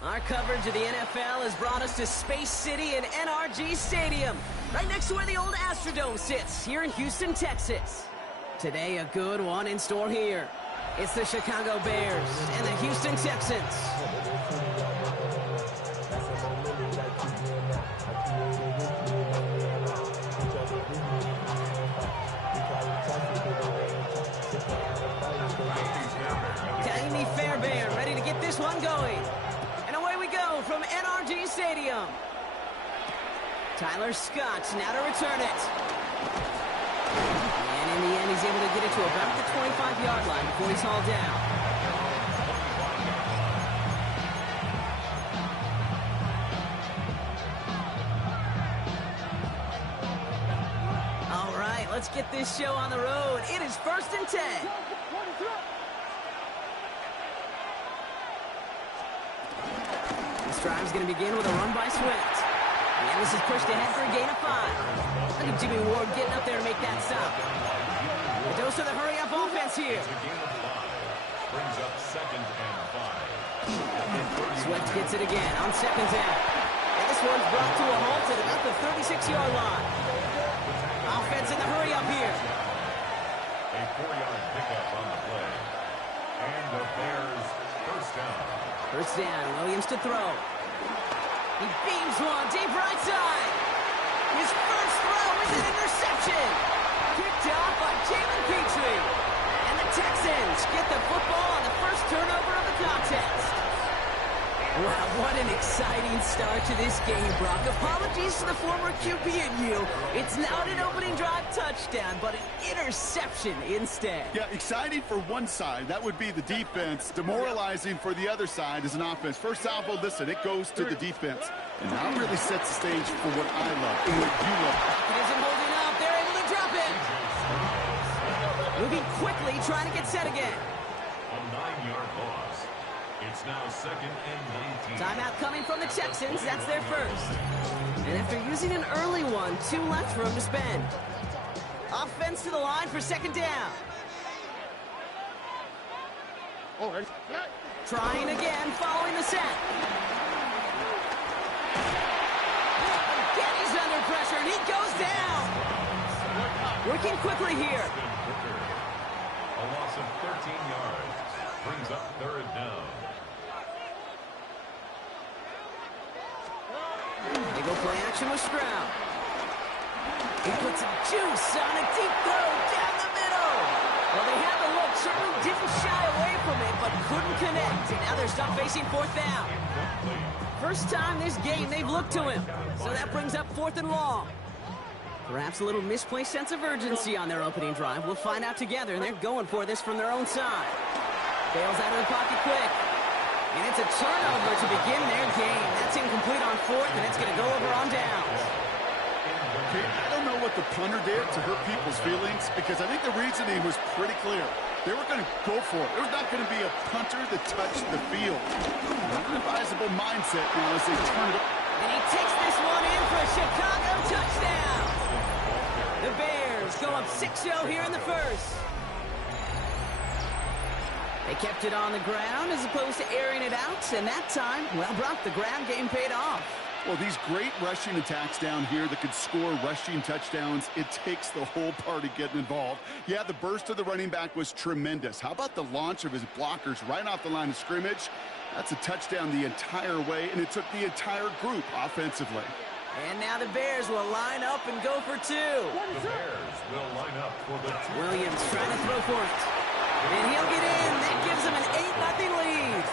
Our coverage of the NFL has brought us to Space City and NRG Stadium, right next to where the old Astrodome sits, here in Houston, Texas. Today, a good one in store here. It's the Chicago Bears and the Houston Texans. Fairbairn ready to get this one going. And away we go from NRG Stadium. Tyler Scott now to return it. And in the end, he's able to get it to about the 25-yard line before he's hauled down. All right, let's get this show on the road. It is 1st and 10. This drive's going to begin with a run by Swift. And this is pushed ahead for a gain of 5. Look at Jimmy Ward getting up there to make that stop. The dose of the hurry-up offense here. Brings up 2nd and 5. Swift gets it again on 2nd down. And this one's brought to a halt at about the 36-yard line. Offense in the hurry-up here. A 4-yard pickup on the play. And the Bears first down. First down, Williams to throw. He beams one deep right side. His first throw is an interception. Picked off by Jalen Petrie. And the Texans get the football on the first turnover of the contest. Wow, what an exciting start to this game, Brock. Apologies to the former QB and you. It's not an opening drive touchdown, but an interception instead. Yeah, exciting for one side. That would be the defense. Demoralizing for the other side as an offense. First off, well, listen, it goes to the defense. And that really sets the stage for what I love and what you love. It isn't holding up. They're able to drop it. Moving quickly, trying to get set again. A 9-yard loss. It's now 2nd and 19. Timeout coming from the Texans. That's their first. And after using an early one, 2 left for him to spend. Offense to the line for 2nd down. Trying again, following the set. Again, he's under pressure, and he goes down. Working quickly here. A loss of 13 yards. Brings up 3rd down. They go play action with Stroud. He puts some juice on a deep throw down the middle. Well, they had the look, certainly didn't shy away from it, but couldn't connect. And now they're stuck facing 4th down. First time this game they've looked to him. So that brings up 4th and long. Perhaps a little misplaced sense of urgency on their opening drive. We'll find out together, and they're going for this from their own side. Bails out of the pocket quick. And it's a turnover to begin their game. That's incomplete on 4th, and it's going to go over on downs. Okay, I don't know what the punter did to hurt people's feelings because I think the reasoning was pretty clear. They were going to go for it. There was not going to be a punter that touched the field. An advisable mindset now as they turn it. And he takes this one in for a Chicago touchdown. The Bears go up 6-0 here in the first. They kept it on the ground as opposed to airing it out, and that time, well, Brock, the ground game paid off. Well, these great rushing attacks down here that could score rushing touchdowns, it takes the whole party getting involved. Yeah, the burst of the running back was tremendous. How about the launch of his blockers right off the line of scrimmage? That's a touchdown the entire way, and it took the entire group offensively. And now the Bears will line up and go for 2. The Bears will line up for the 2. Williams trying to throw for it. And he'll get in. That gives him an 8-0 lead.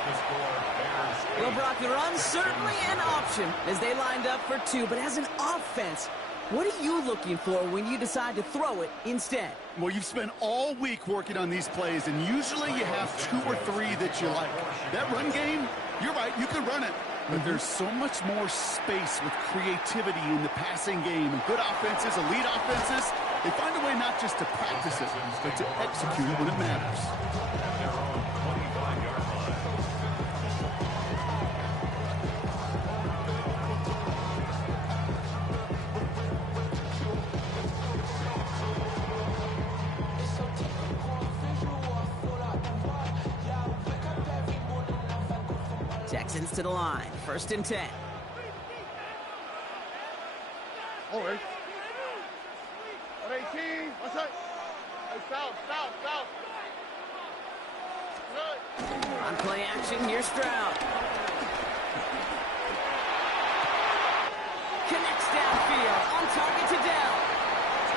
Well, Brock, the run's certainly an option as they lined up for 2. But as an offense, what are you looking for when you decide to throw it instead? Well, you've spent all week working on these plays, and usually you have 2 or 3 that you like. That run game, you're right, you can run it. But there's so much more space with creativity in the passing game. And good offenses, elite offenses, they find a way not just to practice it, but to execute it when it matters. Their own 25-yard line. Spins to the line. 1st and 10. All right. 18. What's up? Hey, south. Good. On play action, here's Stroud. Connects downfield, on target to Dell.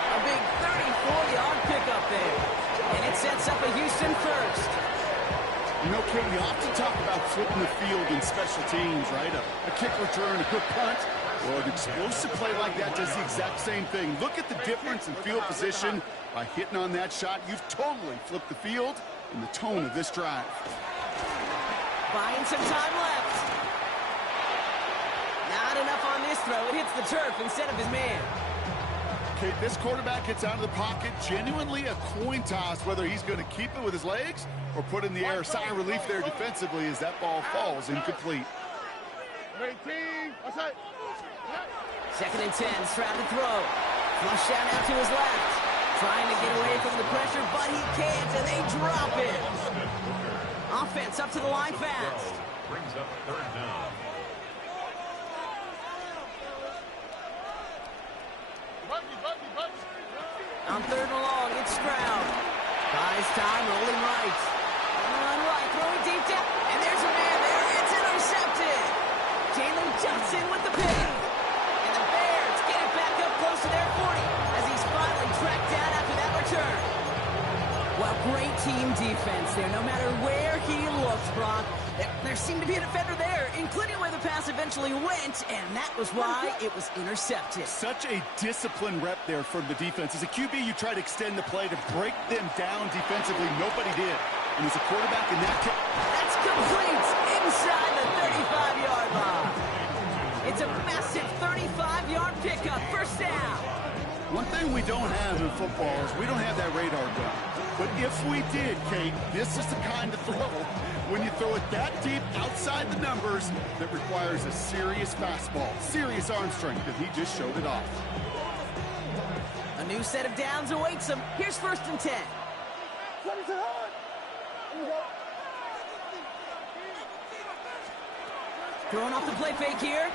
A big 34-yard pickup there. And it sets up a Houston first. You know, Kate, we often talk about flipping the field in special teams, right? A kick return, a good punt. Well, an explosive play like that does the exact same thing. Look at the difference in field position. By hitting on that shot, you've totally flipped the field and the tone of this drive. Buying some time left. Not enough on this throw. It hits the turf instead of his man. Okay, this quarterback gets out of the pocket. Genuinely a coin toss whether he's going to keep it with his legs or put in the air. Sigh of relief there defensively as that ball falls incomplete. 18. What's up? 2nd and 10. Stroud to throw. Flush out to his left. Trying to get away from the pressure, but he can't, and they drop it. Offense up to the line fast. Brings up 3rd down. On 3rd and long, it's Stroud. Buys time, rolling right. On right, throwing deep down, and there's a man there. It's intercepted. Jalen Johnson with the pick. And the Bears get it back up close to their 40 as he's finally tracked down after that return. Well, great team defense there. No matter where he looks, Brock, there seemed to be a defender there, including where the pass eventually went, and that was why it was intercepted. Such a disciplined rep there from the defense. As a QB, you try to extend the play to break them down defensively. Nobody did. And as a quarterback in that case, that's complete inside the 35-yard line. It's a massive 35-yard pickup, 1st down. one thing we don't have in football is we don't have that radar gun. But if we did, Kate, this is the kind of throw when you throw it that deep outside the numbers that requires a serious fastball, serious arm strength, and he just showed it off. A new set of downs awaits him. Here's 1st and 10. Throwing off the play fake here.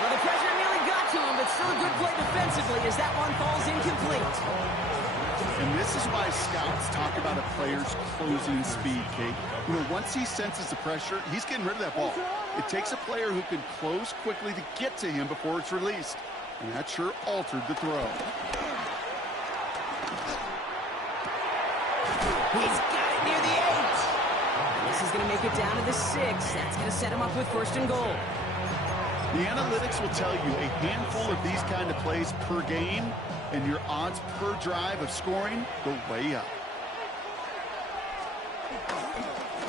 Well, the pressure nearly got to him, but still a good play defensively as that one falls incomplete. And this is why scouts talk about a player's closing speed, Kate. You know, once he senses the pressure, he's getting rid of that ball. It takes a player who can close quickly to get to him before it's released. And that sure altered the throw. He's got it near the 8. This is going to make it down to the 6. That's going to set him up with 1st and goal. The analytics will tell you a handful of these kind of plays per game, and your odds per drive of scoring go way up.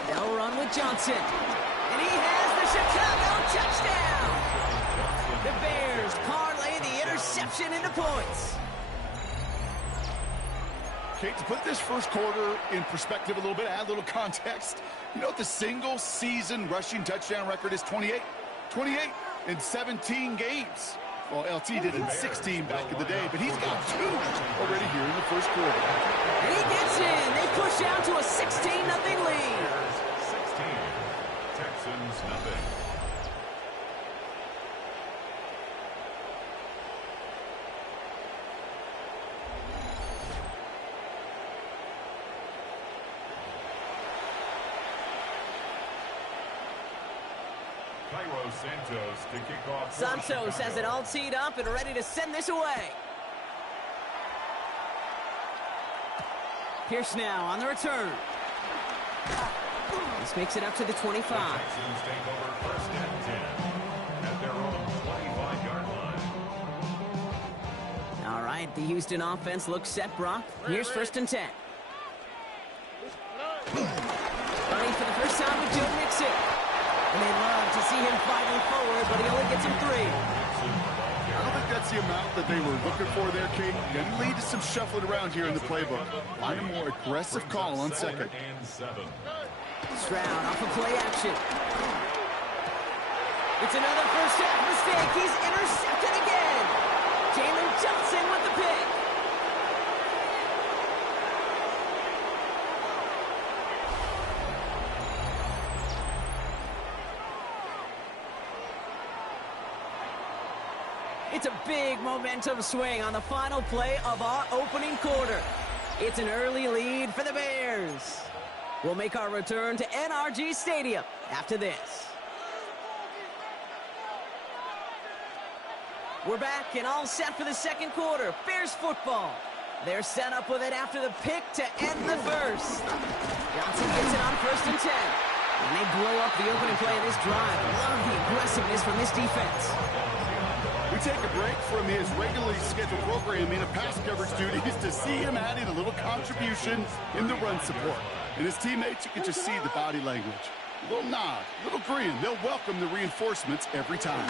They'll run with Johnson. And he has the Chicago touchdown. The Bears parlay the interception into points. Kate, to put this first quarter in perspective a little bit, add a little context, you know what the single-season rushing touchdown record is? 28. 28 in 17 games. Well, LT did in 16 back in the day, but he's got 2 already here in the first quarter. And he gets in. They push out to a 16-0 lead. 16. Texans nothing. Santos to kick off. Santos has it all teed up and ready to send this away. Pierce now on the return. This makes it up to the 25. The Texans take over 1st and 10 at their own 25-yard line. All right, the Houston offense looks set, Brock. Here's 1st and 10. Running for the first time with Joe Mixon. And they love to see him fighting forward, but he only gets him 3. I don't think that's the amount that they were looking for there, Kate. Going to lead to some shuffling around here in the playbook. Find a more aggressive call on 2nd. Stroud off of play action. It's another first half mistake. He's intercepted again. Jalen Johnson with the pick. It's a big momentum swing on the final play of our opening quarter. It's an early lead for the Bears. We'll make our return to NRG Stadium after this. We're back and all set for the second quarter. Bears football. They're set up with it after the pick to end the first. Johnson gets it on 1st and 10. And they blow up the opening play of this drive. Love the aggressiveness from this defense. We take a break from his regularly scheduled programming of pass coverage duties to see him adding a little contribution in the run support. And his teammates, you can just see the body language. A little nod, a little grin. They'll welcome the reinforcements every time.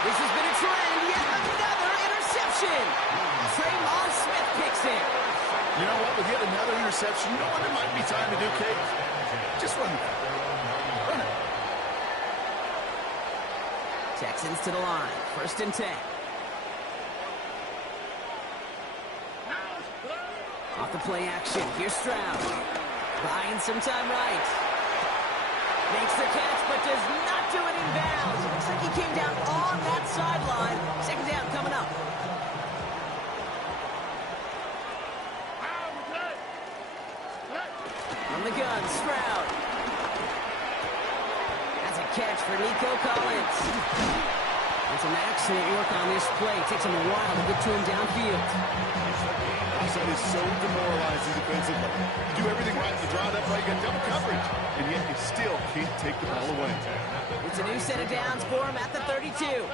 This has been a trend, yet another interception. Tremon Smith picks it. You know what? With yet another interception, you know what it might be time to do, Kate? Just run it. Run it. Texans to the line. 1st and 10. Off the play action. Here's Stroud. Buying some time right. Makes the catch, but does not do it in bounds. Looks like he came down on that sideline. 2nd down coming up. From the gun, Stroud. That's a catch for Nico Collins. And some excellent work on this play. Takes him a while to get to him downfield. That is so demoralizing defensively. You do everything right, you draw it up right, you got double coverage, and yet you still can't take the ball away. It's a new set of downs for him at the 32.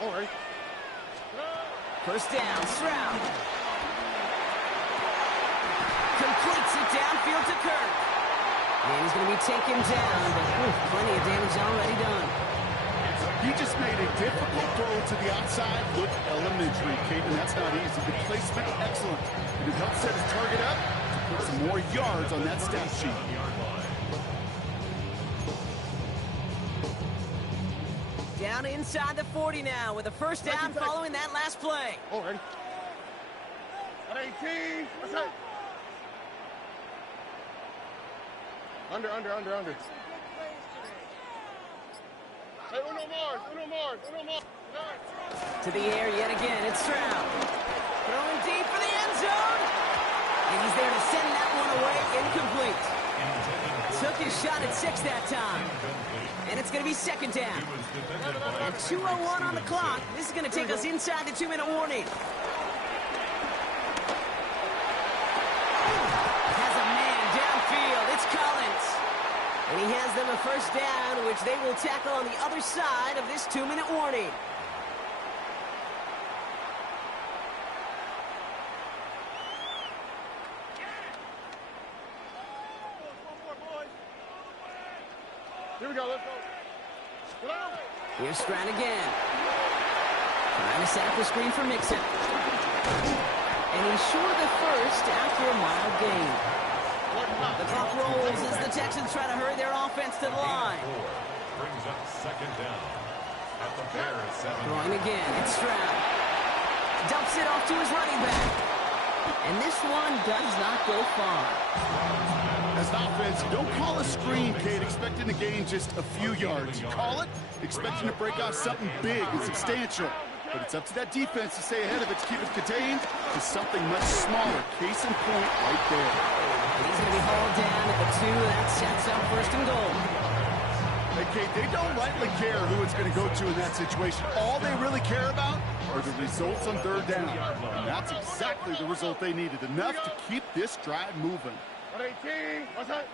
All right. 1st down, Stroud. Completes it downfield to Kirk. And he's going to be taken down, but plenty of damage already done. He just made a difficult throw to the outside. Look elementary, Kate, and that's not easy. The placement, excellent. And it helps set his target up to put some more yards on that stat sheet. Down inside the 40 now with a 1st down following that last play. All right. At 18. What's that? Under. Hey, uno more. To the air yet again, it's Stroud. Throwing deep for the end zone. And he's there to send that one away, incomplete. Took his shot at 6 that time. And it's going to be 2nd down. And 2:01 on the clock. This is going to take us inside the 2-minute warning. Has a man downfield. It's Collins. And he has them a 1st down, which they will tackle on the other side of this 2-minute warning. Here we go, let's go. Here's Stroud again. Trying to set up the screen for Mixon. And he's short of the first after a mild gain. The clock rolls as the Texans try to hurry their offense to the line. Brings up 2nd down. At the Bears 7. Throwing again, it's Stroud. Dumps it off to his running back. And this one does not go far. As an offense, you don't call a screen, Kate, expecting to gain just a few yards. You call it expecting to break off something big and substantial. But it's up to that defense to stay ahead of it, to keep it contained to something much smaller. Case in point right there. And he's going to be hauled down at the 2. That sets up 1st and goal. Hey, Kate, they don't likely care who it's going to go to in that situation. All they really care about are the results on 3rd down. And that's exactly the result they needed. Enough to keep this drive moving. 18. What's that?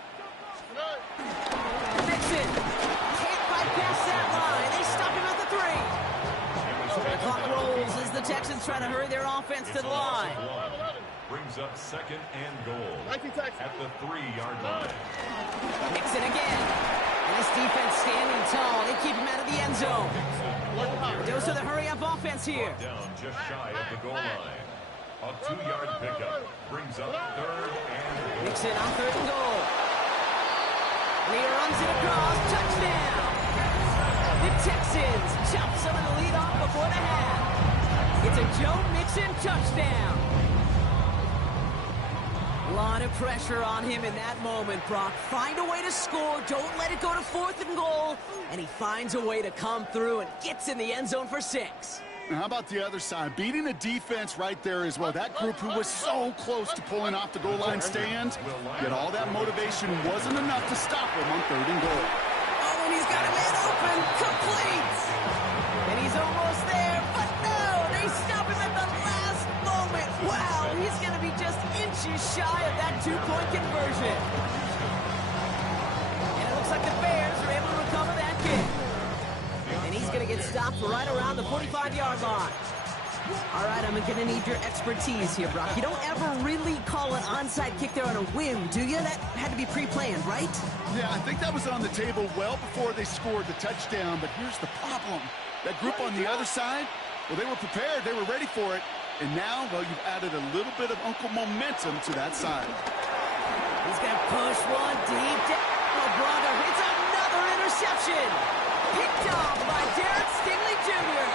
Mixon can't bypass that line. They stop him at the 3. The clock rolls as the Texans try to hurry their offense to the line. Brings up 2nd and goal. At the 3-yard line. Mixon again. And this defense standing tall. They keep him out of the end zone. Those are the hurry-up offense here. Down just shy of the goal line. A 2-yard pickup brings up 3rd and goal. Mixon on 3rd and goal. And he runs it across. Touchdown. The Texans chop some of the lead off before the half. It's a Joe Mixon touchdown. A lot of pressure on him in that moment, Brock. Find a way to score. Don't let it go to 4th and goal. And he finds a way to come through and gets in the end zone for 6. Now, how about the other side? Beating the defense right there as well. That group who was so close to pulling off the goal line stand, yet all that motivation wasn't enough to stop him on 3rd and goal. Oh, and he's got a man open. Complete. And he's almost there, but no, they stop him at the last moment. Wow, he's going to be just inches shy of that 2-point conversion. And it looks like the Bears are able to recover that kick. And he's going to get stopped right around the 45-yard line. All right, I'm going to need your expertise here, Brock. You don't ever really call an onside kick there on a whim, do you? That had to be pre-planned, right? Yeah, I think that was on the table well before they scored the touchdown, but here's the problem. That group on the other side, well, they were prepared. They were ready for it. And now, well, you've added a little bit of Uncle momentum to that side. He's going to push one deep down. Oh, brother, it's another interception. Picked off by Derek Stingley Jr.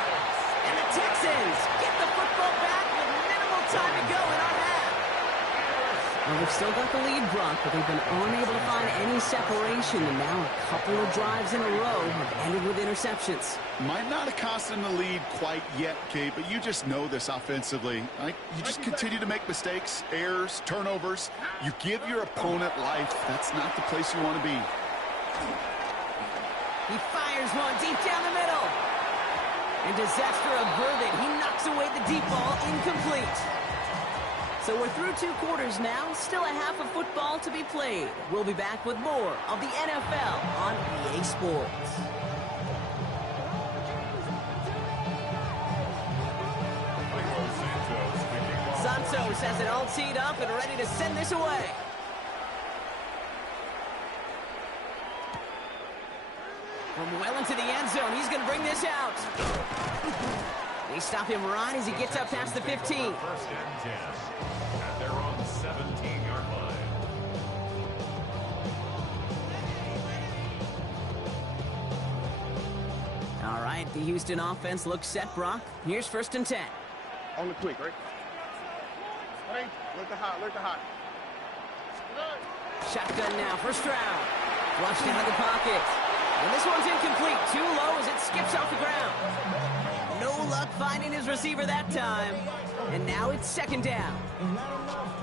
And the Texans get the football back with minimal time to go in our half. Well, they've still got the lead, Brock, but they've been unable to find any separation. And now a couple of drives in a row have ended with interceptions. Might not have cost them the lead quite yet, Kate, but you just know this offensively. You just continue to make mistakes, errors, turnovers. You give your opponent life. That's not the place you want to be. He fires one deep down the middle. And disaster averted. He knocks away the deep ball, incomplete. So we're through 2 quarters now. Still a half of football to be played. We'll be back with more of the NFL on EA Sports. Santos has it all teed up and ready to send this away. From well into the end zone, he's going to bring this out. They stop him right as he gets up past the 15. First and 10. And they're on the 17-yard line. All right, the Houston offense looks set, Brock. Here's 1st and 10. On the quick, right? Hey, look the hot. Shotgun now, first round. Flushed into the pocket. And this one's incomplete. Too low as it skips off the ground. No luck finding his receiver that time. And now it's 2nd down.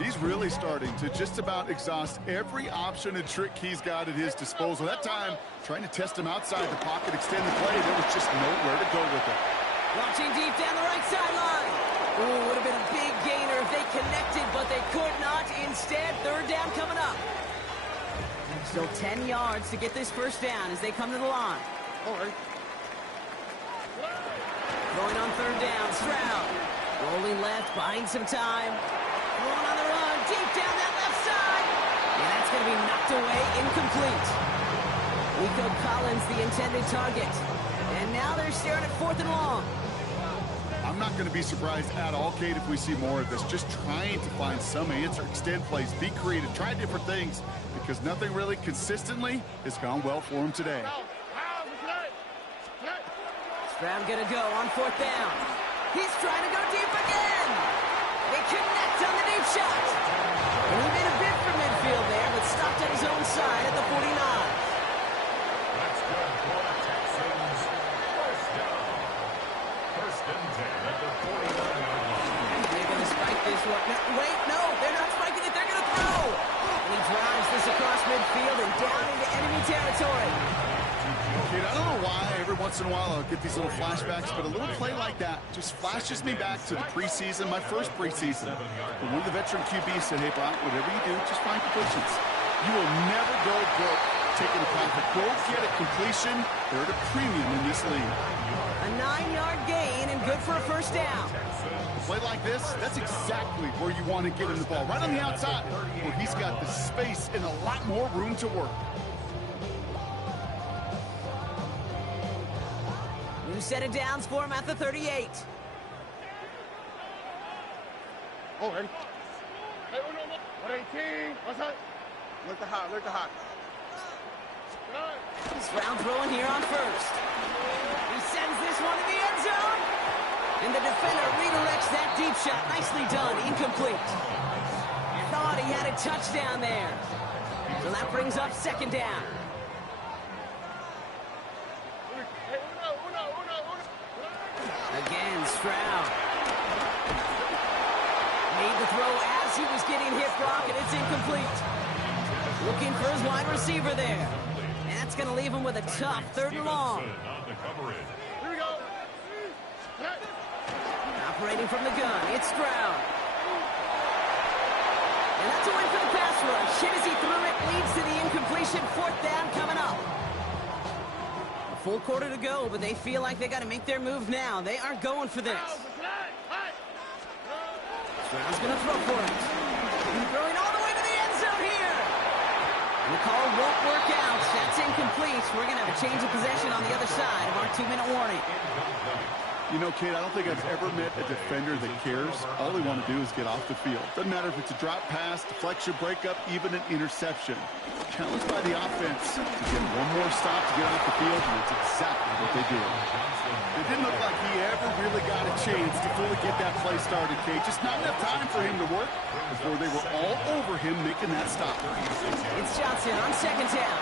He's really starting to just about exhaust every option and trick he's got at his disposal. That time, trying to test him outside the pocket, extend the play, there was just nowhere to go with it. Launching deep down the right sideline. Ooh, would have been a big gainer if they connected, but they could not. Instead, 3rd down coming up. Still 10 yards to get this 1st down as they come to the line. All right. Going on 3rd down, Stroud. Rolling left, buying some time. Throwing on the run, deep down that left side. And that's going to be knocked away, incomplete. Nico Collins, the intended target. And now they're staring at 4th and long. I'm not going to be surprised at all, Kate, if we see more of this. Just trying to find some answer, extend plays, be creative, try different things, because nothing really consistently has gone well for him today. Stroud going to go on 4th down. He's trying to go deep again. They connect on the deep shot. And he made a bid for midfield there, but stopped at his own side at the 49. That's good for the Texans. First down. 1st and 10 at the 49-yard line. They're going to spike this one. No, wait, no, they're not spiking it. They're going to throw. And he drives this across midfield and down into enemy territory. Kate, I don't know why every once in a while I'll get these little flashbacks, but a little play like that just flashes me back to the preseason, my first preseason. When one of the veteran QBs said, hey, Brock, whatever you do, just find completions. You will never go broke taking a profit. Go get a completion. They're at a premium in this league. A 9-yard gain and good for a 1st down. A play like this, that's exactly where you want to get him the ball. Right on the outside, where he's got the space and a lot more room to work. New set of downs for him at the 38. Oh, ready? 118. What's up? Look the hot. Stroud throwing here on 1st. He sends this one to the end zone. And the defender redirects that deep shot. Nicely done. Incomplete. Thought he he had a touchdown there. So that brings up second down. Again, Stroud. Made the throw as he was getting hit, Brock, and it's incomplete. Looking for his wide receiver there. And that's going to leave him with a tough 3rd and long. Here we go. Operating from the gun, it's Stroud. And that's a win for the pass rush. Hit as he threw it, leads to the incompletion. 4th down coming up. A full quarter to go, but they feel like they got to make their move now. They are going for this. Stroud's going to throw for it. Throwing all the way to the end zone here. And the call won't work out. That's incomplete. We're going to have a change of possession on the other side of our 2-minute warning. You know, Kate, I don't think I've ever met a defender that cares. All they want to do is get off the field. Doesn't matter if it's a drop pass, deflection, breakup, even an interception. Challenged by the offense to get one more stop to get off the field, and that's exactly what they did. It didn't look like he ever really got a chance to fully get that play started, Kate. Just not enough time for him to work before they were all over him making that stop. It's Johnson on second down.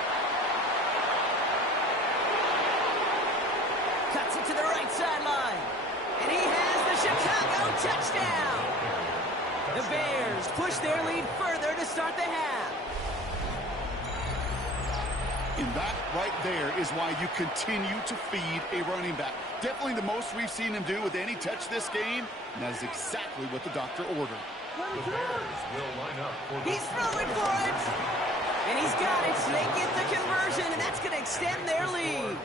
Cuts it to the right sideline. And he has the Chicago touchdown. The Bears push their lead further to start the half. And that right there is why you continue to feed a running back. Definitely the most we've seen him do with any touch this game, and that is exactly what the doctor ordered. The Bears will line up for the... He's throwing for it! And he's got it, so they get the conversion, and that's going to extend their lead.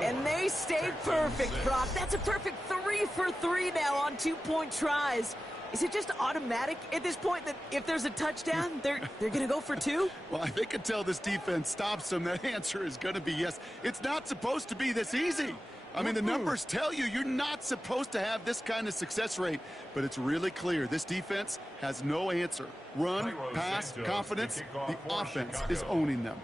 And they stay perfect, Brock. That's a perfect 3 for 3 now on 2-point tries. Is it just automatic at this point that if there's a touchdown, they're going to go for 2? Well, I think until this defense stops them, that answer is going to be yes. It's not supposed to be this easy. I mean, the numbers tell you you're not supposed to have this kind of success rate, but it's really clear this defense has no answer. Run, pass, confidence, the offense is owning them.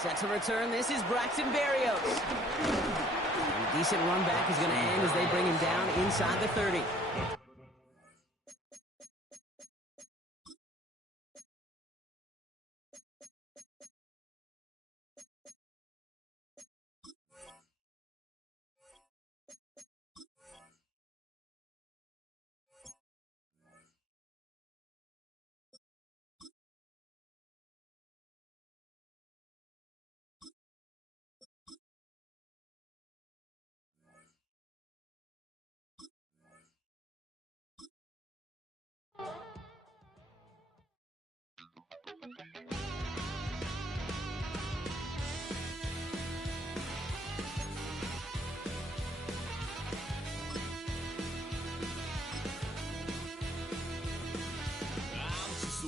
Set to return, this is Braxton Berrios. A decent run back is going to end as they bring him down inside the 30.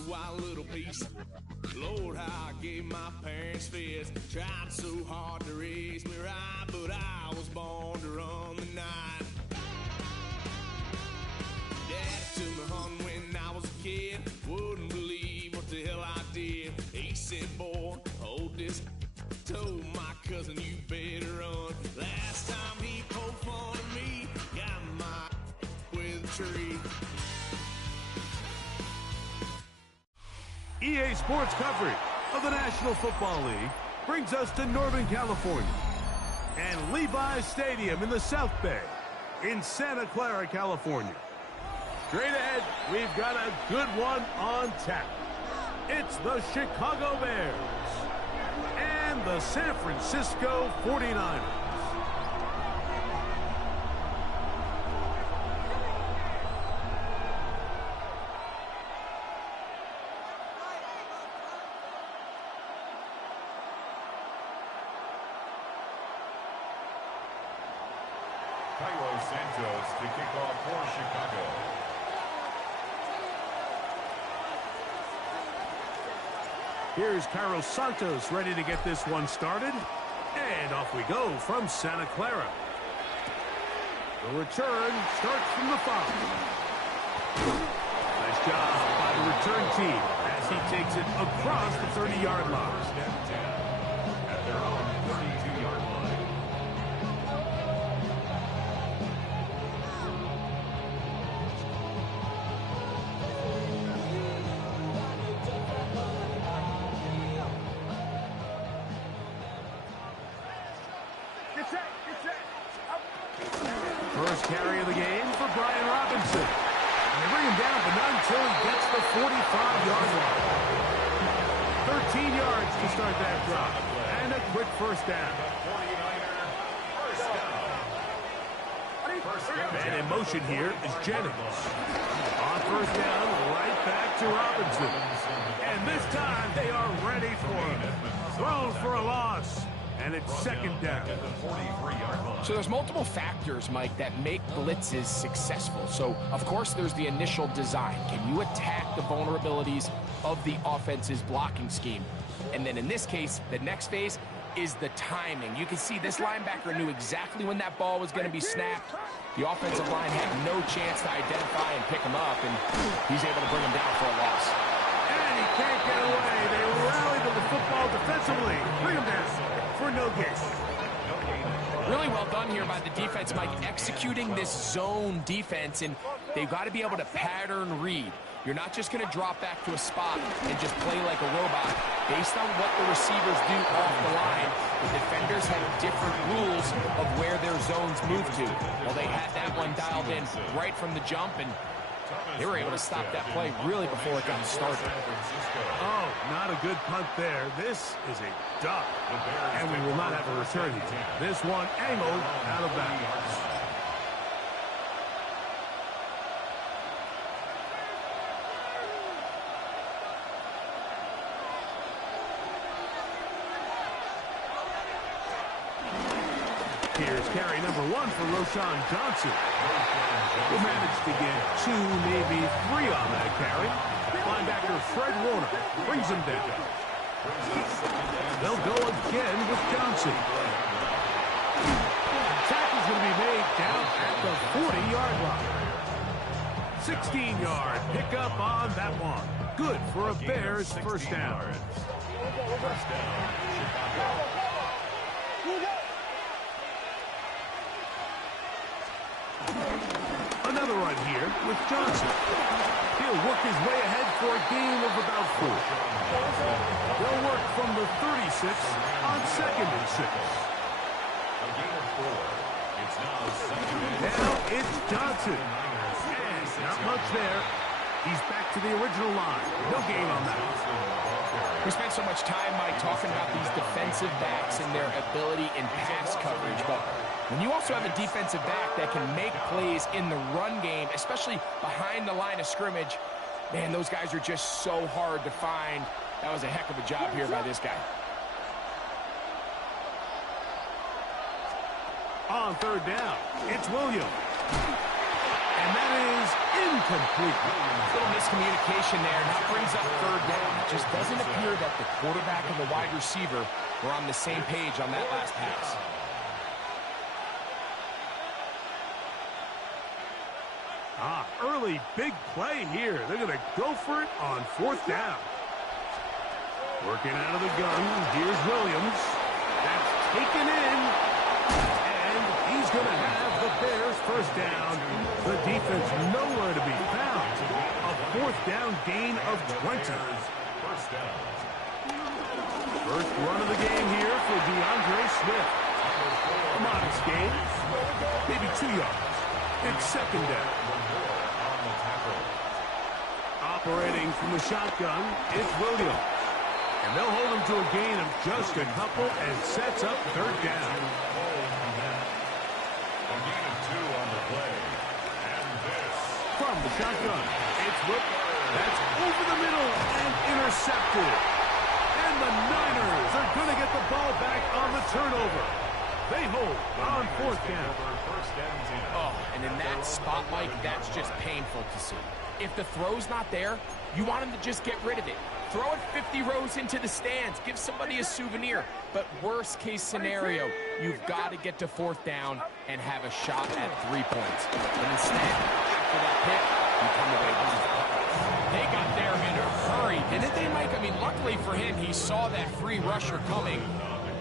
Wild little piece. Lord, how I gave my parents fist. Tried so hard to raise me right, but I was born to run the night. Dad took me hunting when I was a kid. Wouldn't believe what the hell I did. He said, boy, hold this. Told my cousin, you better run. Last time he poked fun at me, got my with a tree. EA Sports coverage of the National Football League brings us to Northern California and Levi's Stadium in the South Bay in Santa Clara, California. Straight ahead, we've got a good one on tap. It's the Chicago Bears and the San Francisco 49ers. Santos to kick off for Chicago. Here's Carlos Santos ready to get this one started. And off we go from Santa Clara. The return starts from the 5. Nice job by the return team as he takes it across the 30-yard line. At their own 32-yard line. carry of the game for Brian Robinson. And they bring him down, but not until he gets the 45-yard line. 13 yards to start that drive. And a quick first down. Man in motion here is Jennings. On first down, right back to Robinson. And this time they are ready for him. Thrown for a loss. And it's second down. So there's multiple factors, Mike, that make blitzes successful. So, of course, there's the initial design. Can you attack the vulnerabilities of the offense's blocking scheme? And then in this case, the next phase is the timing. You can see this linebacker knew exactly when that ball was going to be snapped. The offensive line had no chance to identify and pick him up, and he's able to bring him down for a loss. And he can't get away. They rally to the football defensively. Bring him down for no gain. Really well done here by the defense, Mike, executing this zone defense, and they've got to be able to pattern read. You're not just going to drop back to a spot and just play like a robot. Based on what the receivers do off the line, the defenders have different rules of where their zones move to. Well, they had that one dialed in right from the jump, and they were able to stop that play really before it got started. Oh, not a good punt there. This is a duck, and we will not have a return here. This one angled out of bounds. Here's carry number 1 for Roschon Johnson. Will manage to get 2, maybe 3 on that carry. Linebacker Fred Warner brings him down. They'll go again with Johnson. Tackle's going to be made down at the 40-yard line. 16-yard pickup on that one. Good for a Bears first down. First down, Chicago. Another run here with Johnson. He'll work his way ahead for a gain of about 4. They'll work from the 36 on 2nd and 6. A gain of 4. It's now second and 6. Now it's Johnson. And not much there. He's back to the original line. No gain on that. We spent so much time, Mike, talking about these defensive backs and their ability in pass coverage, but when you also have a defensive back that can make plays in the run game, especially behind the line of scrimmage, man, those guys are just so hard to find. That was a heck of a job here by this guy. On third down, it's Williams. And that is incomplete. A little miscommunication there, and that brings up third down. It just doesn't appear that the quarterback and the wide receiver were on the same page on that last pass. Early big play here. They're going to go for it on 4th down. Working out of the gun. Here's Williams. That's taken in. And he's going to have the Bears first down. The defense nowhere to be found. A 4th down gain of 20. First down. First run of the game here for DeAndre Swift. A modest gain. Maybe 2 yards. It's second down. Operating from the shotgun, it's Williams. And they'll hold him to a gain of just a couple and sets up third down. A gain of 2 on the play. And this. From the shotgun, it's Whip. That's over the middle and intercepted. And the Niners are going to get the ball back on the turnover. They hold on 4th down. First and 10. Oh, and in that spot, Mike, that's just painful to see. If the throw's not there, you want him to just get rid of it. Throw it 50 rows into the stands. Give somebody a souvenir. But worst case scenario, you've got to get to 4th down and have a shot at 3 points. And instead, after that pick, you come away with it. They got there in a hurry, didn't they, Mike? I mean, luckily for him, he saw that free rusher coming,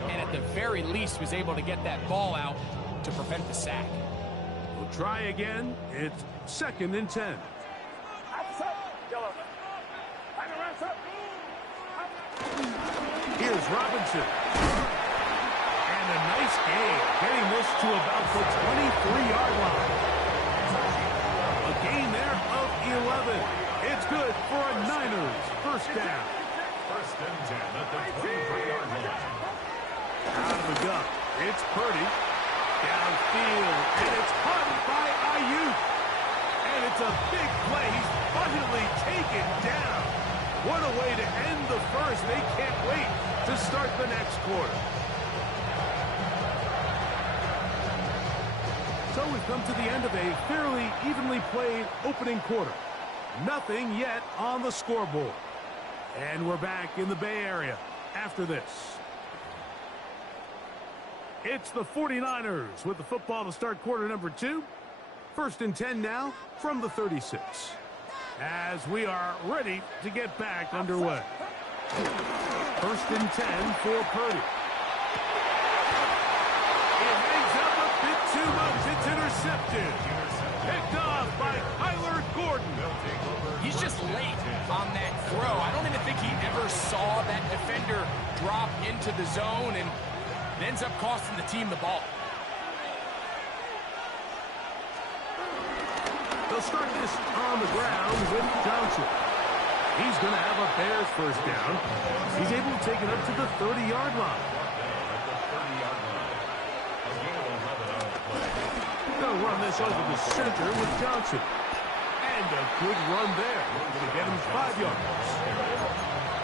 and at the very least was able to get that ball out to prevent the sack. We'll try again. It's 2nd and 10. Here's Robinson. And a nice game, getting this to about the 23-yard line. good for a Niners first down. First and 10 at the 23-yard line. Out of the gun, it's Purdy. Downfield, and it's caught by Ayuk. And it's a big play. He's finally taken down. What a way to end the first. They can't wait to start the next quarter. So we've come to the end of a fairly evenly played opening quarter. Nothing yet on the scoreboard. And we're back in the Bay Area after this. It's the 49ers with the football to start quarter number 2. First and 10 now from the 36. As we are ready to get back underway. First and 10 for Purdy. It hangs up a bit too much. It's intercepted. Picked off by Kyler Gordon. He's just late on that throw. I don't even think he ever saw that defender drop into the zone, and it ends up costing the team the ball. They'll start this on the ground with Johnson. He's going to have a Bears first down. He's able to take it up to the 30-yard line. They'll run this over the center with Johnson. And a good run there. Going to get him 5 yards.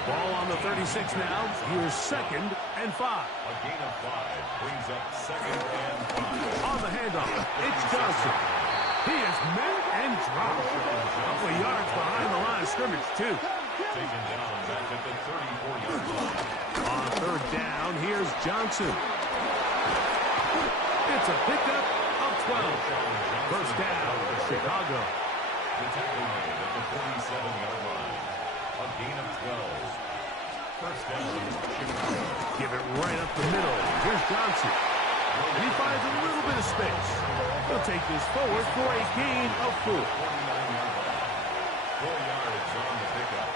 Ball on the 36 now. Here's second and 5. A gain of 5 brings up second and 5. On the handoff, it's Johnson. He is met and dropped. A couple of yards behind the line of scrimmage, too. Taken down back at the 34-yard line. On third down, here's Johnson. It's a pickup of 12. First down, Chicago. The tackle made at the 47-yard line. A gain of 12. First down, Chicago. Give it right up the middle. Here's Johnson. And he finds a little bit of space. He'll take this forward for a gain of 4. 49-yard line. 4 yards on the pickup.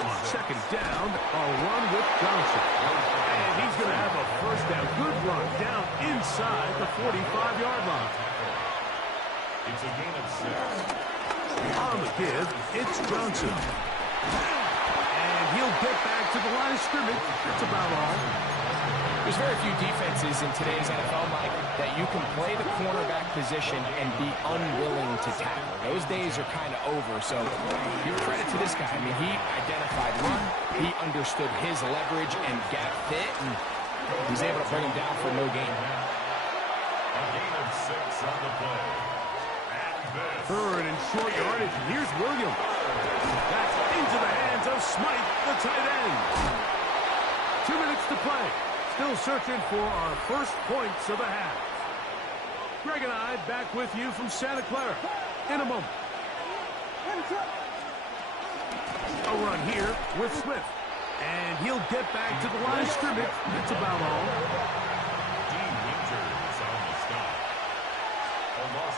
On second down, a run with Johnson. And he's going to have a first down. Good run down inside the 45-yard line. It's a gain of 6. On the give, it's Johnson. And he'll get back to the line of scrimmage. That's about all. There's very few defenses in today's NFL, Mike, that you can play the cornerback position and be unwilling to tackle. Those days are kind of over, so give credit to this guy. I mean, he identified run, he understood his leverage and gap fit, and he's able to bring him down for no gain. A gain of 6 on the play. Third and short yardage. Here's Williams. That's into the hands of Smythe, the tight end. 2 minutes to play. Still searching for our first points of the half. Greg and I back with you from Santa Clara in a moment. A run here with Swift. And he'll get back to the line of scrimmage. That's about all.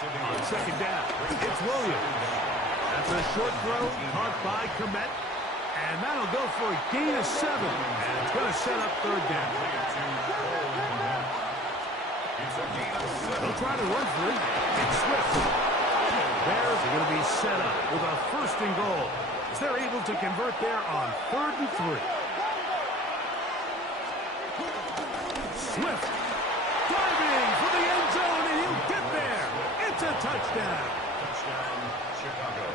On second down, it's Williams. That's a short throw caught by Komet. And that'll go for a gain of 7. And it's going to set up third down. They'll try to run for it. It's Swift. Bears are going to be set up with a first and goal as they're able to convert there on 3rd and 3. Swift diving for the end zone, and he'll get there. It's a touchdown. Touchdown, Chicago.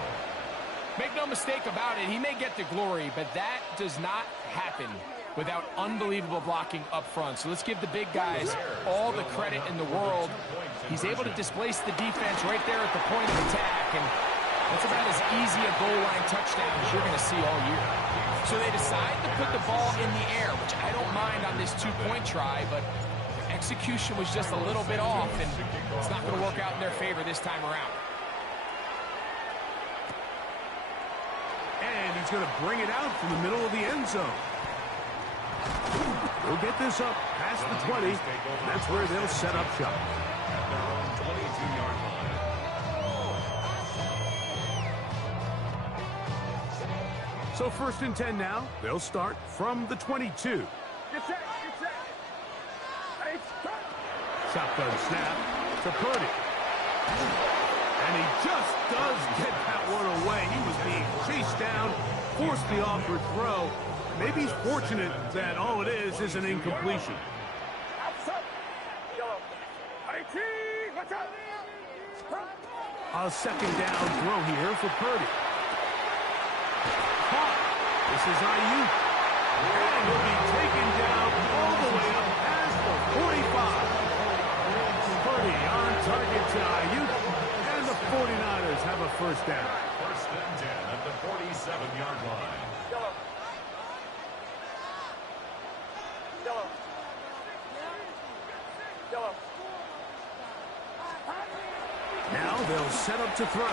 Make no mistake about it, he may get the glory, but that does not happen without unbelievable blocking up front. So let's give the big guys all the credit in the world. He's able to displace the defense right there at the point of attack, and that's about as easy a goal line touchdown as you're going to see all year. So they decide to put the ball in the air, which I don't mind on this 2-point try, but execution was just a little bit off, and it's not going to work out in their favor this time around. And he's going to bring it out from the middle of the end zone. They'll get this up past the 20. That's where they'll set up shop. At their own 22-yard line. So first and 10 now. They'll start from the 22. Get set, get set. Hey, Shotgun snap to Purdy. And he just does get that one away. He was being force the awkward throw. Maybe he's fortunate that all it is an incompletion. A second down throw here for Purdy. Caught. This is Ayuk. And he'll be taken down all the way up past the 45. Purdy on target to Ayuk. And the 49ers have a first down. First and 10 at the 47-yard line. Now they'll set up to throw.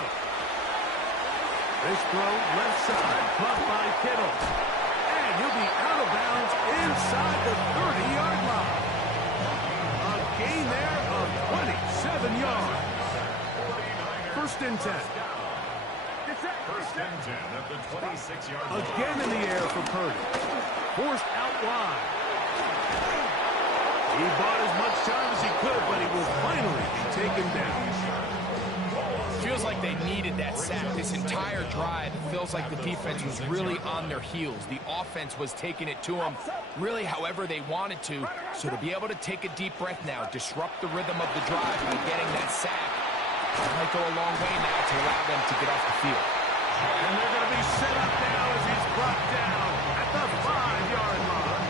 This throw left side, caught by Kittle. And he'll be out of bounds inside the 30-yard line. A gain there of 27 yards. First and 10. First and 10 at the 26-yard line. Again in the air for Purdy. Forced out wide. He bought as much time as he could, but he will finally be taken down. Feels like they needed that sack. This entire drive, it feels like the defense was really on their heels. The offense was taking it to them really however they wanted to. So to be able to take a deep breath now, disrupt the rhythm of the drive by getting that sack, that might go a long way now to allow them to get off the field. And they're going to be set up now as he's brought down at the 5-yard line.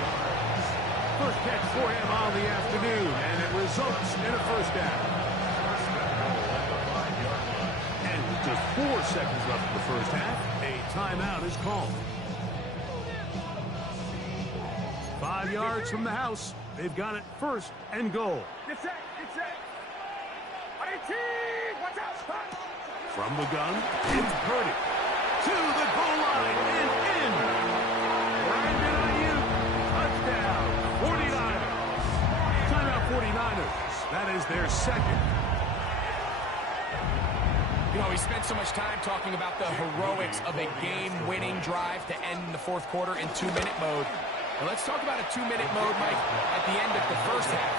First catch for him on the afternoon, and it results in a first down. And with just 4 seconds left in the first half, a timeout is called. 5 yards from the house. They've got it first and goal. Get set, get set. From the gun, it's Purdy. To the goal line and in. Brandon Ayuk, touchdown, 49ers. Timeout 49ers. That is their second. You know, we spent so much time talking about the heroics of a game-winning drive to end the fourth quarter in 2-minute mode. Now let's talk about a 2-minute mode, Mike, at the end of the first half.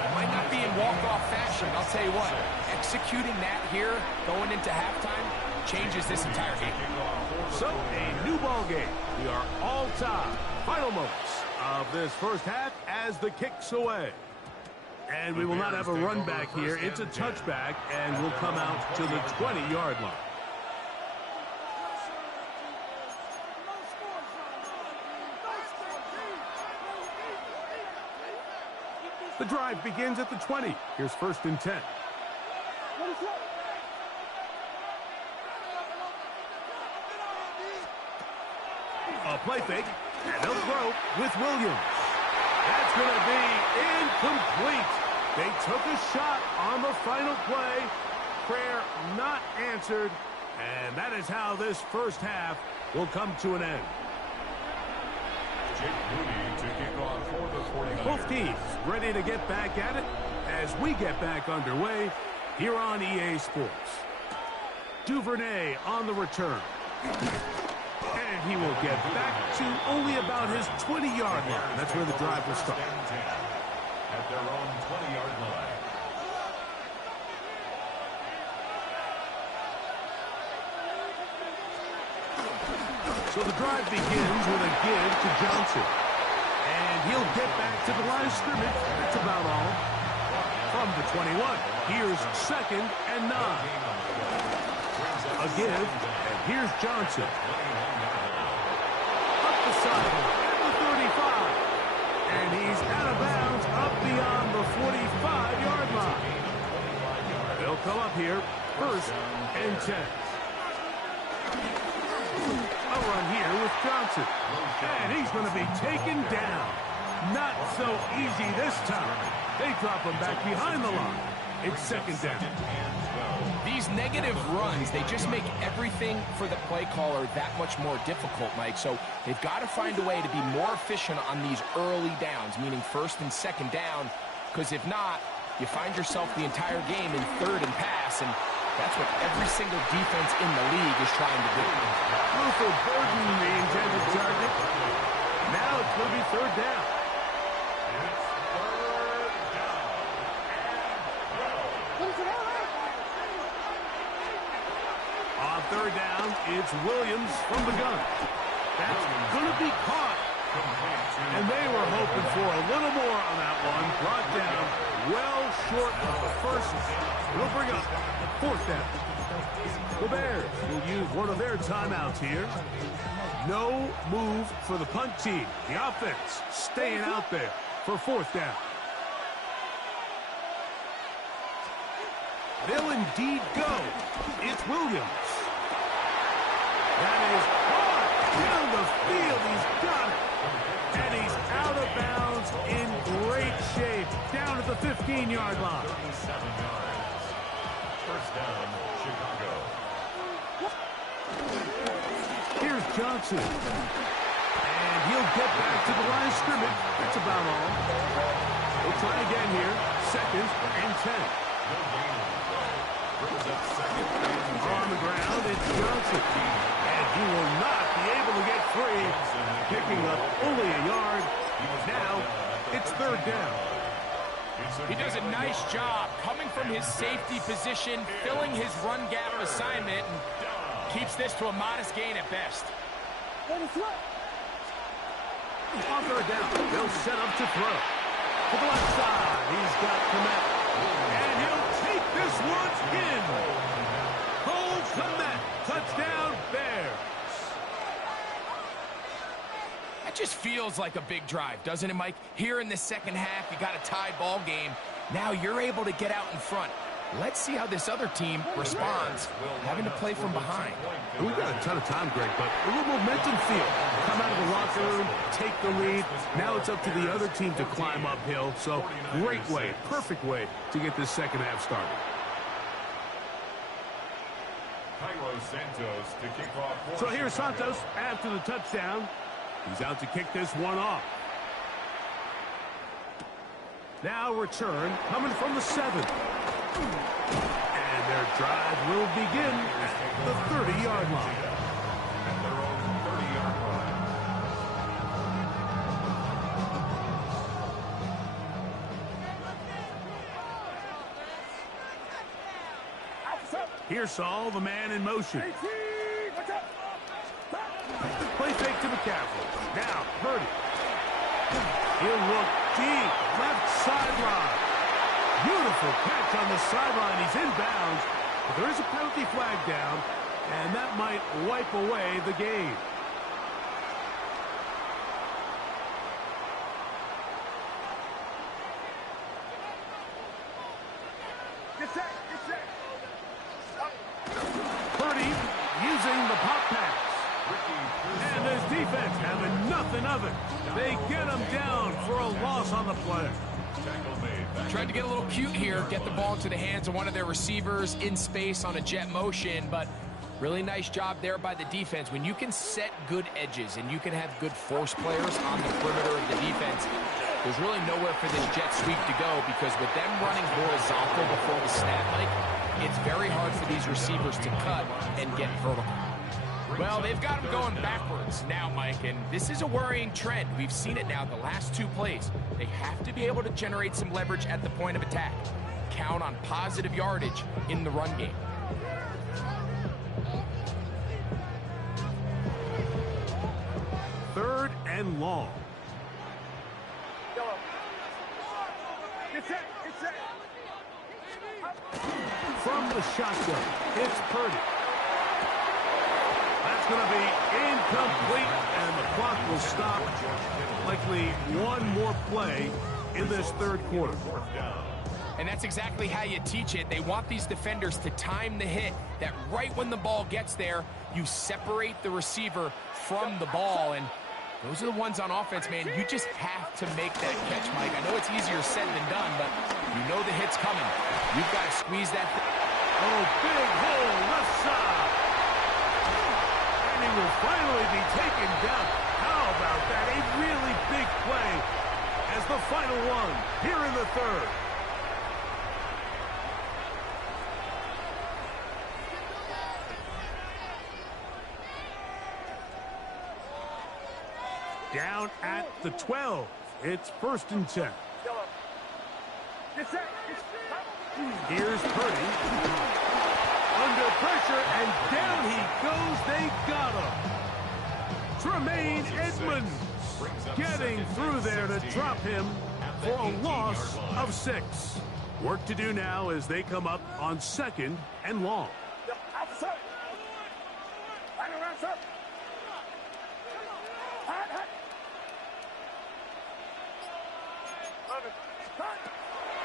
It might not be in walk-off fashion, I'll tell you what. Executing that here, going into halftime, changes this entire game. So, a new ball game. We are all tied. Final moments of this first half as the kick's away. And we will not have a run back here. It's a touchback, and we'll come out to the 20-yard line. The drive begins at the 20. Here's first and 10. A play fake, and they'll throw with Williams. That's going to be incomplete. They took a shot on the final play. Prayer not answered, and that is how this first half will come to an end. Jake Moody to kick off for the 49ers. Both teams ready to get back at it as we get back underway here on EA Sports. Duvernay on the return. And he will get back to only about his 20-yard line. That's where the drive will start. At their own 20-yard line. So the drive begins with a give to Johnson. And he'll get back to the line of scrimmage. That's about all. From the 21, here's second and 9. A give, and here's Johnson. Up the sideline at the 35. And he's out of bounds up beyond the 45-yard line. They'll come up here, first and 10. A run here with Johnson. And he's going to be taken down. Not so easy this time. They drop him back behind the line. It's second down. These negative runs, they just make everything for the play caller that much more difficult, Mike. So they've got to find a way to be more efficient on these early downs, meaning first and second down, because if not, you find yourself the entire game in third and pass, and that's what every single defense in the league is trying to do. Wilford Burton, the intended target. Now it's going to be third down. On third down, it's Williams from the gun. That's going to be caught. And they were hoping for a little more on that one. Brought down well short of the first. It'll bring up fourth down. The Bears will use one of their timeouts here. No move for the punt team. The offense staying out there for fourth down. They'll indeed go. It's Williams. That is hard down the field. He's got it. And he's out of bounds in great shape. Down at the 15-yard line. 37 yards. First down, Chicago. Here's Johnson. And he'll get back to the line of scrimmage. That's about all. We'll try again here. Second and 10. On the ground, it's Johnson. And he will not be able to get free. Picking up only a yard. Now, it's third down. He does a nice job coming from his safety position, filling his run gap assignment, and keeps this to a modest gain at best. On third down, they'll set up to throw. To the left side, he's got Komet. And he'll take this one in. Cole Komet, touchdown Bears. That just feels like a big drive, doesn't it, Mike? Here in the second half, you got a tied ball game. Now you're able to get out in front. Let's see how this other team responds, having to play from behind. And we've got a ton of time, Greg, but a little momentum feel. Come out of the locker room, take the lead. Now it's up to the other team to climb uphill. So great way, perfect way to get this second half started. So here's Santos after the touchdown. He's out to kick this one off. Now return coming from the 7. And their drive will begin at the 30-yard line. At their own 30-yard line. Here's Saul, the man in motion. Play fake to McCaffrey. Now, Purdy. He'll look deep. Left sideline. Beautiful catch on the sideline. He's inbounds. But there is a penalty flag down, and that might wipe away the game. Purdy using the pop pass. And this defense having nothing of it. They get him down for a loss on the play. Tried to get a little cute here, get the ball into the hands of one of their receivers in space on a jet motion, but really nice job there by the defense. When you can set good edges and you can have good force players on the perimeter of the defense, there's really nowhere for this jet sweep to go, because with them running horizontal before the snap, Mike, it's very hard for these receivers to cut and get vertical. Well, they've got him going backwards now, Mike, and this is a worrying trend. We've seen it now the last 2 plays. They have to be able to generate some leverage at the point of attack. Count on positive yardage in the run game. Third and long. From the shotgun, it's Purdy. That's going to be incomplete, and the clock will stop. Likely one more play in this third quarter. And that's exactly how you teach it. They want these defenders to time the hit, that right when the ball gets there, you separate the receiver from the ball. And those are the ones on offense, man. You just have to make that catch, Mike. I know it's easier said than done, but you know the hit's coming. You've got to squeeze that. Oh, big hole, left side. And he will finally be taken down. How about that? A really big play as the final one here in the third. Down at the 12. It's first and 10. Here's Purdy. under pressure, and down he goes. They got him. Tremaine Edmonds getting through there to drop him for a loss of 6. Work to do now as they come up on 2nd and long.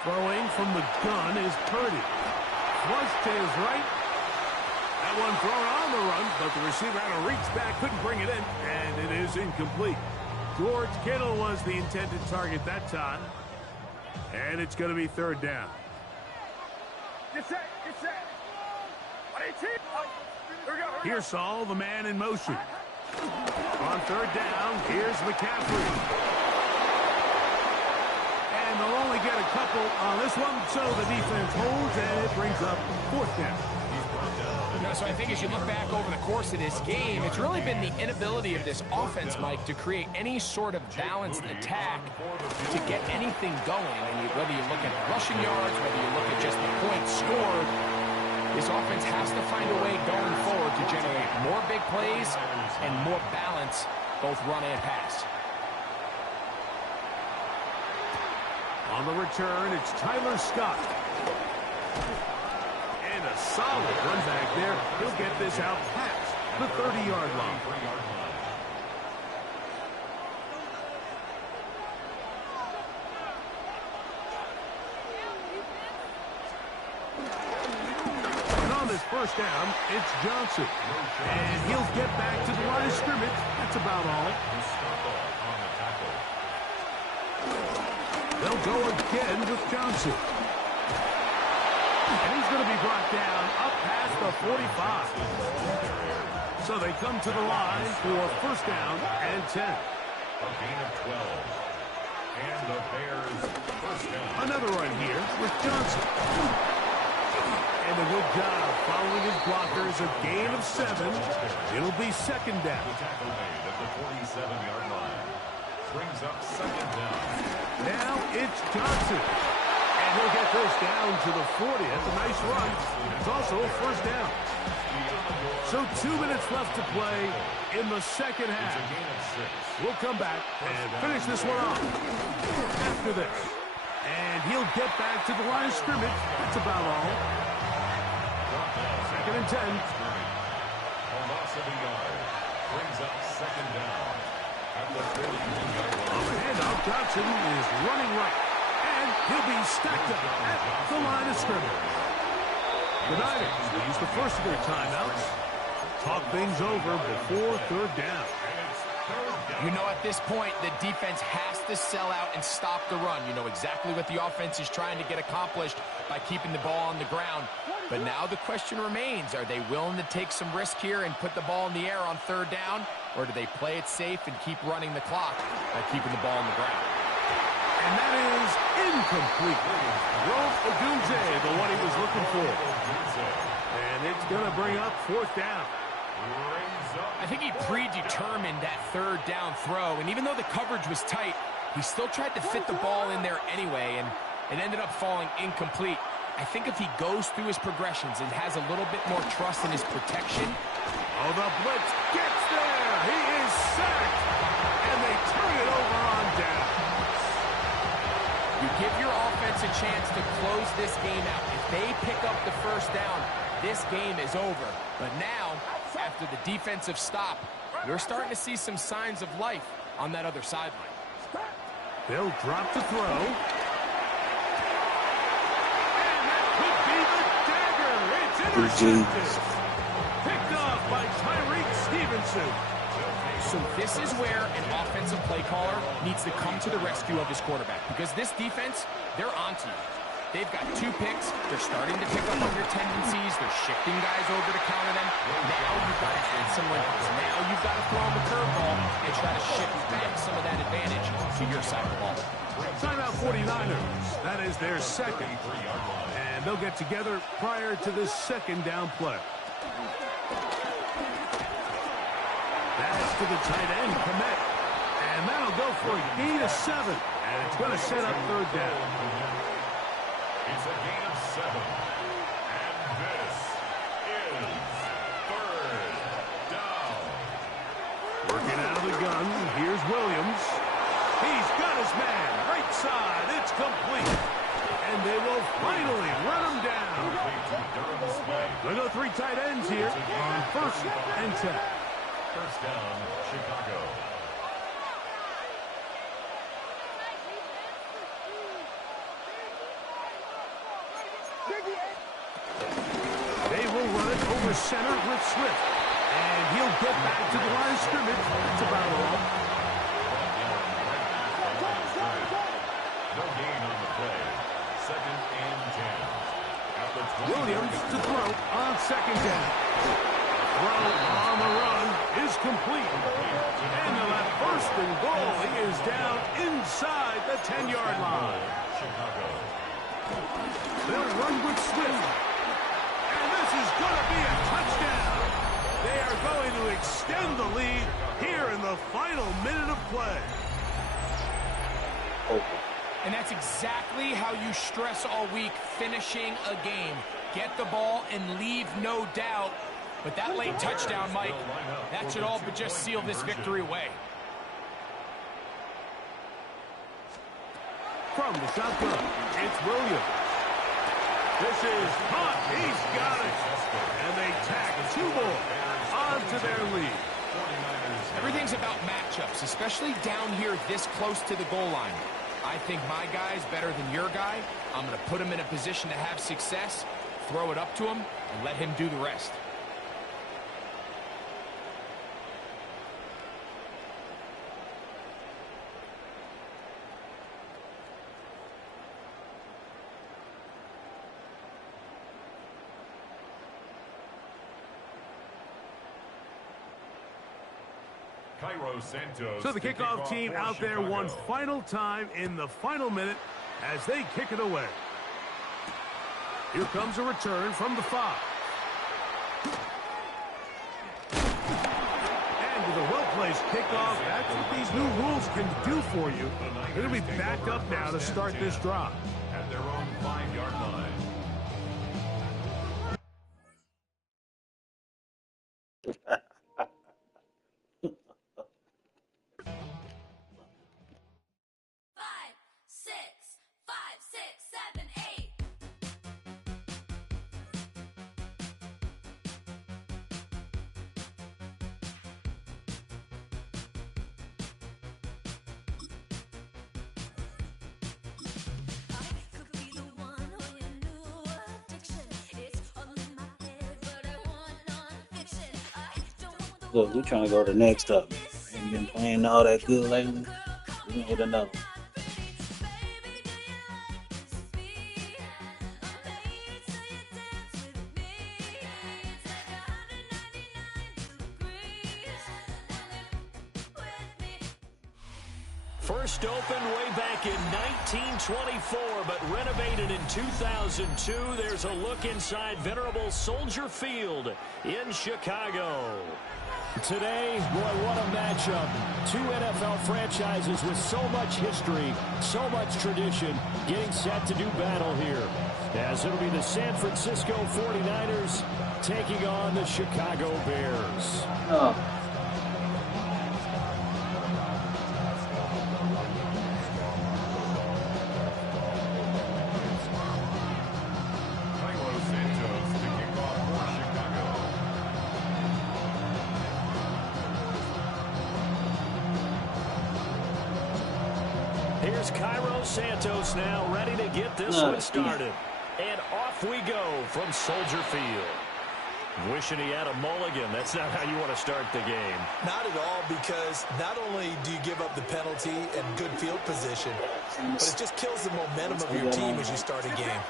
Throwing from the gun is Purdy. Flush to his right. That one thrown on the run, but the receiver had to reach back, couldn't bring it in, and it is incomplete. George Kittle was the intended target that time. And it's going to be 3rd down. Get set, get set. 118. Here's Saul, the man in motion. On 3rd down, here's McCaffrey. And they'll only get a couple on this one, so the defense holds, and it brings up 4th down. So I think as you look back over the course of this game, it's really been the inability of this offense, Mike, to create any sort of balanced attack to get anything going. And whether you look at the rushing yards, whether you look at just the points scored, this offense has to find a way going forward to generate more big plays and more balance, both run and pass. On the return, it's Tyler Scott. And a solid run back there. He'll get this out past the 30-yard line. And on this 1st down, it's Johnson. And he'll get back to the line of scrimmage. That's about all. They'll go again with Johnson. And he's going to be brought down up past the 45. So they come to the line for 1st down and 10. A gain of 12. And the Bears 1st down. Another run here with Johnson. And a good job following his blockers. A gain of 7. It'll be 2nd down. The tackle made at the 47-yard line. Brings up 2nd down. Now it's Johnson. And he'll get this down to the 40. That's a nice run. It's also a 1st down. So 2 minutes left to play in the 2nd half. We'll come back and finish this one off after this. And he'll get back to the line of scrimmage. That's about all. 2nd and 10. A loss of a yard. Brings up 2nd down. At the 41-yard line. On the handoff, Johnson is running right. And he'll be stacked up at the line of scrimmage. The Niners use the first of their timeouts. Talk things over before 3rd down. You know, at this point, the defense has to sell out and stop the run. You know exactly what the offense is trying to get accomplished by keeping the ball on the ground. But now the question remains, are they willing to take some risk here and put the ball in the air on 3rd down? Or do they play it safe and keep running the clock by keeping the ball on the ground? And that is incomplete. Rove Odunze, the one he was looking for. And it's going to bring up 4th down. I think he predetermined that 3rd down throw, and even though the coverage was tight, he still tried to fit the ball in there anyway, and it ended up falling incomplete. I think if he goes through his progressions and has a little bit more trust in his protection. Oh, the blitz gets there. He is sacked, and they turn it over on down. You give your offense a chance to close this game out. If they pick up the 1st down, this game is over. But now, after the defensive stop, you're starting to see some signs of life on that other sideline. They'll drop the throw. And that could be the dagger. It's intercepted. Picked off by Tyreek Stevenson. So this is where an offensive play caller needs to come to the rescue of his quarterback, because this defense, they're onto you. They've got 2 picks. They're starting to pick up on your tendencies. They're shifting guys over to counter them. Now you've got to add some wrinkles. Now you've got to throw them a curveball and try to shift back some of that advantage to your side of the ball. Timeout 49ers. That is their 2nd. And they'll get together prior to this 2nd down play. That's to the tight end, Komet. And that'll go for a gain of 7. And it's going to set up 3rd down. It's a gain of 7. And this run. Here's Williams. He's got his man. Right side. It's complete. And they will finally run him down. They'll go 3 tight ends here on 1st and 10. First down, Chicago. They will run it over center with Swift. And he'll get back to the line of scrimmage. That's about all. No gain on the play. 2nd and 10. Williams to throw on 2nd down. Throw on the run is complete. And the left 1st and goal. He is down inside the 10-yard line. Chicago. They'll run with Swift. And this is going to be a touchdown. They are going to extend the lead here in the final minute of play. And that's exactly how you stress all week, finishing a game. Get the ball and leave no doubt. But that late touchdown, Mike, that should all but just seal this victory away. From the shotgun, it's Williams. This is hot. He's got it. And they tack 2 more onto their lead. Everything's about matchups, especially down here this close to the goal line. I think my guy's better than your guy. I'm going to put him in a position to have success, throw it up to him, and let him do the rest. So the kickoff team out there one final time in the final minute as they kick it away. Here comes a return from the 5. And with a well-placed kickoff, that's what these new rules can do for you. They're going to be backed up now to start this drive. At their own 5-yard line. Look, we're trying to go to the next up. Ain't been playing all that good lately. We're gonna hit another. First opened way back in 1924, but renovated in 2002. There's a look inside venerable Soldier Field in Chicago. Today, boy, what a matchup. 2 NFL franchises with so much history, so much tradition, getting set to do battle here. As it'll be the San Francisco 49ers taking on the Chicago Bears. Here's Cairo Santos now ready to get this one started. And off we go from Soldier Field. Wishing he had a mulligan. That's not how you want to start the game. Not at all, because not only do you give up the penalty and good field position, but it just kills the momentum of your team as you start a game.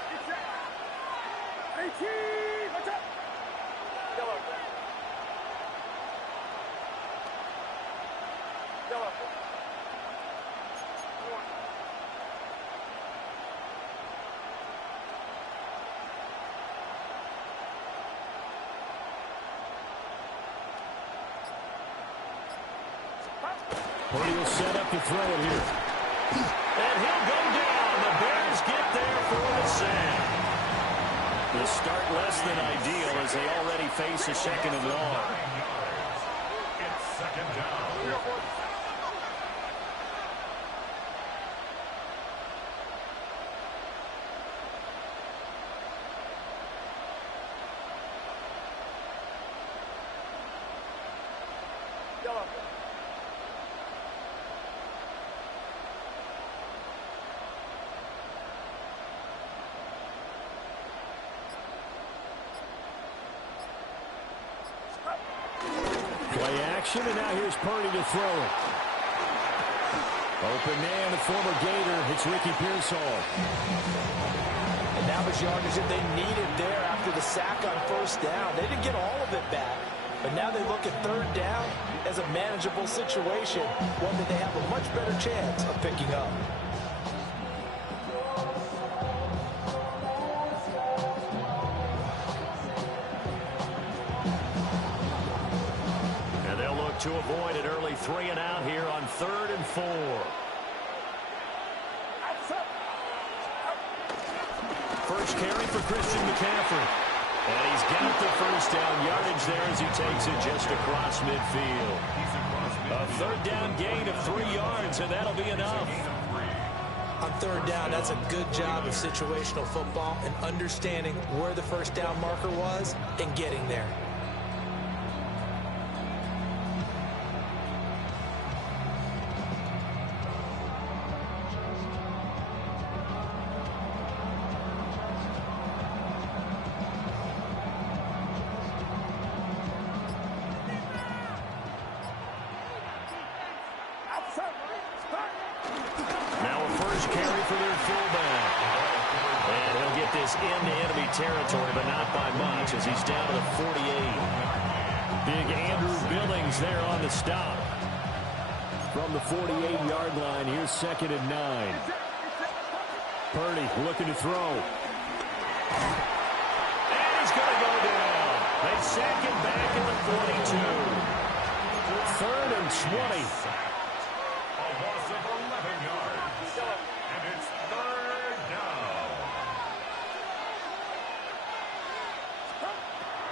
Purdy will set up to throw it here. And he'll go down. The Bears get there for the sack. The start less than ideal as they already face a 2nd and long. It's 2nd down. Play action, and now here's Purdy to throw it. Open man, the former Gator. It's Ricky Pearsall. And that was yardage that they needed there after the sack on first down. They didn't get all of it back, but now they look at third down as a manageable situation, one that they have a much better chance of picking up. To avoid an early 3-and-out here on 3rd and 4. First carry for Christian McCaffrey. And he's got the first down yardage there as he takes it just across midfield. A third down gain of 3 yards, and that'll be enough. On third down, that's a good job of situational football and understanding where the first down marker was and getting there. Territory, but not by much as he's down to the 48. Big Andrew Billings there on the stop. From the 48-yard line, here's 2nd and 9. Purdy looking to throw. And he's going to go down. They sack him back at the 42. 3rd and 20. A loss of 11 yards. And it's 3rd down.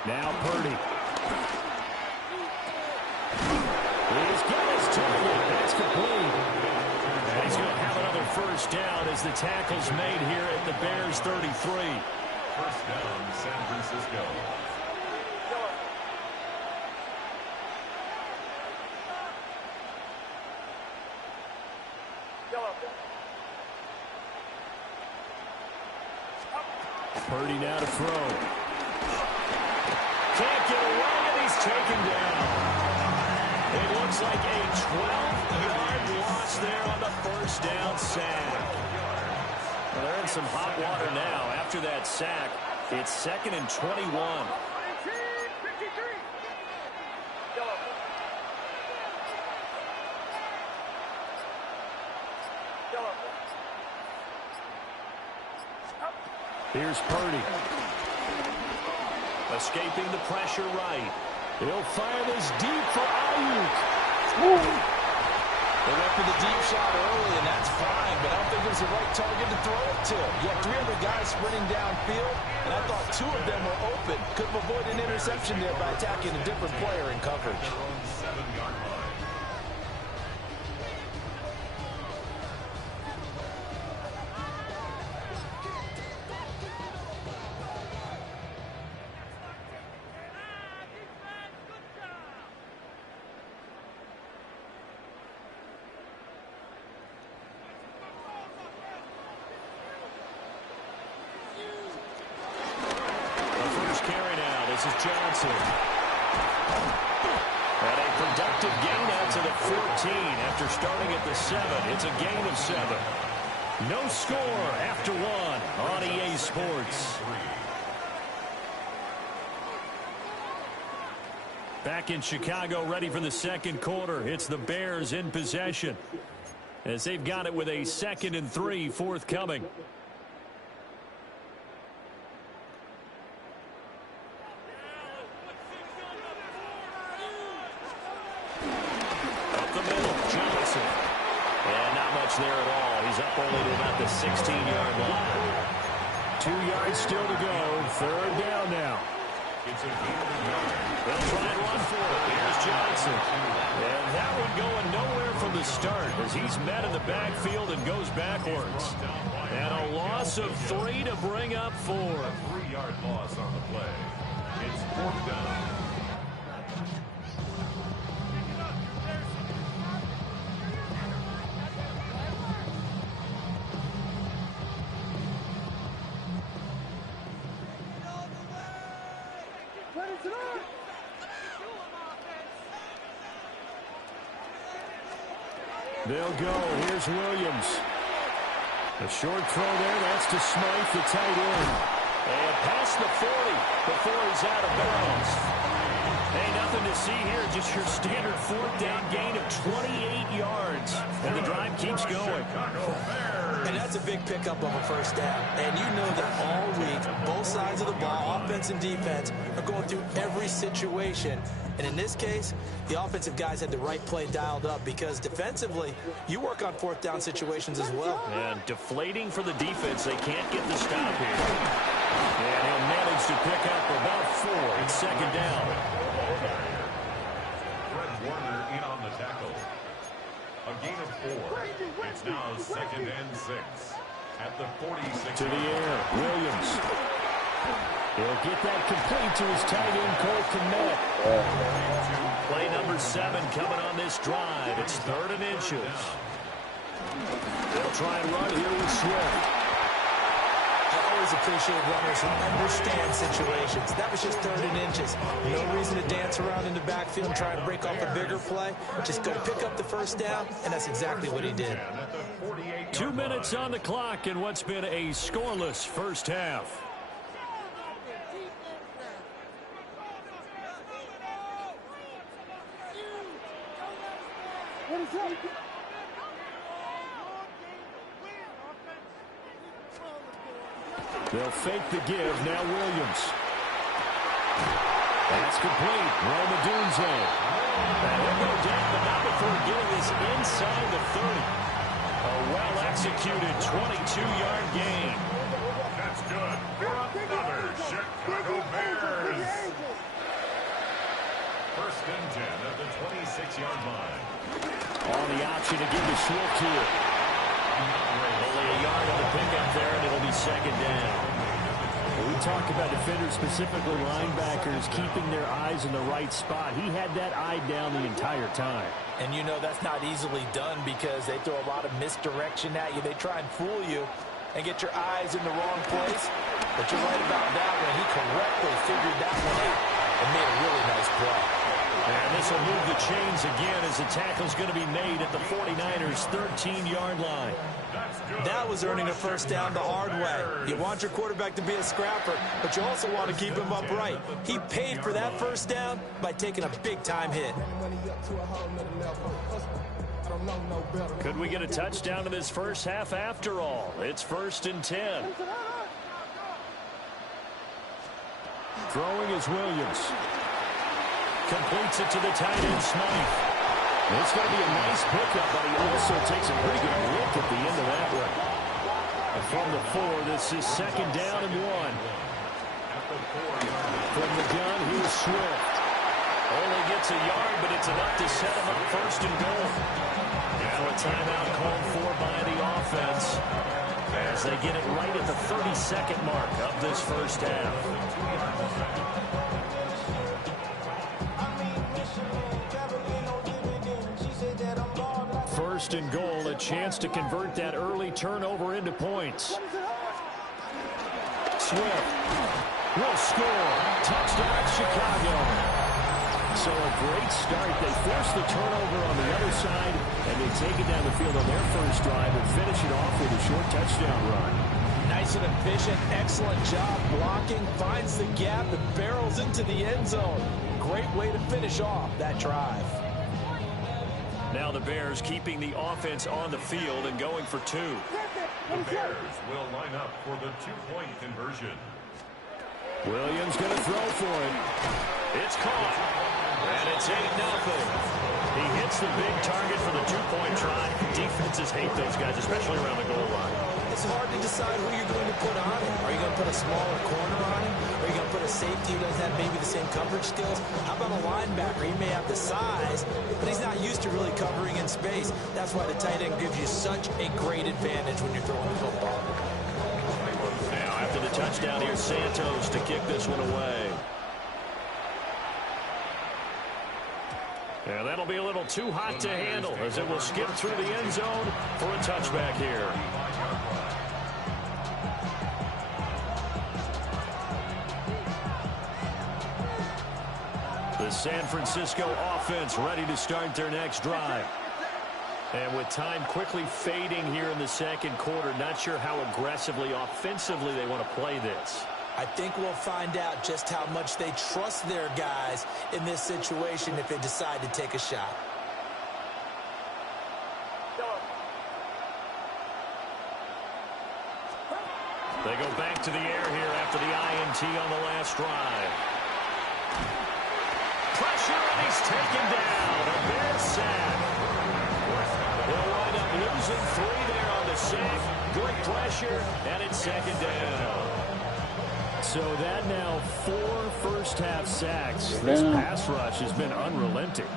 Now Purdy. He's got his target. That's complete. And he's going to have another first down as the tackle's made here at the Bears 33. First down, San Francisco. Purdy now to throw. Can't get away, and he's taken down. It looks like a 12-yard loss there on the first down sack. Well, they're in some hot water now. After that sack, it's 2nd and 21. Here's Purdy. Escaping the pressure right. He'll fire this deep for Ayuk. They went for the deep shot early, and that's fine, but I don't think it was the right target to throw it to. You had 3 other guys sprinting downfield, and I thought 2 of them were open. Could have avoided an interception there by attacking a different player in coverage. 7-yard line. This is Johnson. And a productive gain out to the 14 after starting at the 7. It's a gain of 7. No score after 1 on EA Sports. Back in Chicago, ready for the second quarter. It's the Bears in possession as they've got it with a 2nd and 3 forthcoming. There at all. He's up only to about the 16-yard line. 2 yards still to go. 3rd down now. They'll try and run for it. Here's Johnson. And that one going nowhere from the start as he's met in the backfield and goes backwards. And a loss of 3 to bring up 4. A 3-yard loss on the play. It's 4th down. They'll go. Here's Williams. A short throw there. That's to Smythe, the tight end. And past the 40 before he's out of bounds. Hey, nothing to see here. Just your standard fourth down gain of 28 yards. And the drive keeps going. And that's a big pickup of a first down. And you know that all week, both sides of the ball, offense and defense, are going through every situation. And in this case, the offensive guys had the right play dialed up because defensively, you work on fourth down situations as well. And deflating for the defense. They can't get the stop here. And he'll manage to pick up about 4. It's second down. Fred Warner in on the tackle. A gain of 4. It's now second and 6 at the 46. To the air, Williams. He'll get that complete to his tight end, Cole Kmet. Play number 7 coming on this drive. It's 3rd and inches. They'll try and run here with Swift. I always appreciate runners who understand situations. That was just 3rd and inches. No reason to dance around in the backfield and try to break off a bigger play. Just go pick up the first down, and that's exactly what he did. 2 minutes on the clock in what's been a scoreless first half. They'll fake the give. Now Williams. That's complete. Roma Dunze. And he'll go down, but not before getting this inside the 30. A well-executed 22-yard gain. That's good for another Chicago Bears. 1st and 10 at the 26-yard line. On the option to give to Swift here. Only a yard on the pickup there, and it'll be second down. We talk about defenders, specifically linebackers, keeping their eyes in the right spot. He had that eye down the entire time. And you know that's not easily done because they throw a lot of misdirection at you. They try and fool you and get your eyes in the wrong place. But you're right about that one. He correctly figured that one out and made a really nice play. And this will move the chains again as the tackle's going to be made at the 49ers' 13-yard line. That was earning a first down the hard way. You want your quarterback to be a scrapper, but you also want to keep him upright. He paid for that first down by taking a big-time hit. Could we get a touchdown in this first half after all? It's 1st and 10. Throwing is Williams. Completes it to the tight end, Smythe. It's going to be a nice pickup, but he also takes a pretty good look at the end of that one. And from the 4, this is second down and 1. From the gun, here's Swift. Only gets a yard, but it's enough to set him up 1st and goal. Now a timeout called for by the offense as they get it right at the 32nd mark of this first half. 1st and goal, a chance to convert that early turnover into points. Swift will score. Touchdown, Chicago. So a great start. They force the turnover on the other side, and they take it down the field on their first drive and finish it off with a short touchdown run. Nice and efficient, excellent job blocking, finds the gap and barrels into the end zone. Great way to finish off that drive. Now the Bears keeping the offense on the field and going for 2. The Bears will line up for the 2-point conversion. Williams going to throw for it. It's caught. And it's 8-0. He hits the big target for the 2-point try. Defenses hate those guys, especially around the goal line. It's hard to decide who you're going to put on him. Are you going to put a smaller corner on him? Are you going to put a safety who doesn't have maybe the same coverage skills? How about a linebacker? He may have the size, but he's not used to really covering in space. That's why the tight end gives you such a great advantage when you're throwing the football. Now after the touchdown, here's Santos to kick this one away. And that'll be a little too hot to handle as it will skip through the end zone for a touchback here. The San Francisco offense ready to start their next drive. And with time quickly fading here in the second quarter, not sure how aggressively, offensively they want to play this. I think we'll find out just how much they trust their guys in this situation if they decide to take a shot. They go back to the air here after the INT on the last drive. Pressure, and he's taken down. A Bears sack. They'll wind up losing 3 there on the sack. Good pressure, and it's second down. So that now 4 first-half sacks. This pass rush has been unrelenting.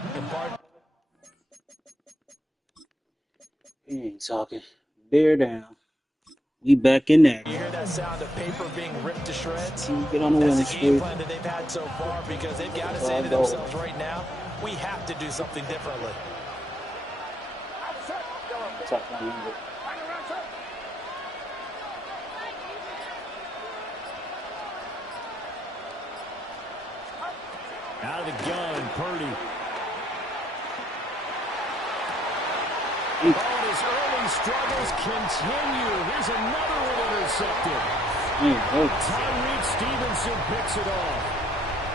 He ain't talking. Bear down. We back in there. You hear that sound of paper being ripped to shreds? Get on the winning That's the game streak. plan that they've had so far because they've got to say to themselves right now, we have to do something differently. Out of the gun, Purdy. Oh, and his early struggles continue. Here's another one intercepted. Tyreek Stevenson picks it off.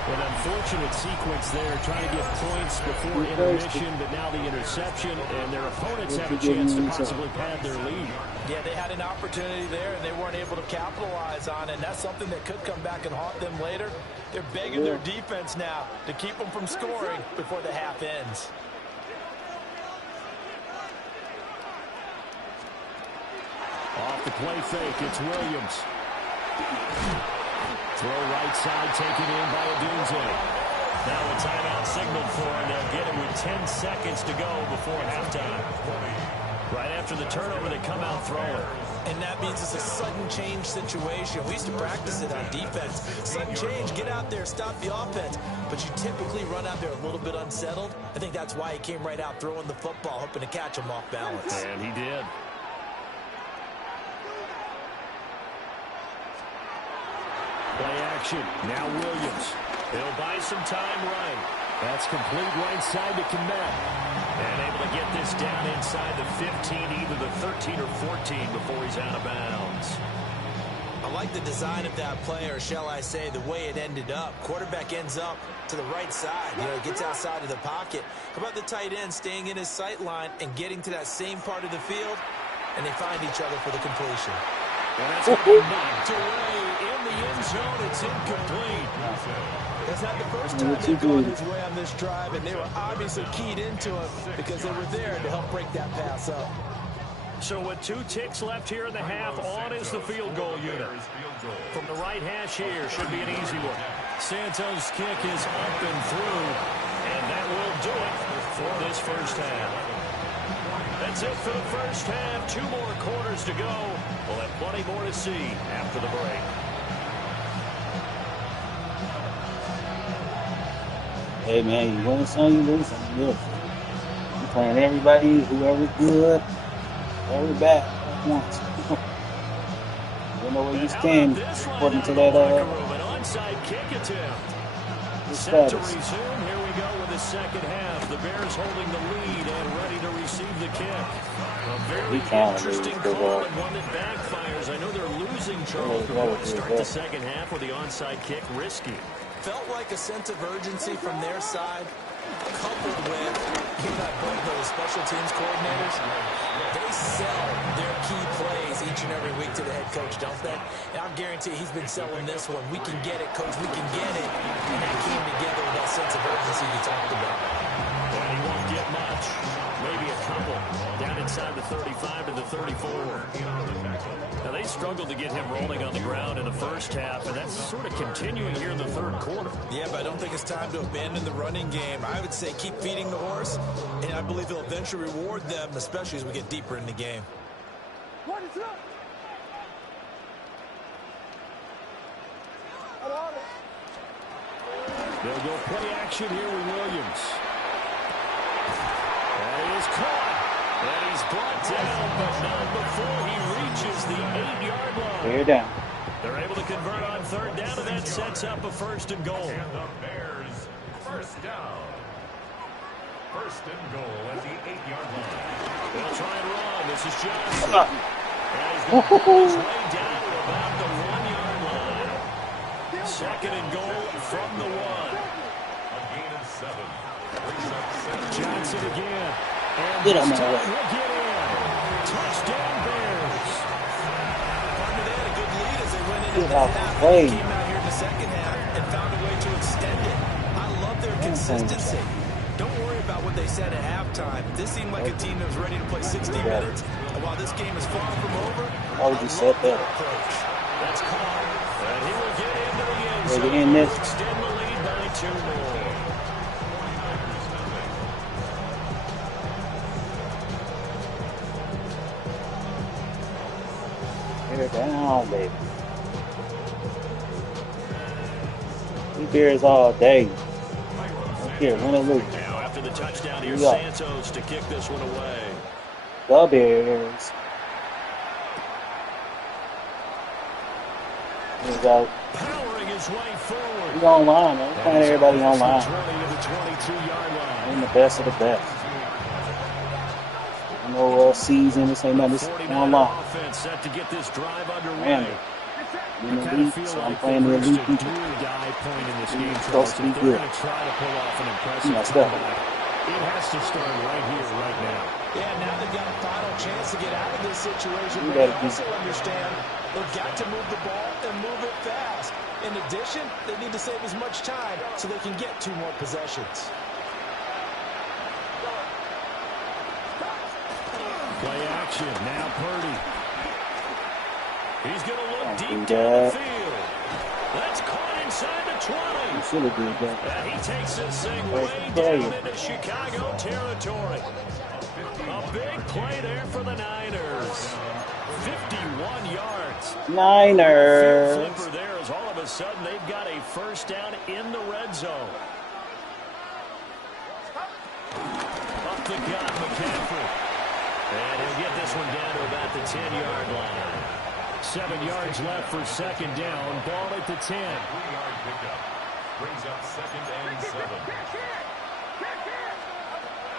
An unfortunate sequence there, trying to get points before intermission, but now the interception, and their opponents have a chance to possibly pad their lead. Yeah, they had an opportunity there, and they weren't able to capitalize on it, and that's something that could come back and haunt them later. They're begging their defense now to keep them from scoring before the half ends. Off the play fake, it's Williams. Throw right side taken in by Odunze. Now a timeout signaled for, and they'll get it with 10 seconds to go before halftime. Right after the turnover, they come out throwing. And that means it's a sudden change situation. We used to practice it on defense. Sudden change, get out there, stop the offense. But you typically run out there a little bit unsettled. I think that's why he came right out throwing the football, hoping to catch him off balance. And he did. Play action. Now Williams. He'll buy some time right. That's complete right side to Kmet. And able to get this down inside the 15, either the 13 or 14 before he's out of bounds. I like the design of that play, or shall I say the way it ended up. Quarterback ends up to the right side. You know, he gets outside of the pocket. How about the tight end staying in his sight line and getting to that same part of the field? And they find each other for the completion. And that's going to be knocked away in the end zone. It's incomplete. That's not the first time they've gone his way on this drive, and they were obviously keyed into it because they were there to help break that pass up. So with 2 ticks left here in the half, on is the field goal unit. From the right hash here, should be an easy one. Santos' kick is up and through, and that will do it for this first half. That's it for the first half. 2 more quarters to go. We'll have plenty more to see after the break. Hey, man, you win some, you lose some. Good. You playing everybody, whoever's good, every back at once. You know where you stand according to that An onside kick attempt. Set to resume. Here we go with the second half. The Bears holding the lead and ready to receive the kick. A very interesting call and one that backfires. I know they're losing, Charles, before we start the second half with the onside kick risky. Felt like a sense of urgency from their side, coupled with, you and I both know the special teams coordinators, they sell their key plays each and every week to the head coach, don't they? And I guarantee he's been selling this one. We can get it, coach, we can get it. And that came together with that sense of urgency you talked about. And he won't get much. Maybe a couple. Down inside the 35 to the 34. Now, they struggled to get him rolling on the ground in the first half, and that's sort of continuing here in the third quarter. Yeah, but I don't think it's time to abandon the running game. I would say keep feeding the horse, and I believe he'll eventually reward them, especially as we get deeper in the game. What is up? They'll go play action here with Williams. And he is caught. And he's brought down, but not before he reaches the 8-yard line. Clear down. They're able to convert on third down, and that sets up a 1st and goal. And the Bears, first down. 1st and goal at the 8-yard line. try and run. This is Johnson. And he's going to pull his way down to about the 1-yard line. Second and goal from the 1. A gain of 7. Brings up 7. Johnson again. And Get on this my time way. will get in. Touchdown Bears. Partner, they had a good lead as they went into Get the out half. the way. They came out here in the second half and found a way to extend it. I love their consistency. Don't worry about what they said at halftime. This seemed like a team that was ready to play 60 minutes. And while this game is far from over, Why would you say that? That's caught. And he will get into the end Ready zone. in this. Extend the lead by 2 more. Tear down, baby. We Bears all day. Don't care, win or lose. Now after the touchdown, here's Yeah. Santos to kick this one away. The Bears. We got. Powering his way forward. We online, man. We're playing everybody online. 20 to the 22-yard line. We're the best of the best. No season, this ain't nothing. This is 49 online. offense set to get this drive underway. Random. In the Kind of league, feel so I'm like playing the they've elite reached a people. do-or-die point in this You're game, supposed to be Charles. If good. they're going to try to pull off an impressive messed up. comeback, it has to start right here, right now. yeah, now they've got a final chance to get out of this situation. You But they gotta be- also understand they've got to move the ball and move it fast. In addition, they need to save as much time so they can get 2 more possessions. Play action. Now Purdy. He's going to look Don't deep do down the that. field. That's caught inside the 20. You should have did that. And he takes this thing Where's way the play? down into Chicago territory. A big play there for the Niners. 51 yards. Niners. Flipper there as all of a sudden they've got a first down in the red zone. Up the gut, McCaffrey. And he'll get this one down to about the 10-yard line. 7 yards left for second down. Ball at the 10. 3-yard pickup. Brings up 2nd and 7.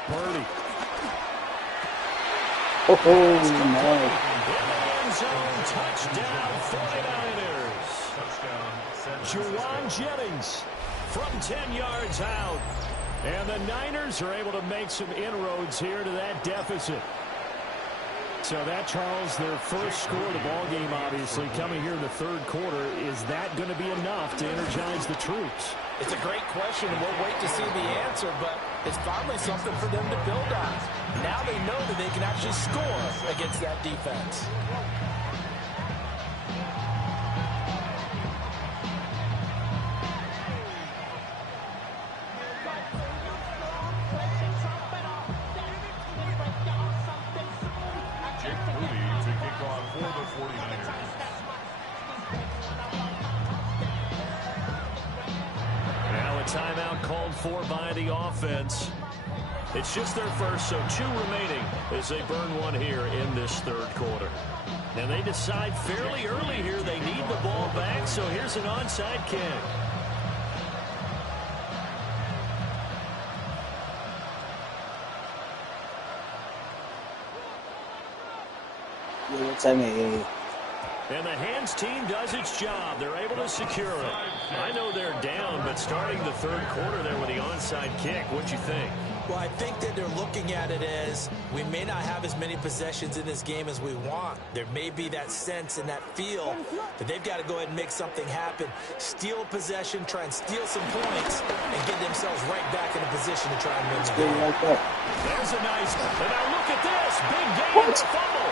Purdy. Oh, nice. In the end zone, touchdown 49ers. Touchdown. Juwan Jennings from 10 yards out. And the Niners are able to make some inroads here to that deficit. So that, Charles, their first score of the ball game, obviously, coming here in the third quarter. Is that going to be enough to energize the troops? It's a great question, and we'll wait to see the answer, but it's finally something for them to build on. Now they know that they can actually score against that defense. Jake Moody to kick off for the 49ers. Now a timeout called for by the offense. It's just their first, so 2 remaining as they burn one here in this third quarter. And they decide fairly early here they need the ball back, so here's an onside kick. Yeah, what's that mean? And the hands team does its job. They're able to secure it. I know they're down, but starting the third quarter there with the onside kick, what'd you think? Well, I think that they're looking at it as we may not have as many possessions in this game as we want. There may be that sense and that feel that they've got to go ahead and make something happen. Steal a possession, try and steal some points, and get themselves right back in a position to try and win the game. Like that. There's a nice, and now look at this. Big game in the fumble.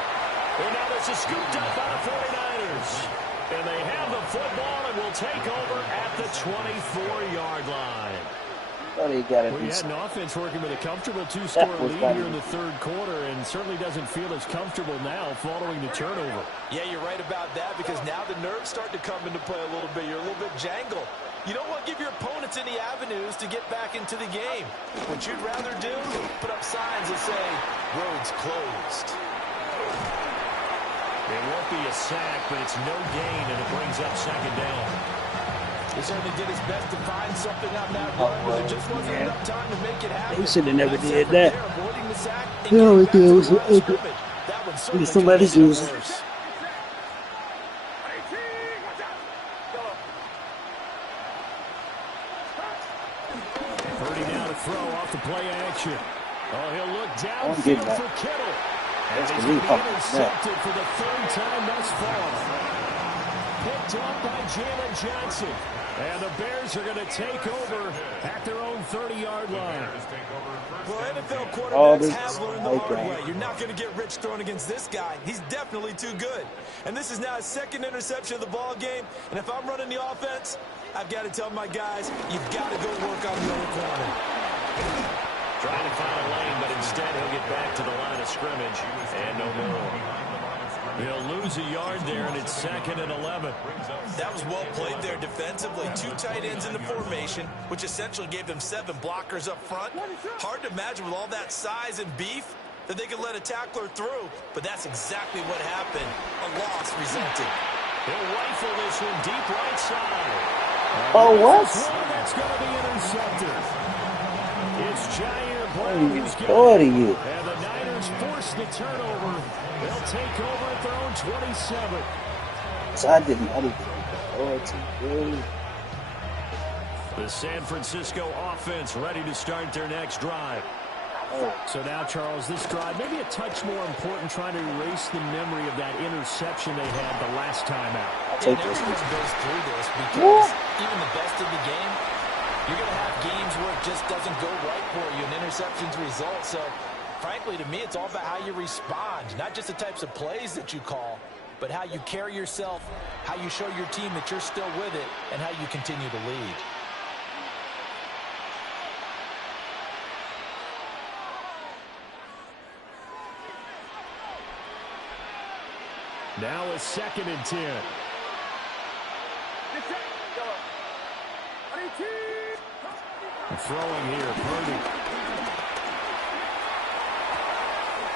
And now this is scooped up by the 49ers. And they have the football and will take over at the 24-yard line. Thought he got it. Well, you had an offense working with a comfortable 2-score That was lead funny. here in the third quarter and certainly doesn't feel as comfortable now following the turnover. Yeah, you're right about that because now the nerves start to come into play a little bit. You're a little bit jangled. You don't want to give your opponents any avenues to get back into the game. What you'd rather do, put up signs that say, roads closed. It won't be a sack, but it's no gain, and it brings up second down. He certainly did his best to find something on that run, but there just wasn't enough time to make it happen. They should have never Nice did effort that. there, avoiding the sack and No, getting back to the was line of scrimmage. That one certainly could have somebody's made it using. worse. Purdy now to throw off the play action. Oh, he'll look I'm getting downfield that. for Kittle. And That's he's the going lead. to be intercepted for the third time thus far. Picked up by Jalen Johnson. And the Bears are going to take over at their own 30-yard line. Well, NFL Oh, quarterbacks this have is learned the my hard guy. way. You're not going to get rich throwing against this guy. He's definitely too good. And this is now his second interception of the ball game. And if I'm running the offense, I've got to tell my guys, you've got to go work on the other corner. Trying to find a lane, but instead he'll get back to the line of scrimmage. And no more. He'll lose a yard there, and it's 2nd and 11. That was well played there defensively. 2 tight ends in the formation, which essentially gave them 7 blockers up front. Hard to imagine with all that size and beef that they could let a tackler through, but that's exactly what happened. A loss resulted. He'll rifle this one deep right side. Oh, what? That's going to be intercepted. It's Jair What Brown are you who's thought got it. of you? And the Niners force the turnover. They'll take over at their own 27. So I didn't get authority. The San Francisco offense ready to start their next drive. So now, Charles, this drive maybe a touch more important, trying to erase the memory of that interception they had the last time out. And everyone goes through this because even the best of the game, you're going to have games where it just doesn't go right for you, and interceptions result. So, frankly, to me, it's all about how you respond, not just the types of plays that you call, but how you carry yourself, how you show your team that you're still with it, and how you continue to lead. Now a 2nd and 10. Throwing here, Purdy.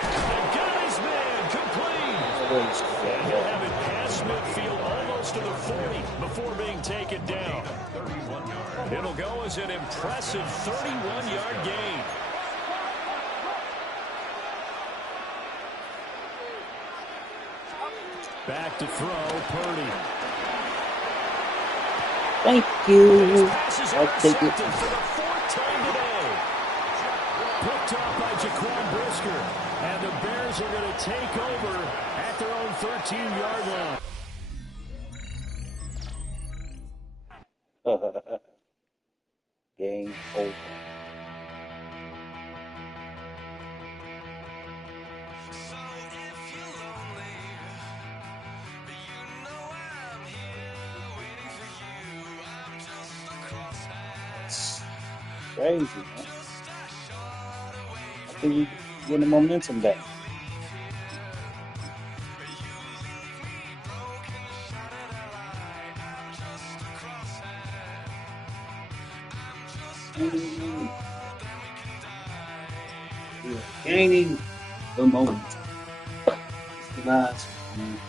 And got his man complete. And he'll have it past midfield almost to the 40 before being taken down. It'll go as an impressive 31-yard gain. Back to throw, Purdy. Thank you. I'll take it. For the 4th time today. Picked up by Jaquan Brisker. And the Bears are going to take over at their own 13-yard line. Game over. Crazy, man. I think we getting the momentum back. We are gaining the momentum. It's the last one.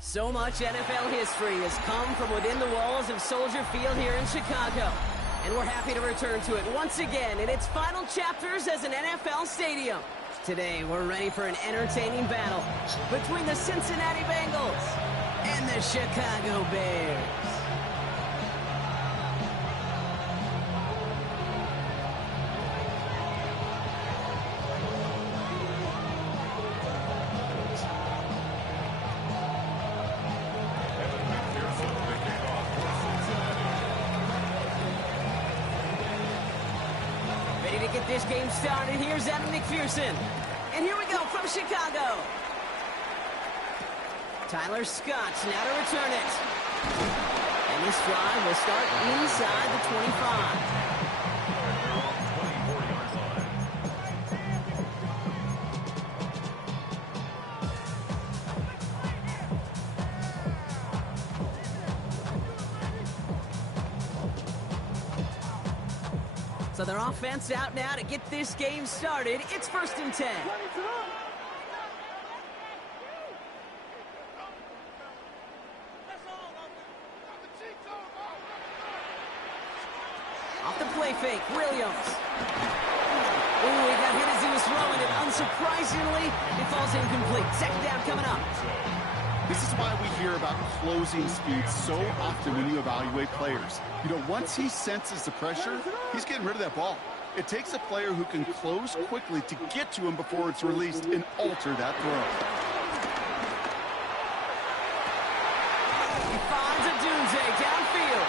So much NFL history has come from within the walls of Soldier Field here in Chicago. And we're happy to return to it once again in its final chapters as an NFL stadium. Today, we're ready for an entertaining battle between the Cincinnati Bengals and the Chicago Bears. Ready to get this game started. Here's Adam McPherson. And here we go from Chicago. Tyler Scott's now to return it. And this drive will start inside the 25. So their offense out now to get this game started. It's 1st and 10. Off the play fake, Williams. Ooh, he got hit as he was throwing it. Unsurprisingly, it falls incomplete. Second down coming up. This is why we hear about closing speed so often when you evaluate players. You know, once he senses the pressure, he's getting rid of that ball. It takes a player who can close quickly to get to him before it's released and alter that throw. He finds a Dunze downfield.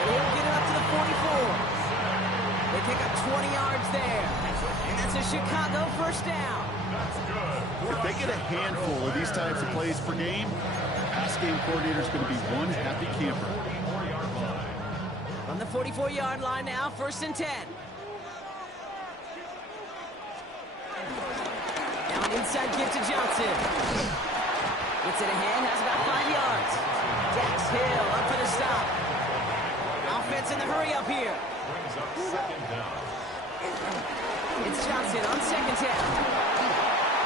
And he'll get it up to the 44. They pick up 20 yards there. And that's a Chicago first down. If they get a handful of these types of plays per game, pass game coordinator is going to be one happy camper. From the 44-yard line now, 1st and 10. Now an inside give to Johnson. Gets it ahead, has about 5 yards. Dax Hill up for the stop. Offense in the hurry up here. It's Johnson on 2nd down.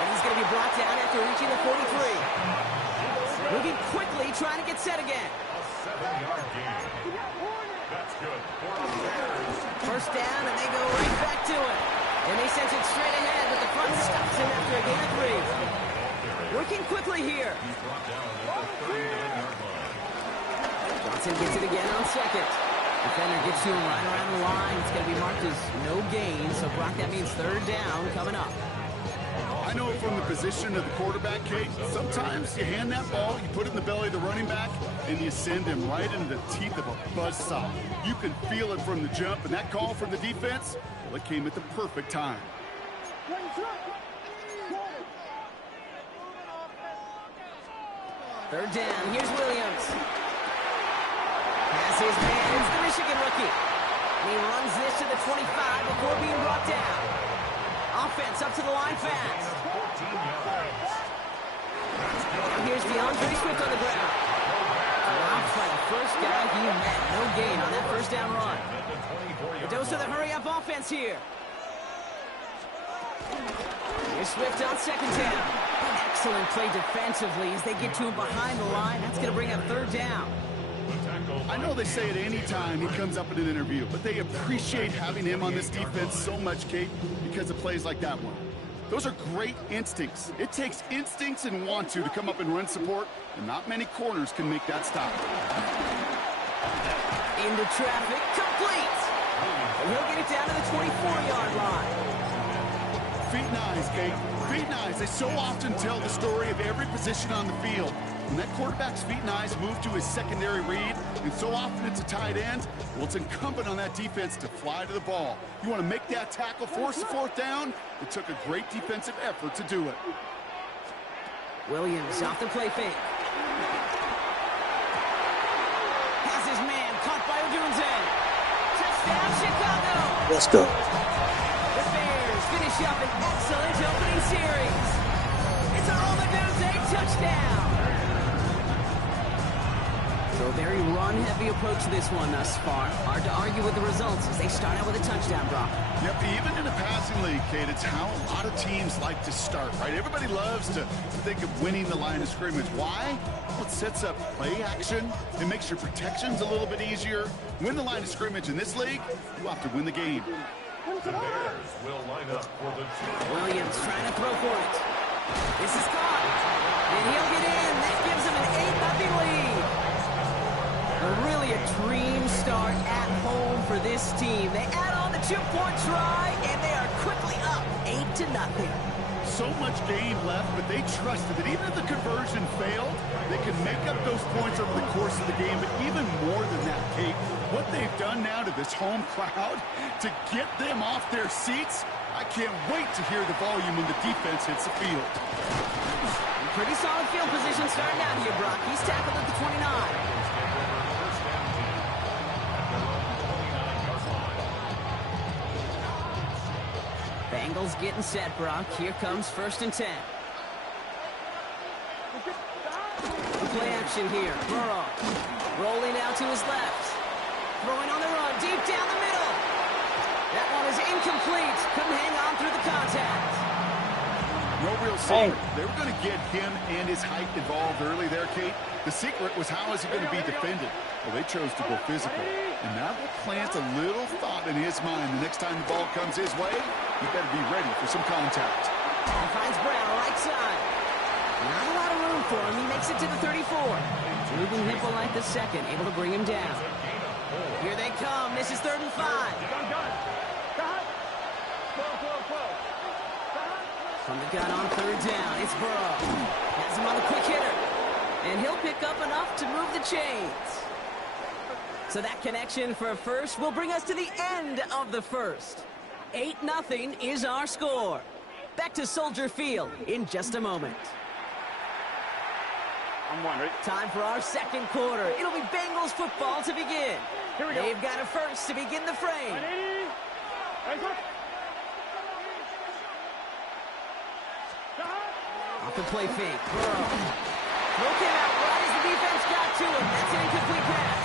And he's going to be brought down after reaching the 43. Moving quickly, trying to get set again. A 7-yard gain. That's good. 1st down, and they go right back to it. And they send it straight ahead, but the front stops him after a gain of 3. Working quickly here. He's brought down at the 39-yard line. Johnson gets it again on 2nd. Defender gets to him right around the line. It's going to be marked as no gain. So, Brock, that means 3rd down coming up. I know from the position of the quarterback, Kate, sometimes you hand that ball, you put it in the belly of the running back, and you send him right into the teeth of a buzzsaw. You can feel it from the jump, and that call from the defense, well, it came at the perfect time. 3rd down. Here's Williams. Has his man. It's the Michigan rookie. And he runs this to the 25 before being brought down. Offense up to the line fast. And here's DeAndre Swift on the ground. Dropped by the first guy he met. No gain on that 1st down run. The dose of the hurry-up offense here. Here's Swift on 2nd down. Excellent play defensively as they get to him behind the line. That's going to bring up 3rd down. I know they say it any time he comes up in an interview, but they appreciate having him on this defense so much, Kate, because of plays like that one. Those are great instincts. It takes instincts and want to come up and run support, and not many corners can make that stop. Into traffic, complete. And he'll get it down to the 24-yard line. Feet and eyes, Kate. Feet and eyes. They so often tell the story of every position on the field. When that quarterback's feet and eyes move to his secondary read, and so often it's a tight end, well, it's incumbent on that defense to fly to the ball. You want to make that tackle, force the 4th down? It took a great defensive effort to do it. Williams off the play fake. Has his man caught by Odunze. Touchdown, Chicago. Let's go. The Bears finish up an excellent opening series. It's a Odunze touchdown. So a very run-heavy approach to this one thus far. Hard to argue with the results as they start out with a touchdown, Brock. Yep, even in a passing league, Kate, it's how a lot of teams like to start, right? Everybody loves to think of winning the line of scrimmage. Why? Well, it sets up play action. It makes your protections a little bit easier. Win the line of scrimmage in this league, you have to win the game. The Bears will line up for the Williams trying to throw for it. This is caught. And he'll get in. That gives him an 8-0 lead. Really a dream start at home for this team. They add on the 2-point try, and they are quickly up 8-0. So much game left, but they trusted that even if the conversion failed, they could make up those points over the course of the game. But even more than that, Kate, what they've done now to this home crowd to get them off their seats, I can't wait to hear the volume when the defense hits the field. Pretty solid field position starting out here, Brock. He's tackled at the 29. Bengals getting set, Brock. Here comes 1st and 10. Play action here. Burrow rolling out to his left. Throwing on the run, deep down the middle. That one is incomplete. Couldn't hang on through the contact. No real secret. They were going to get him and his height involved early there, Kate. The secret was how is he going to be defended? Well, they chose to go physical. And that will plant a little thought in his mind. The next time the ball comes his way, he better be ready for some contact. He finds Brown right side. Not a lot of room for him. He makes it to the 34. Ruben Hippolyte the second, able to bring him down. Here they come. This is 3rd and 5. From the gun on 3rd down, it's Burrow. Has him on the quick hitter. And he'll pick up enough to move the chains. So that connection for a first will bring us to the end of the first. 8-0 is our score. Back to Soldier Field in just a moment. I'm one, right? Time for our second quarter. It'll be Bengals football to begin. Here we go. They've got a first to begin the frame. 180. Off the play fake. Burrow. Broken out right as the defense got to him. That's an incomplete pass.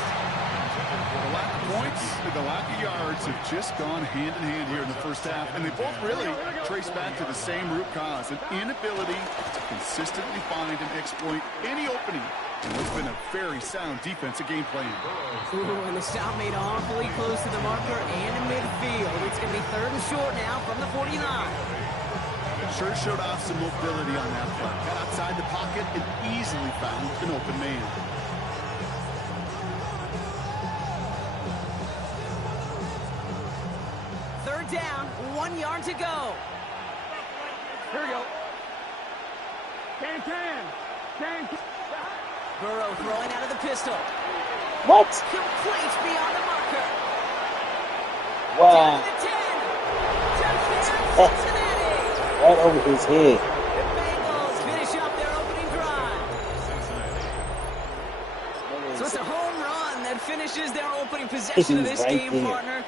The lack of points and the lack of yards have just gone hand in hand here in the first half, and they both really trace back to the same root cause, an inability to consistently find and exploit any opening. And it's been a very sound defensive game plan. Ooh, and the stop made awfully close to the marker and in midfield. It's going to be 3rd and short now from the 49. Sure showed off some mobility on that play. Got outside the pocket and easily found an open man. Third down, 1 yard to go. Here we go. Can. Burrow throwing out of the pistol. What? Complete beyond the marker. Wow. Down to the 10. Touchdown, Cincinnati. Right over his head. The Bengals finish up their opening drive. So it's a home run that finishes their opening possession of this Right game, there. partner.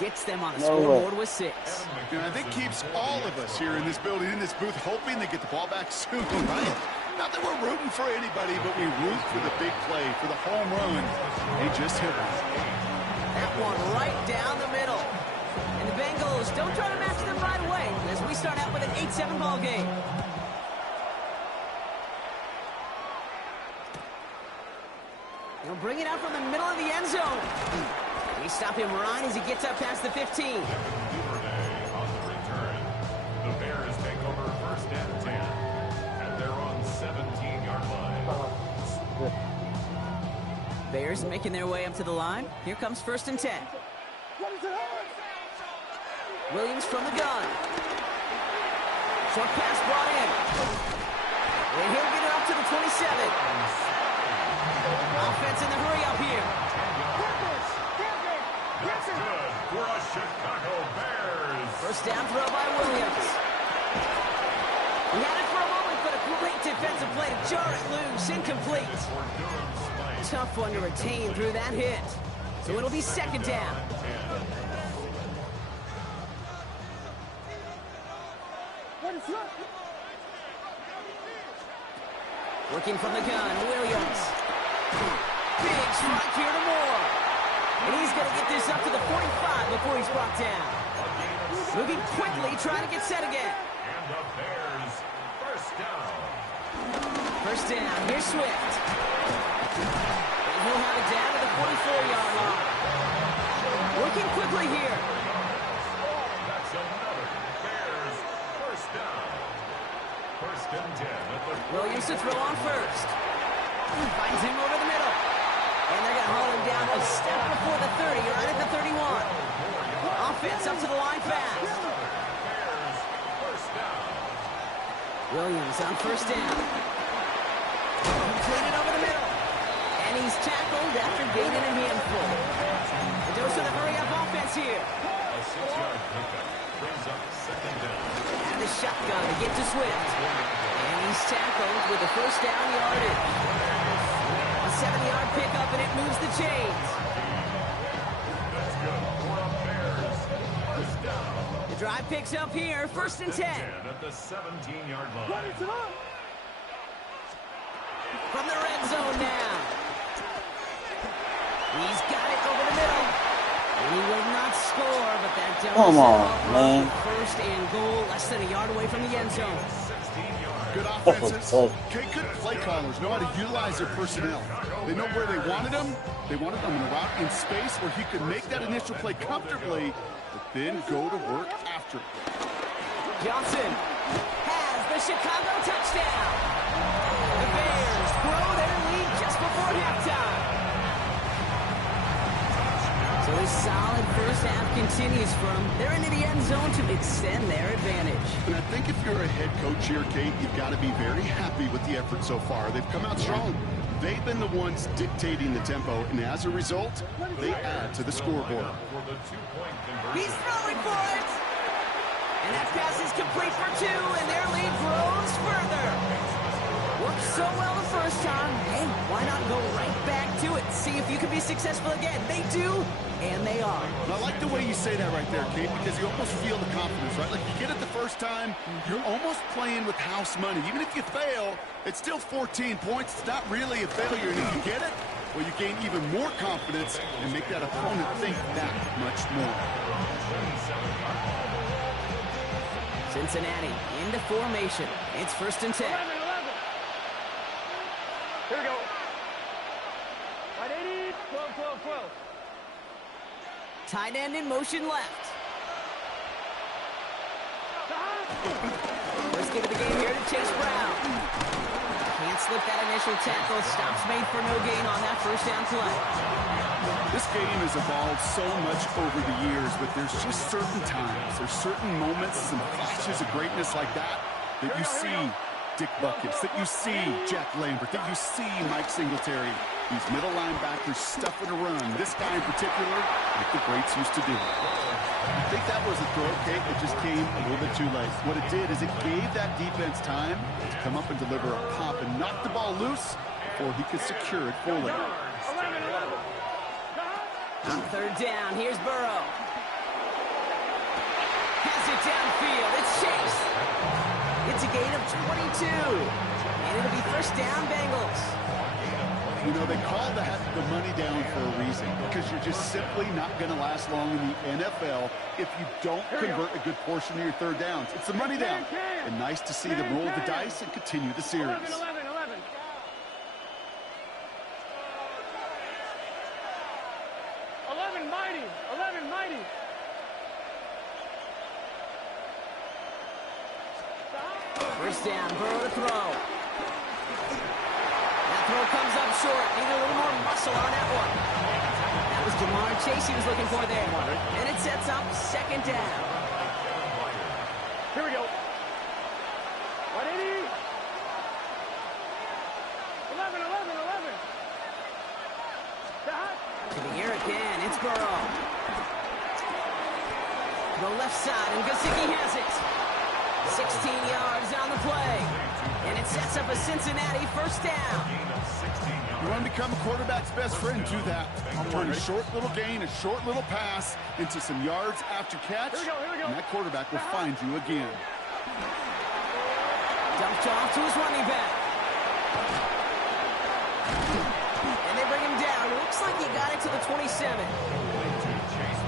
Gets them on a No scoreboard way. with 6. And I think keeps all of us here in this building, in this booth, hoping they get the ball back soon, right? Not that we're rooting for anybody, but we root for the big play, for the home run. They just hit it. That one right down the middle. And the Bengals don't try to match them right away as we start out with an 8-7 ball game. He'll bring it out from the middle of the end zone. We stop him right as he gets up past the 15. On the return, the Bears take over 1st and 10, and they're on 17-yard line. Bears making their way up to the line. Here comes 1st and 10. Williams from the gun. Short pass brought in. And he'll get it up to the 27. Offense in the hurry up here. That's good for a Chicago Bears. 1st down throw by Williams. He had it for a moment, but a great defensive play to jar it loose. Incomplete. Tough one to retain through that hit. So it'll be 2nd down. Working from the gun, Williams. Big strike here to Moore. And he's going to get this up to the 45 before he's brought down. Moving quickly, trying to get set again. And the Bears, 1st down. 1st down, here's Swift. And he'll have it down to the 44-yard line. Working quickly here. That's another Bears 1st down. 1st and 10 at the Williams to throw on 1st. Finds him over the middle. And they're going to haul him down a step before the 30, right at the 31. Offense up to the line fast. Bears 1st down. Williams on 1st down. Completed over the middle. And he's tackled after gaining a handful. The dose of the hurry-up offense here. A 6-yard pickup brings up 2nd down. And the shotgun to get to Swift. And he's tackled with the 1st down yardage. A 7-yard pickup, and it moves the chains. That's good for a Bears 1st down. The drive picks up here, 1st and 10. At the 17-yard line. From the red zone now. He's got it over the middle. And he will not score, but that does Come on, man. 1st and goal, less than a yard away from the end zone. Good offenses. Okay, good play callers know how to utilize their personnel. They know where they wanted them, They wanted him in a route in space where he could make that initial play comfortably, but then go to work after. Johnson has the Chicago touchdown. The Bears grow their lead just before halftime. So this solid first half continues from they're into the end zone to extend their advantage. And I think if you're a head coach here, Kate, you've got to be very happy with the effort so far. They've come out strong. They've been the ones dictating the tempo, and as a result, they add to the scoreboard. He's throwing for it. And that pass is complete for 2, and their lead grows further. Worked so well the first time. Hey, why not go right back to it? See if you can be successful again. They do, and they are. And I like the way you say that right there, Kate, because you almost feel the confidence, right? Like you get it the first time, you're almost playing with house money. Even if you fail, it's still 14 points. It's not really a failure. And if you get it, well, you gain even more confidence and make that opponent think that much more. Cincinnati into formation. It's 1st and 10. 11. Here we go. 180, 12. Tight end in motion left. First kick of the game here to Chase Brown. Can't slip that initial tackle. Stops made for no gain on that first down play. This game has evolved so much over the years, but there's just certain times, there's certain moments, some flashes of greatness like that you see Dick Buckets, that you see Jack Lambert, that you see Mike Singletary. These middle linebackers stuffing a run. This guy in particular, like the greats used to do. I think that was a throw, Kate. It just came a little bit too late. What it did is it gave that defense time to come up and deliver a pop and knock the ball loose before he could secure it fully. On 3rd down, here's Burrow. Has it downfield. It's Chase. It's a gain of 22. And it'll be 1st down, Bengals. You know, they call that the money down for a reason, because you're just simply not going to last long in the NFL if you don't convert a good portion of your 3rd downs. It's the money down. And nice to see them roll the dice and continue the series. 11. 11 mighty. First down, Burrow to throw. That throw comes up short. Need a little more muscle on that one. That was Jamar Chase he was looking for there. And it sets up 2nd down. Here we go. 180. 11. To the air again, it's Burrow. To the left side, and Gesicki has it. 16 yards on the play. And it sets up a Cincinnati 1st down. You want to become a quarterback's best friend, do that. Turn a short little gain, a short little pass into some yards after catch, and that quarterback will find you again. Dumped off to his running back. And they bring him down. Looks like he got it to the 27.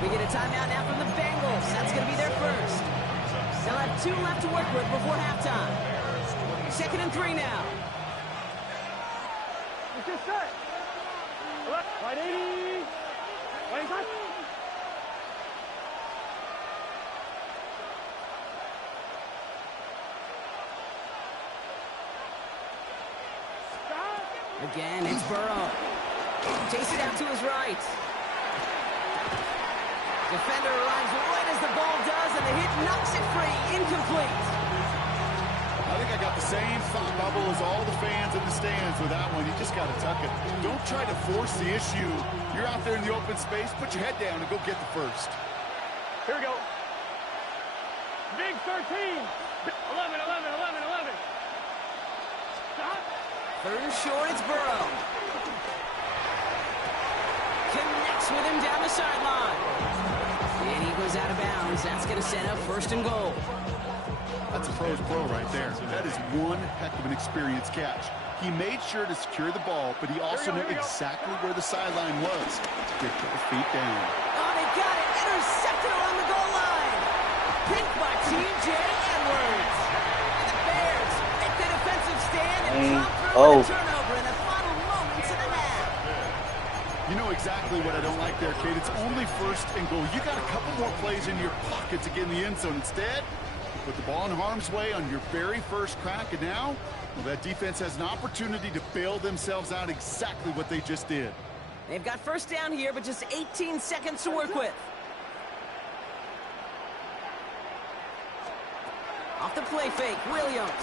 We get a timeout now from the Bengals. That's going to be their first. They'll have 2 left to work with before halftime. 2nd and 3 now. It's just set. 180. 180. Again, it's Burrow. Chase it out to his right. Defender arrives right as the ball does, and the hit knocks it free. Incomplete. I think I got the same thought bubble as all the fans in the stands with that one. You just got to tuck it. Don't try to force the issue. You're out there in the open space. Put your head down and go get the first. Here we go. Big 13. 11. Stop. 3rd and short, it's Burrow. Connects with him down the sideline. And he goes out of bounds. That's going to set up 1st and goal. That's a pro's pro right there. That is one heck of an experienced catch. He made sure to secure the ball, but he also knew exactly where the sideline was to get the feet down. Oh, they got it. Intercepted along the goal line. Picked by T.J. Edwards. And the Bears make the defensive stand and come through with a turnover in the final moments of the half. You know exactly what I don't like there, Kate. It's only first and goal. You got a couple more plays in your pocket to get in the end zone. Instead, you put the ball in harm's way on your very first crack, and now, well, that defense has an opportunity to bail themselves out exactly what they just did. They've got first down here, but just 18 seconds to work with. Off the play fake, Williams.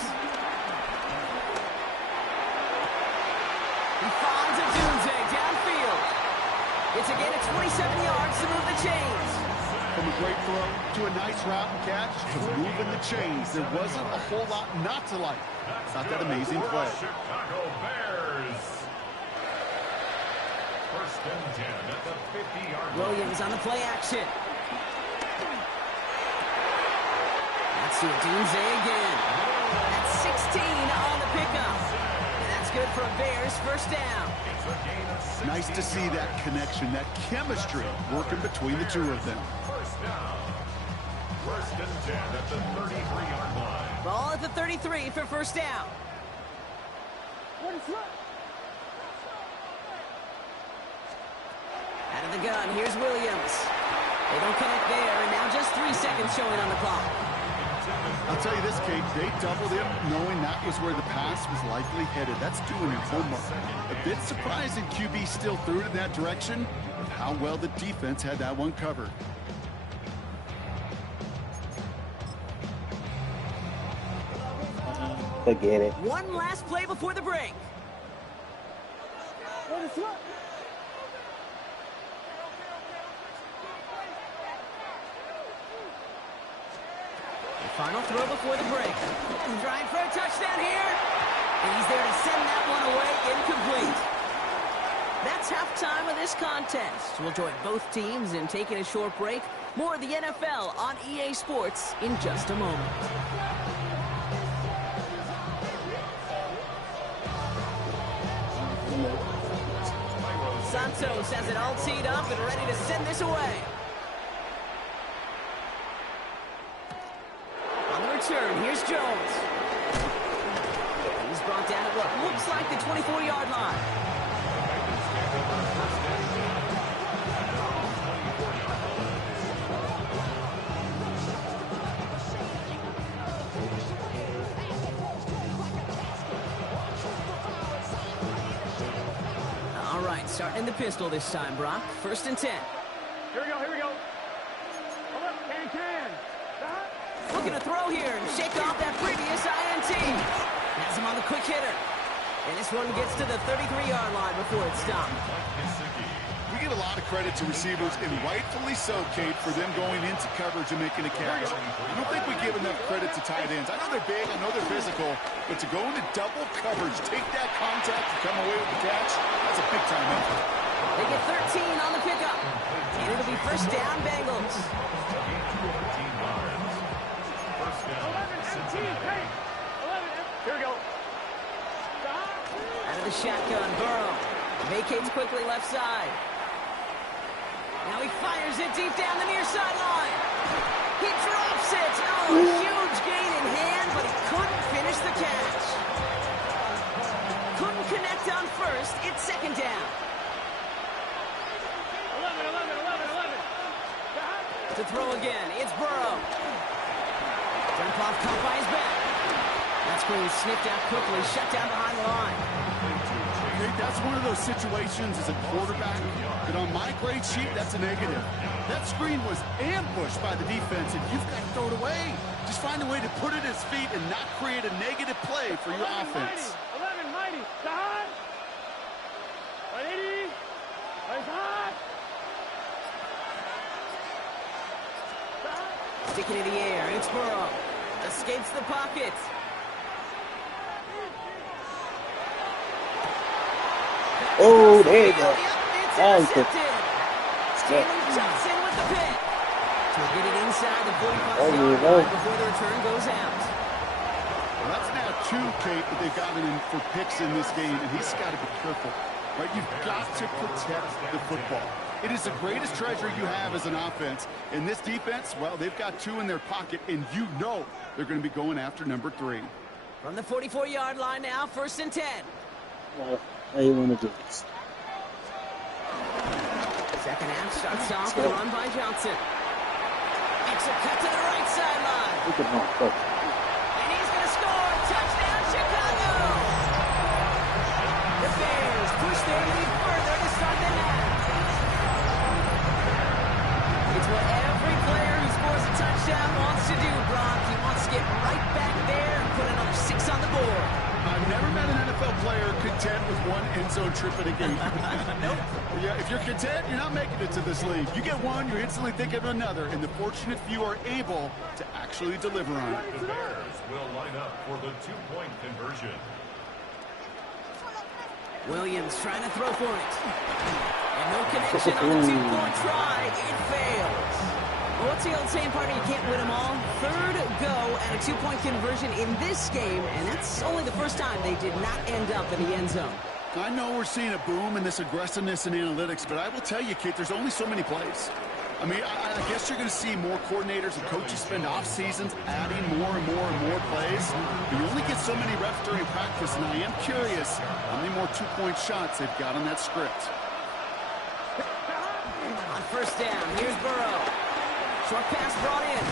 He finds a Dunze downfield. It's a gain of 27 yards to move the chains. From a great throw to a nice route and catch to moving the chains. There wasn't a whole lot not to like. Not that amazing play. Chicago Bears. First and 10 at the 50-yard line. Williams on the play action. Let's see Dunze again. That's 16 on the pickup. And that's good for a Bears first down. Nice to see that connection, that chemistry working between the two of them. First down. First and 10 at the 33-yard line. Ball at the 33 for first down. Out of the gun, here's Williams. They don't connect there, and now just 3 seconds showing on the clock. I'll tell you this, Kate, they doubled him knowing that was where the pass was likely headed. That's doing your homework. A bit surprising QB still threw it in that direction, but how well the defense had that one covered. Forget it. One last play before the break. The final throw before the break. Trying for a touchdown here. And he's there to send that one away. Incomplete. That's halftime of this contest. We'll join both teams in taking a short break. More of the NFL on EA Sports in just a moment. Santos has it all teed up and ready to send this away. On the return, here's Jones. He's brought down at what looks like the 24-yard line. All right, starting in the pistol this time, Brock. First and 10. Here we go, here we go. Hold up, can. Looking to throw here and shake off that previous INT. Has him on the quick hitter. And this one gets to the 33-yard line before it's stopped. We give a lot of credit to receivers, and rightfully so, Kate, for them going into coverage and making a catch. I don't think we give enough credit to tight ends. I know they're big, I know they're physical, but to go into double coverage, take that contact and come away with the catch, that's a big-time effort. They get 13 on the pickup. And it'll be first down, Bengals. 11, 18, hey. 11, here we go. Out of the shotgun, Burrow. Vacates quickly left side. Now he fires it deep down the near sideline. He drops it. Oh, a huge gain in hand, but he couldn't finish the catch. Couldn't connect on first. It's second down. 11. To throw again, it's Burrow. Dump off caught by his back. That screen sniffed out quickly, shut down behind the line. That's one of those situations as a quarterback that on my grade sheet, that's a negative. That screen was ambushed by the defense, and you've got to throw it away. Just find a way to put it at his feet and not create a negative play for your offense. 11, mighty. Sahad. 180. Sahad. Sticking in the air, it's Burrow. Escapes the pocket. Oh, there you go. It's Nice. intercepted. Jalen Johnson with the pick. He'll get it inside the 45-yard line before the return goes out. Well, that's now 2, Kate, that they've gotten in for picks in this game, and he's got to be careful. Right? You've got to protect the football. It is the greatest treasure you have as an offense. In this defense, well, they've got 2 in their pocket, and you know they're going to be going after number 3. From the 44-yard line now, first and 10. How you want to do this? Second half starts off with a run by Johnson. Makes a cut to the right sideline. And he's going to score. Touchdown, Chicago! The Bears push their lead further to start the half. It's what every player who scores a touchdown wants to do, Brock. He wants to get right back there and put another 6 on the board. I've never met an NFL player content with one end zone trip in a game. Nope. Yeah, if you're content, you're not making it to this league. You get one, you're instantly thinking of another, and the fortunate few are able to actually deliver on it. The Bears will line up for the two-point conversion. Williams trying to throw for it. And no connection on the two-point try. It fails. Well, what's the old saying, partner? You can't win them all. Third go and a two-point conversion in this game, and that's only the first time they did not end up in the end zone. I know we're seeing a boom in this aggressiveness in analytics, but I will tell you, Kate, there's only so many plays. I mean, I guess you're going to see more coordinators and coaches spend off seasons adding more and more and more plays. But you only get so many reps during practice, and I am curious how many more two-point shots they've got on that script. On first down, here's Burrow. Short pass brought in.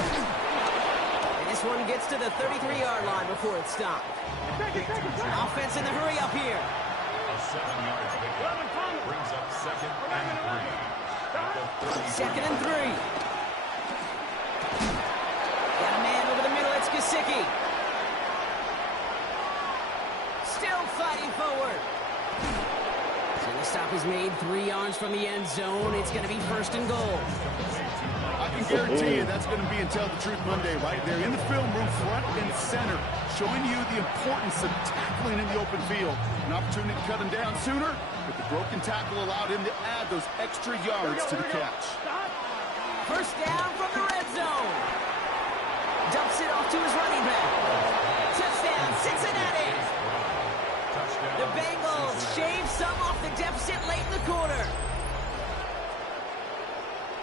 And this one gets to the 33-yard line before it's stopped. Offense in the hurry up here. A 7-yard pickup brings up 2nd and 3. 2nd and 3. Got a man over the middle. It's Gesicki. Still fighting forward. So the stop is made 3 yards from the end zone. It's going to be 1st and goal. I can guarantee you that's going to be in Tell the Truth Monday right there in the film room, front and center, showing you the importance of tackling in the open field. An opportunity to cut him down sooner, but the broken tackle allowed him to add those extra yards to the catch. First down from the red zone. Dumps it off to his running back. Touchdown, Cincinnati. The Bengals shave some off the deficit late in the quarter.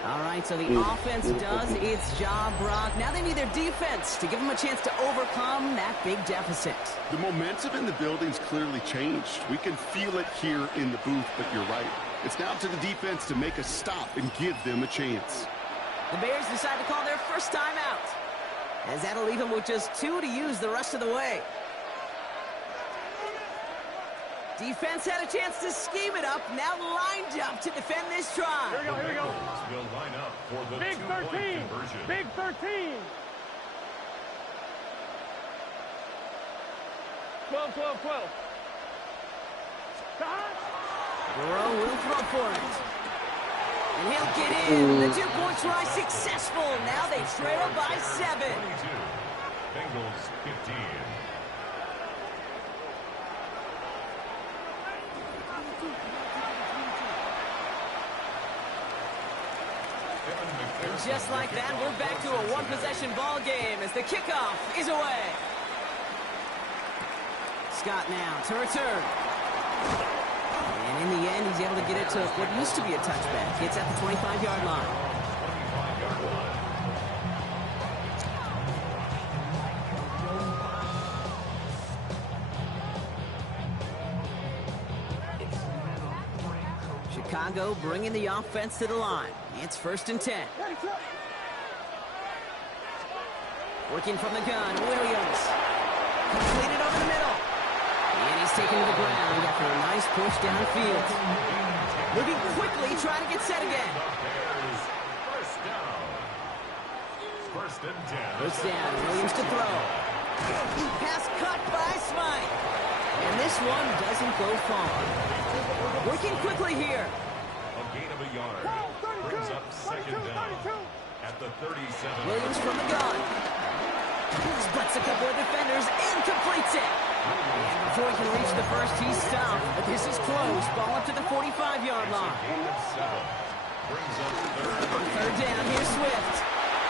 All right, so the offense does its job, Brock. Now they need their defense to give them a chance to overcome that big deficit. The momentum in the building's clearly changed. We can feel it here in the booth, but you're right. It's now to the defense to make a stop and give them a chance. The Bears decide to call their first timeout, as that'll leave them with just 2 to use the rest of the way. Defense had a chance to scheme it up, now lined up to defend this try. Here we go. Will line up for the Big 13. Conversion. Big 13. 12. Stop. Burrow will throw for it. And he'll get in. The 2-point try successful. Now they trail by 7. 22. Bengals 15. And just like that, we're back to a one-possession ball game as the kickoff is away. Scott now to return. And in the end, he's able to get it to what used to be a touchback. It's at the 25-yard line. Chicago bringing the offense to the line. It's 1st and 10. Working from the gun, Williams. Completed over the middle. And he's taken to the ground after a nice push downfield. Moving quickly, trying to get set again. First and 10. First down, Williams to throw. Pass cut by Smythe. And this one doesn't go far. Working quickly here. A gain of a yard. Brings up 2nd down. At the 37. Williams from the gun. Splits a couple of defenders and completes it. And before he can reach the first, he's stopped. But this is close. Ball up to the 45-yard line. Brings up 3rd. On 3rd down, here's Swift.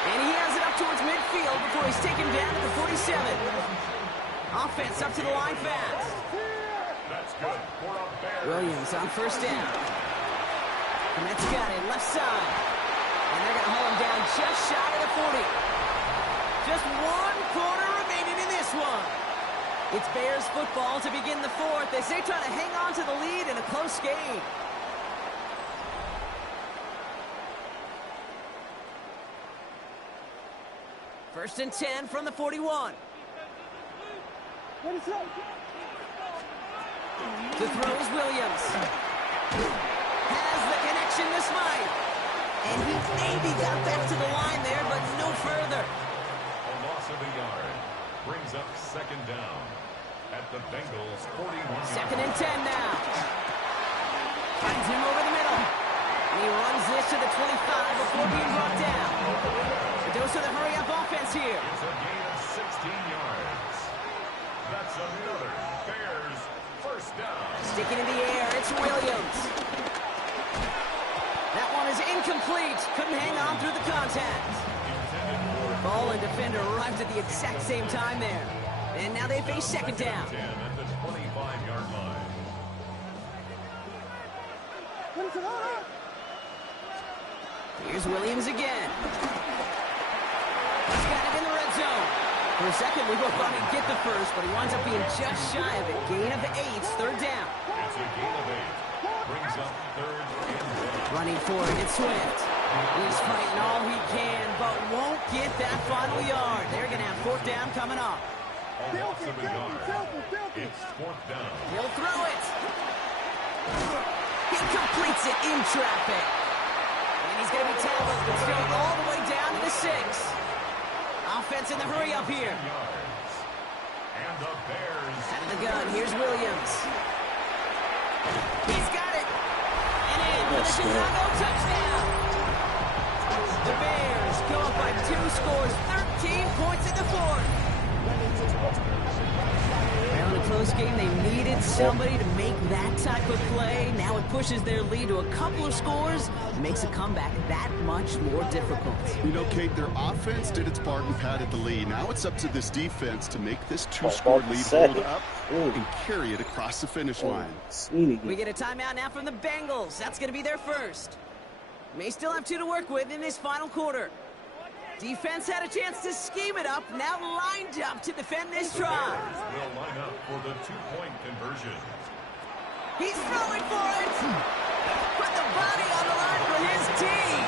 And he has it up towards midfield before he's taken down at the 47. Offense up to the line fast. That's good for a Bears. Williams on 1st down. And that's got it, left side. And they're going to haul him down just shy of the 40. Just 1 quarter remaining in this one. It's Bears football to begin the 4th as they try to hang on to the lead in a close game. First and 10 from the 41. To throw is Williams. Has the connection this might. And he maybe got back to the line there, but no further. A loss of a yard brings up second down at the Bengals' 41. Second and 10 now. Finds him over the middle. And he runs this to the 25 before being brought down. A dose of the hurry-up offense here. It's a gain of 16 yards. That's another Bears first down. Sticking in the air, it's Williams. That one is incomplete. Couldn't hang on through the contact. Ball and defender arrived at the exact same time there. And now they face second down. 10 at the 25-yard line. Here's Williams again. He's got it in the red zone. For a second, we both thought he'd get the first, but he winds up being just shy of it. Gain of 8, third down. It's a gain of 8. Brings up third and 10. Running for it, it's Swift. He's fighting all he can, but won't get that final yard. They're going to have fourth down coming up. A loss of a yard. It's fourth down. He'll throw it. He completes it in traffic. And he's going to be tackled, but still all the way down to the 6. Offense in the hurry up here. And the Bears. Out of the gun, here's Williams. He's got it. And in for the Chicago touchdown. The Bears go up by 2 scores, 13 points in the fourth. Well, in a close game, they needed somebody to make that type of play. Now it pushes their lead to a couple of scores, makes a comeback that much more difficult. You know, Kate, their offense did its part and padded the lead. Now it's up to this defense to make this 2-score lead hold up and carry it across the finish line. We get a timeout now from the Bengals. That's going to be their first. May still have 2 to work with in this final quarter. Defense had a chance to scheme it up, now lined up to defend this try. Will line up for the 2-point conversion. He's throwing for it. Put the body on the line for his team.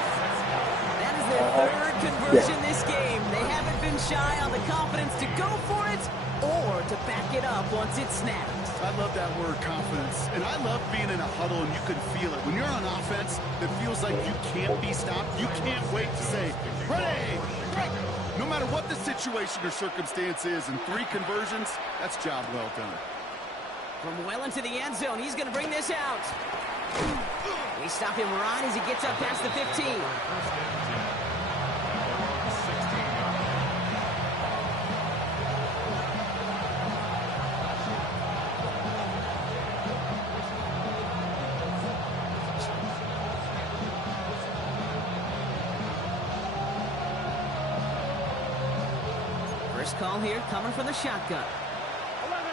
That is their third conversion this game. They haven't been shy on the confidence to go for it or to back it up once it's snapped. I love that word, confidence. And I love being in a huddle and you can feel it. When you're on offense, it feels like you can't be stopped. You can't wait to say, ready, break. No matter what the situation or circumstance is, in 3 conversions, that's job well done. From well into the end zone, he's going to bring this out. We stop him right as he gets up past the 15. First call here coming from the shotgun. 11.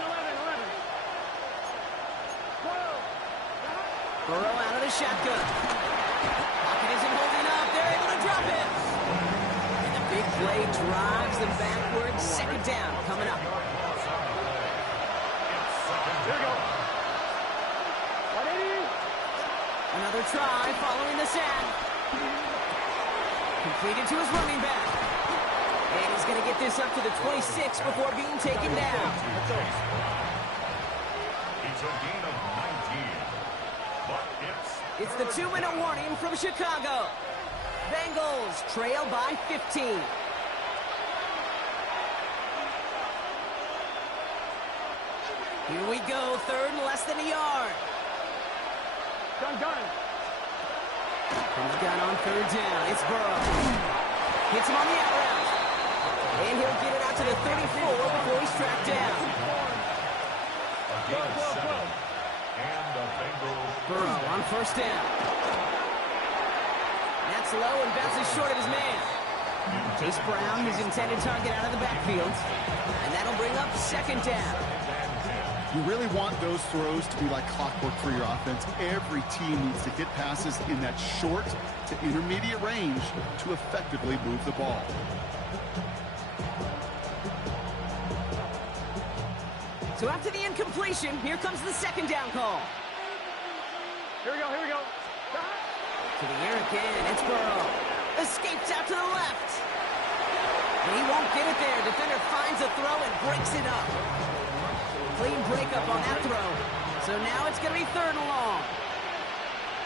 Burrow out of the shotgun. Pocket isn't holding up. They're able to drop it. And the big play drives them backwards. Second down coming up. Here we go. 180. Another try following the sack. Completed to his running back. And he's going to get this up to the 26 before being taken down. It's a gain of 19. But It's the 2-minute warning from Chicago. Bengals trail by 15. Here we go, third and less than a yard. Gun. From the gun on third down, it's Burrow. Hits him on the out route. And he'll get it out to the 34 before he's tracked down. Burrow on first down. That's low and bounces short of his man. Chase Brown, his intended target, out of the backfield. And that'll bring up second down. You really want those throws to be like clockwork for your offense. Every team needs to hit passes in that short to intermediate range to effectively move the ball. So after the incompletion, here comes the second down call. Here we go. To the air again, it's Burrow. Escapes out to the left. And he won't get it there. Defender finds a throw and breaks it up. Clean breakup on that throw. So now it's going to be 3rd and long.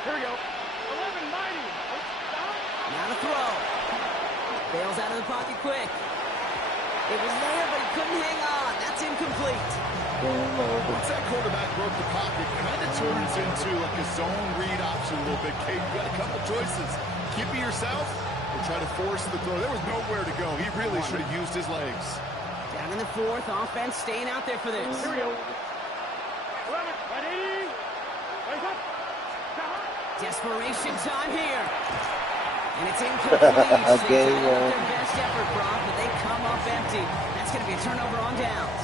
Here we go. 11, mighty. Now to throw. Bails out of the pocket quick. It was there, but he couldn't hang on. That's incomplete. Once that quarterback broke the pocket, it kind of turns into like a zone read option a little bit. Kate, you got a couple choices. Keep it yourself or try to force the throw. There was nowhere to go. He really should have used his legs. Down in the 4th, offense staying out there for this. Here we go. 11, ready. Raise up. Desperation time here. And it's incomplete. Okay, They tried to put their best effort, Brock, but they come up empty. That's going to be a turnover on downs.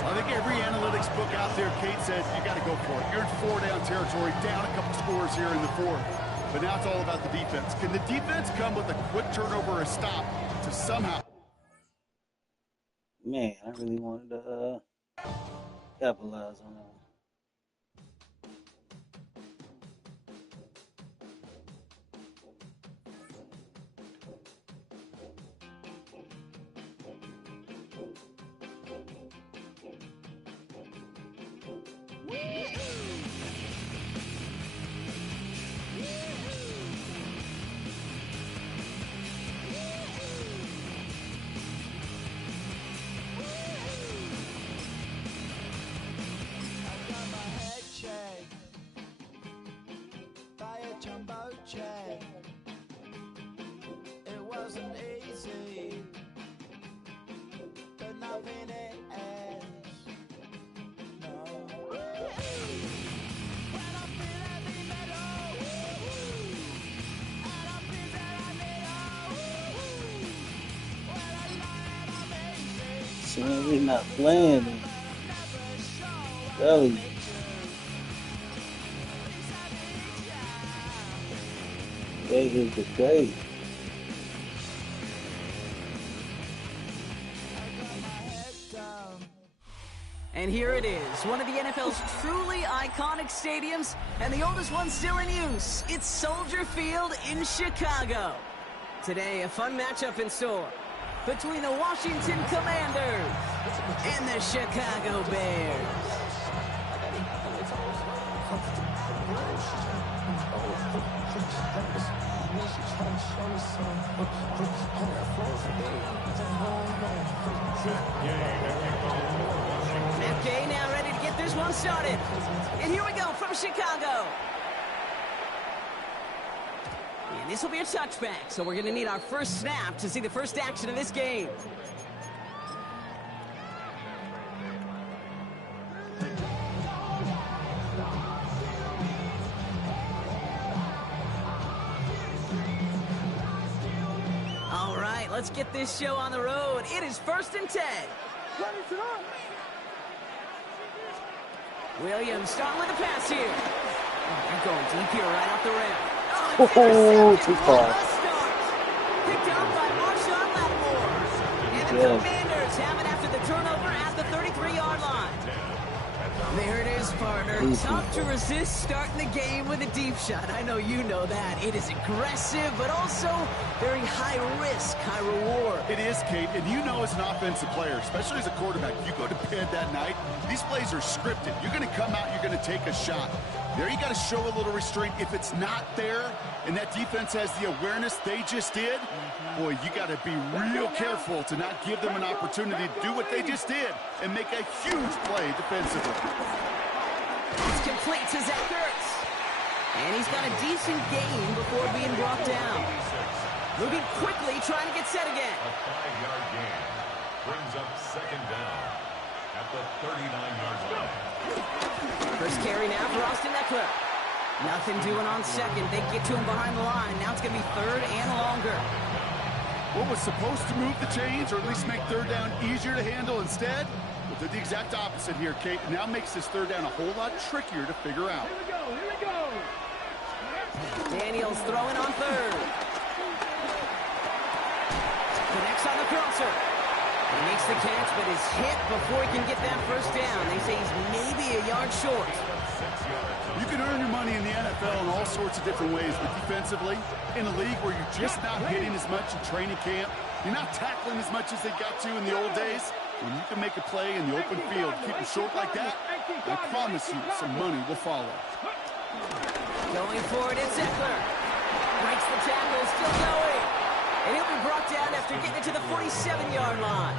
I think every analytics book out there, Kate says, you got to go for it. You're in 4-down territory, down a couple scores here in the 4th. But now it's all about the defense. Can the defense come with a quick turnover or a stop to somehow... Man, I really wanted to capitalize on that. It wasn't easy, but nothing ends. No. When I feel heavy metal, and I feel that I need when I lie and I'm easy. So when we're not playing, really. Day is the day. And here it is, one of the NFL's truly iconic stadiums, and the oldest one still in use. It's Soldier Field in Chicago. Today, a fun matchup in store between the Washington Commanders and the Chicago Bears. Matt Gay now ready to get this one started. And here we go from Chicago. And this will be a touchback, so we're going to need our first snap to see the first action of this game. All right, let's get this show on the road. It is 1st and 10. Williams starting with a pass here. Oh, they're going deep here right off the rim. Oh, too far. Picked up by Marshawn Lattimore. And the Commanders have it after the turnover at the 33-yard line. There it is, partner. Tough to resist starting the game with a deep shot. I know you know that. It is aggressive, but also very high risk, high reward. It is, Kate, and you know as an offensive player, especially as a quarterback, you go to bed that night, these plays are scripted. You're going to come out, you're going to take a shot. There you got to show a little restraint. If it's not there, and that defense has the awareness they just did, boy, you got to be real careful to not give them an opportunity to do what they just did and make a huge play defensively. It's complete to Zach Ertz. And he's got a decent gain before being brought down. Moving quickly, trying to get set again. A 5-yard gain brings up 2nd down at the 39-yard line. First carry now for Austin Eckler. Nothing doing on 2nd. They get to him behind the line. Now it's going to be 3rd and longer. What was supposed to move the chains, or at least make 3rd down easier to handle instead? Well, did the exact opposite here, Kate. Now makes this 3rd down a whole lot trickier to figure out. Here we go. Daniels throwing on 3rd. Connects on the crosser. He makes the catch, but is hit before he can get that first down. They say he's maybe a yard short. You can earn your money in the NFL in all sorts of different ways, but defensively, in a league where you're just not hitting as much in training camp, You're not tackling as much as they got to in the old days. When you can make a play in the open field, keep it short like that, I promise you some money will follow. Going for it, it's Eckler. Breaks the tackle, still going. And he'll be brought down after getting it to the 47-yard line.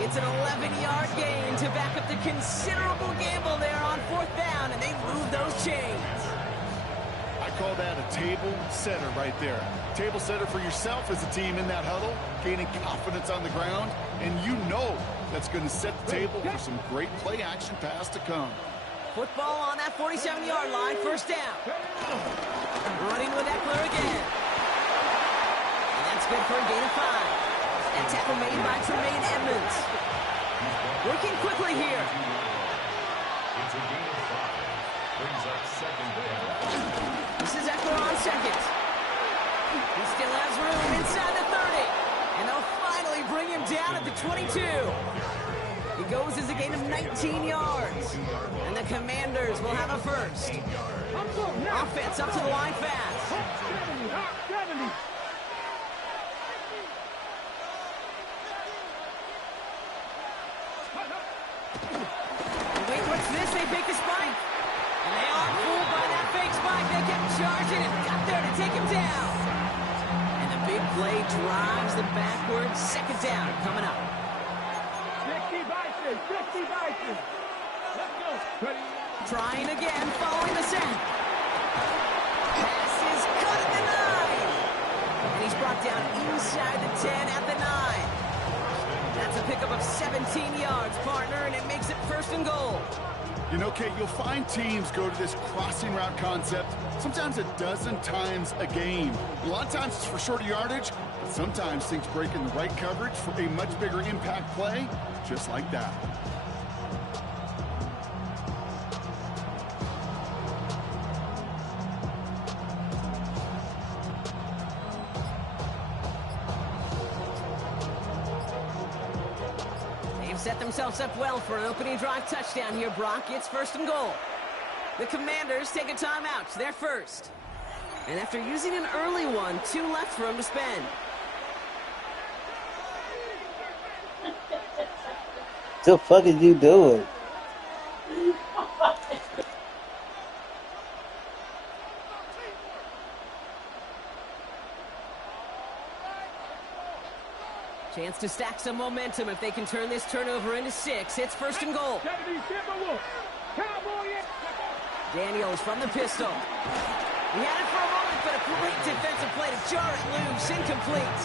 It's an 11-yard gain to back up the considerable gamble there on 4th down, and they move those chains. I call that a table setter right there. Table setter for yourself as a team in that huddle, gaining confidence on the ground, and you know that's going to set the table for some great play-action pass to come. Football on that 47-yard line, 1st down. Running with Eckler again. And that's good for a gain of 5. And tackle made by Tremaine Edmonds. Working quickly here. It's a gain of 5. Brings up 2nd down. This is Eckler on 2nd. He still has room inside the 30. And they'll finally bring him down at the 22. He goes as a gain of 19 yards. And the Commanders will have a first. Offense up to the line fast. Wait, what's this? They fake the spike. And they aren't fooled by that fake spike. They kept charging and got there to take him down. And the big play drives them backwards. 2nd down coming up. 50 Bison. Let's go. Trying again, following the sack. Pass is cut at the 9. And he's brought down inside the 10 at the 9. That's a pickup of 17 yards, partner, and it makes it 1st and goal. You know, Kate, you'll find teams go to this crossing route concept sometimes a dozen times a game. A lot of times it's for shorter yardage, but sometimes things break in the right coverage for a much bigger impact play, just like that. Set themselves up well for an opening drive touchdown here, Brock. It's 1st and goal. The Commanders take a timeout. They're first. And after using an early one, 2 left for them to spend. The fuck did you do it? Chance to stack some momentum if they can turn this turnover into 6. It's 1st and goal. Daniels from the pistol. He had it for a moment, but a great defensive play to jar it loose. Incomplete.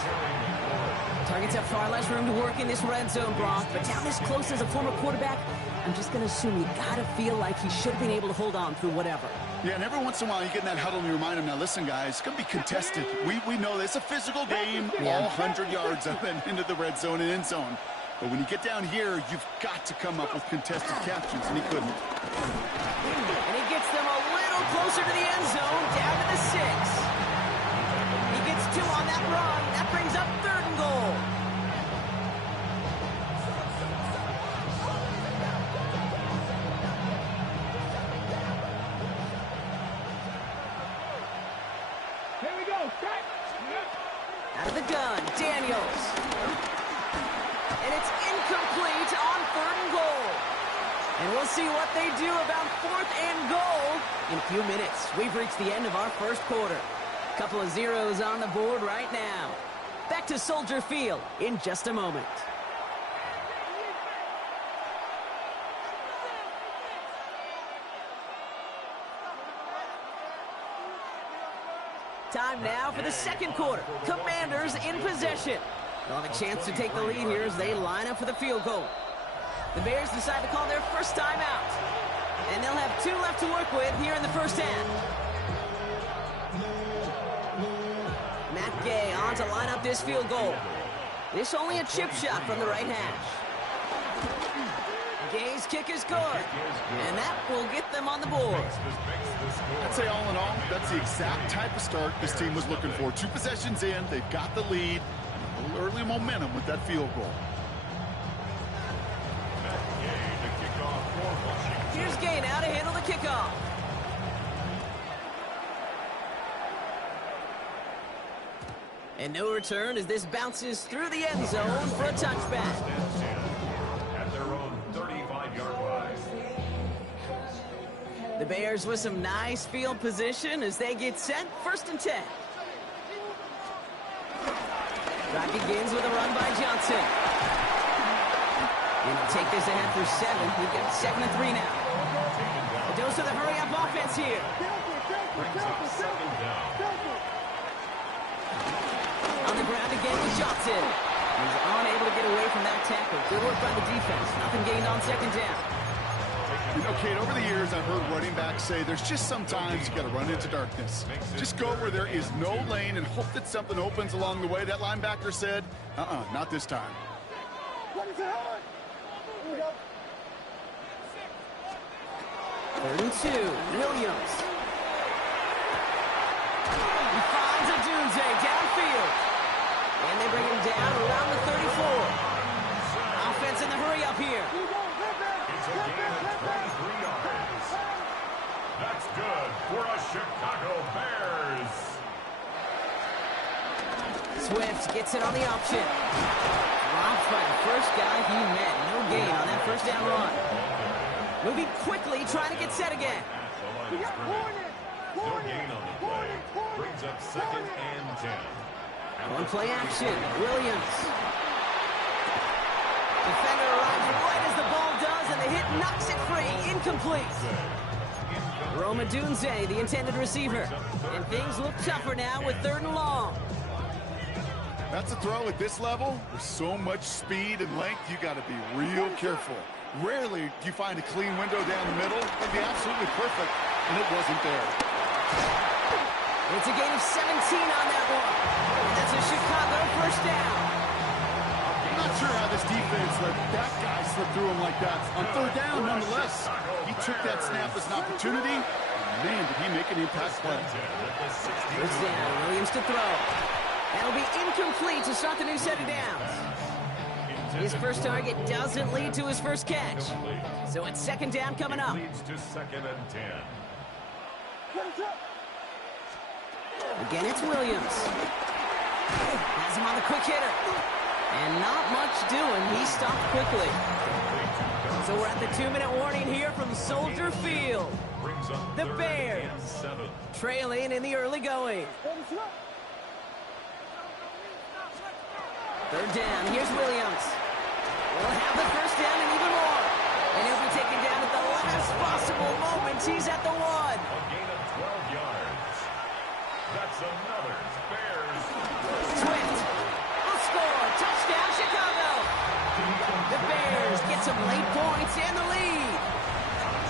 Targets have far less room to work in this red zone, Brock, but down this close as a former quarterback, I'm just going to assume you got to feel like he should have been able to hold on through whatever. Yeah, and every once in a while you get in that huddle and you remind him, now listen, guys, it's going to be contested. We know this. It's a physical game, all 100 yards up and into the red zone and end zone. But when you get down here, you've got to come up with contested captions, and he couldn't. And he gets them a little closer to the end zone, down to the 6. He gets 2 on that run. That brings up 3rd and goal. Here we go. Out of the gun, Daniels. And it's incomplete on 3rd and goal. And we'll see what they do about 4th and goal in a few minutes. We've reached the end of our 1st quarter. Couple of zeros on the board right now. Back to Soldier Field in just a moment. Time now for the 2nd quarter. Commanders in possession. They'll have a chance to take the lead here as they line up for the field goal. The Bears decide to call their first timeout. And they'll have 2 left to work with here in the 1st half. Matt Gay on to line up this field goal. This only a chip shot from the right hash. Gay's kick is good. And that will get them on the board. I'd say all in all, that's the exact type of start this team was looking for. 2 possessions in, they've got the lead. A little early momentum with that field goal. Here's Gay now to handle the kickoff. And no return as this bounces through the end zone for a touchback. At their own 35-yard line. The Bears with some nice field position as they get set. 1st and 10. Drive begins with a run by Johnson. And he'll take this ahead for 7. We've got 2nd and 3 now. A dose of the hurry-up offense here. On the ground again with Johnson. He's unable to get away from that tackle. Good work by the defense. Nothing gained on 2nd down. You know, Kate, over the years, I've heard running backs say there's just sometimes you got to run into darkness. Just go where there is no lane and hope that something opens along the way. That linebacker said, not this time. 3rd and 2. Williams. He finds Odunze downfield. And they bring him down around the 34. Offense in the hurry-up here. It's a gain of 23 yards. That's good for a Chicago Bears. Swift gets it on the option. Dropped by the first guy he met. No gain on that 1st down run. Moving quickly, trying to get set again. No gain on the play. Brings up 2nd and 10. One play action. Williams. Defender arrives right as the ball does, and the hit knocks it free. Incomplete. Rome Odunze, the intended receiver. And things look tougher now with 3rd and long. That's a throw at this level. With so much speed and length, you got to be real careful. Rarely do you find a clean window down the middle. It'd be absolutely perfect, and it wasn't there. It's a gain of 17 on that one. That's a Chicago 1st down. I'm not sure how this defense let that guy slip through him like that. On 3rd down, nonetheless, he took that snap as an opportunity. Man, did he make an impact play. 1st down, Williams to throw. That'll be incomplete to start the new set of downs. His first target doesn't lead to his first catch. So it's 2nd down coming up. Leads to 2nd and 10. Again, it's Williams. Has him on the quick hitter. And not much doing. He stopped quickly. So we're at the 2-minute warning here from Soldier Field. The Bears trailing in the early going. 3rd down. Here's Williams. We'll have the 1st down and even more. And he'll be taken down at the last possible moment. He's at the 1. A gain of 12 yards. That's another Bears. Swift will score. Touchdown, Chicago. The Bears get some late points and the lead.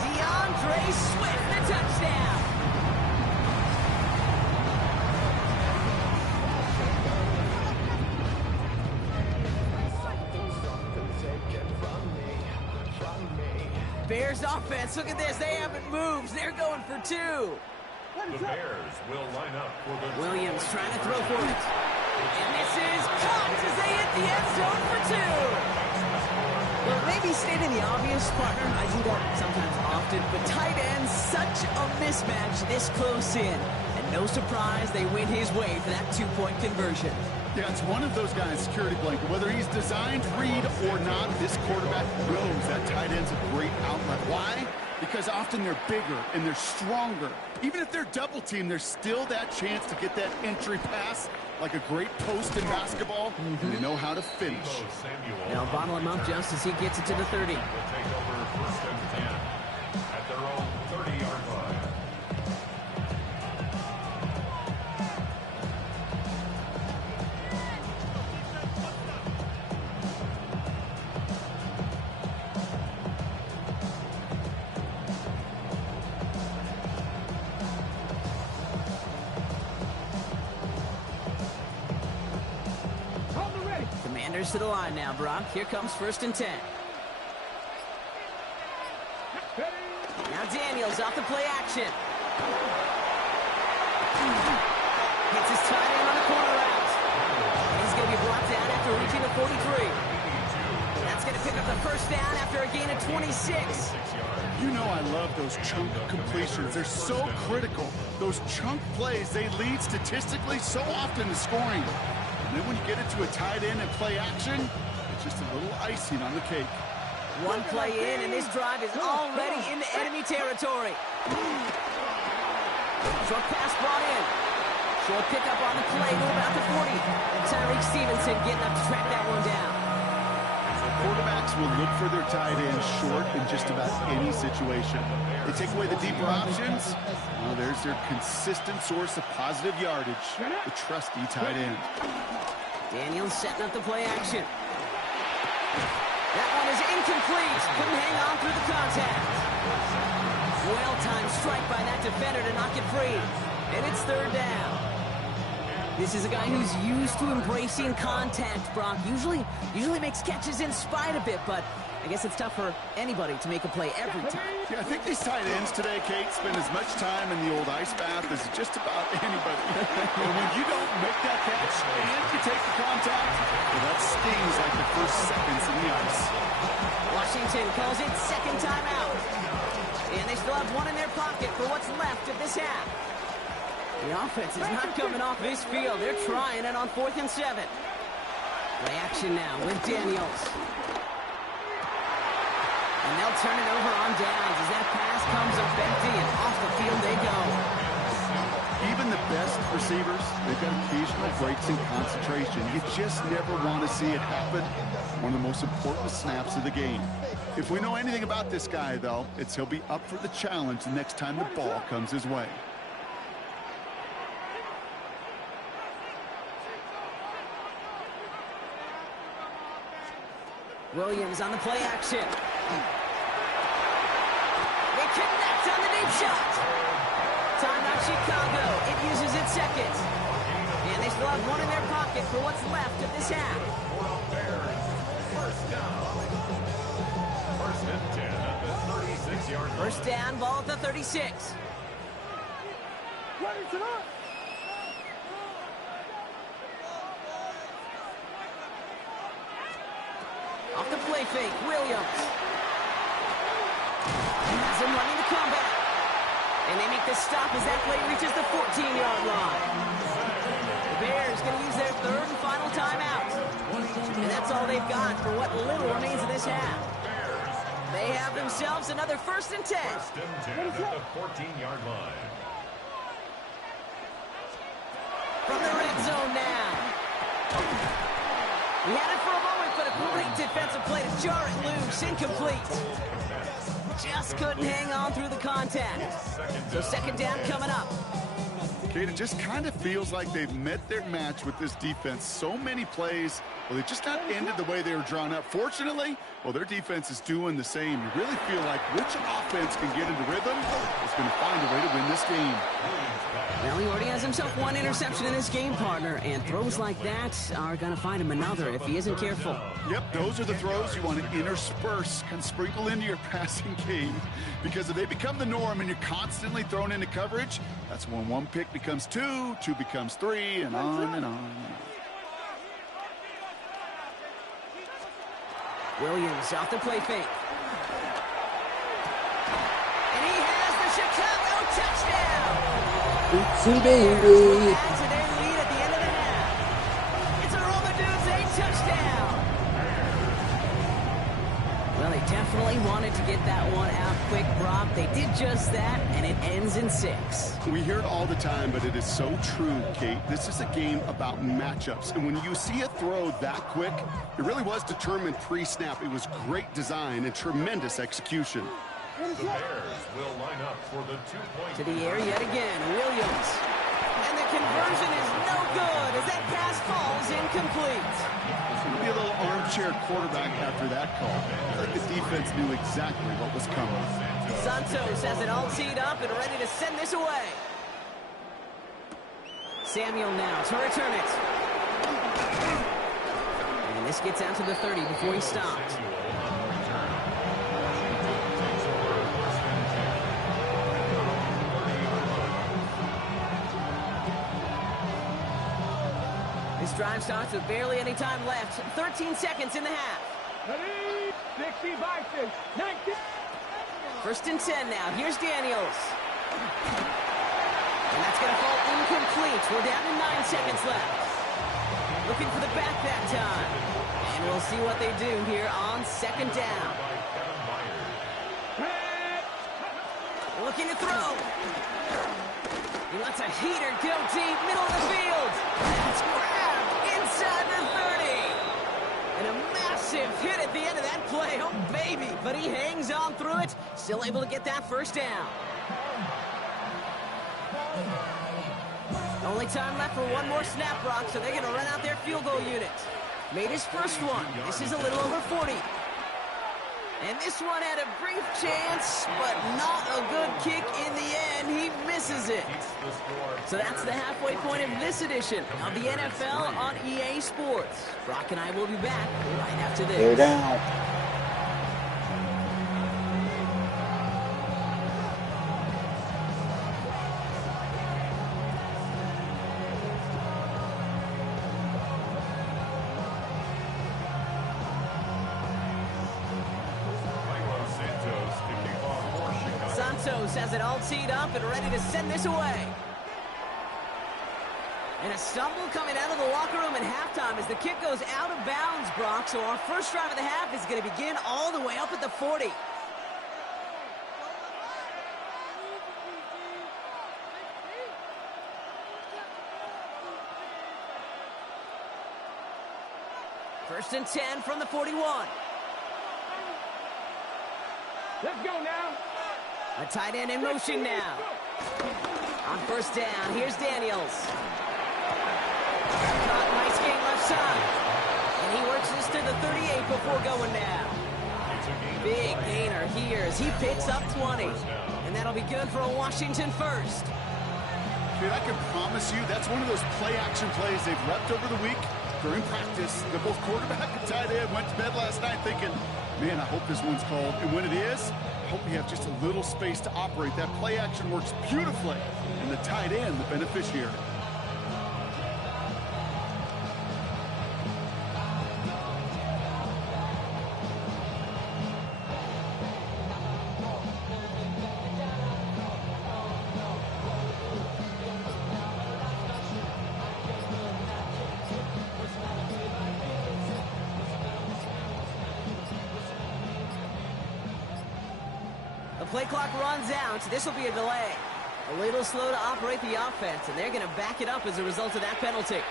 DeAndre Swift, the touchdown. Bears offense, look at this. They haven't moved. They're going for 2. The Bears will line up for the Williams trying to throw for it. And this is caught as they hit the end zone for 2. Well, maybe stating the obvious, partner. I do that sometimes often. But tight ends, such a mismatch this close in. And no surprise, they win his way for that 2-point conversion. Yeah, it's one of those guys, security blanket. Whether he's designed to read or not, this quarterback knows that tight end's a great outlet. Why? Because often they're bigger and they're stronger. Even if they're double teamed, there's still that chance to get that entry pass like a great post in basketball, and they know how to finish. Now bottle him up just as he gets it to the 30. Will take over 1st and 10 at their own 30-yard line. Commanders to the line now, Brock. Here comes 1st and 10. Now Daniels off the play action. Hits his tight end on the corner route. He's going to be brought down after reaching the 43. That's going to pick up the 1st down after a gain of 26. You know I love those chunk completions. They're so critical. Those chunk plays, they lead statistically so often to scoring. And then when you get into a tight end and play action, it's just a little icing on the cake. One play in, and this drive is already into enemy territory. Short pass brought in. Short pickup on the play to about the 40. Tyreek Stevenson getting up to track that one down. Quarterbacks will look for their tight end short in just about any situation. They take away the deeper options. Well, there's their consistent source of positive yardage, the trusty tight end. Daniels setting up the play action. That one is incomplete. Couldn't hang on through the contact. Well-timed strike by that defender to knock it free. And it's third down. This is a guy who's used to embracing contact, Brock. Usually makes catches in spite of it, but I guess it's tough for anybody to make a play every time. Yeah, I think these tight ends today, Kate, spend as much time in the old ice bath as just about anybody. And when you don't make that catch and you take the contact, well, that stings like the first seconds in the ice. Washington calls it second timeout. And they still have one in their pocket for what's left of this half. The offense is not coming off this field. They're trying it on 4th and 7. Play action now with Daniels. And they'll turn it over on downs as that pass comes up empty, and off the field they go. Even the best receivers, they've got occasional breaks in concentration. You just never want to see it happen. One of the most important snaps of the game. If we know anything about this guy, though, it's he'll be up for the challenge the next time the ball comes his way. Williams on the play action. They connect on the deep shot. Timeout Chicago. It uses its second. And they still have one in their pocket for what's left of this half. First down. First and 10 at the 36-yard line. First down, ball at the 36. Off the play fake, Williams. Has him running the comeback. And they make the stop as that play reaches the 14-yard line. The Bears going to use their third and final timeout. And that's all they've got for what little remains of this half. They have themselves another 1st and 10. First and 10 at the 14-yard line. From the red zone now. We had it for a moment, but a great defensive play to jar it loose. Incomplete. Just couldn't hang on through the contact. So second down coming up. Kate, it just kind of feels like they've met their match with this defense. So many plays, well, they just not ended the way they were drawn up. Fortunately, well, their defense is doing the same. You really feel like which offense can get into rhythm is going to find a way to win this game. Well, he already has himself one interception in this game, partner, and throws like that are going to find him another if he isn't careful. Yep, those are the throws you want to intersperse, kind of sprinkle into your passing game, because if they become the norm and you're constantly thrown into coverage, that's when one pick becomes two becomes three, and on and on. Williams off the play fake. And he has the Chicago touchdown! Oopsie baby. Add to their lead at the end of the half. It's a Romadudes 8 touchdown. Well, they definitely wanted to get that one out quick, Brock. They did just that, and it ends in 6. We hear it all the time, but it is so true, Kate. This is a game about matchups, and when you see a throw that quick, it really was determined pre-snap. It was great design and tremendous execution. The Bears will line up for the 2-point. To the air yet again, Williams. And the conversion is no good as that pass falls incomplete. Maybe a little armchair quarterback after that call. I think the defense knew exactly what was coming. Santos has it all teed up and ready to send this away. Samuel now to return it. And this gets out to the 30 before he stopped. This drive starts with barely any time left. 13 seconds in the half. 60 by 6, 19. First and 10 now. Here's Daniels. And that's going to fall incomplete. We're down to 9 seconds left. Looking for the back that time. And we'll see what they do here on second down. Looking to throw. He lets a heater go deep, middle of the field. That's grabbed inside the 30. And a massive hit at the end of that play. Oh, baby. But he hangs on through it. Still able to get that first down. Only time left for one more snap, Brock, so they're going to run out their field goal unit. Made his first one. This is a little over 40. And this one had a brief chance, but not a good kick in the end. He misses it. So that's the halfway point of this edition of the NFL on EA Sports. Brock and I will be back right after this. They're down. Santos has it all teed up and ready to send this away. And a stumble coming out of the locker room at halftime as the kick goes out of bounds, Brock. So our first drive of the half is going to begin all the way up at the 40. First and 10 from the 41. Let's go now. A tight end in motion now. On first down, here's Daniels. Caught, nice game left side. And he works this to the 38 before going down. Big gainer here as he picks up 20. And that'll be good for a Washington first. Dude, I can promise you that's one of those play-action plays they've repped over the week. During practice, the both quarterback and tight end went to bed last night thinking, man, I hope this one's called. And when it is, I hope we have just a little space to operate. That play action works beautifully. And the tight end, the beneficiary. Play clock runs out. This will be a delay. A little slow to operate the offense, and they're going to back it up as a result of that penalty.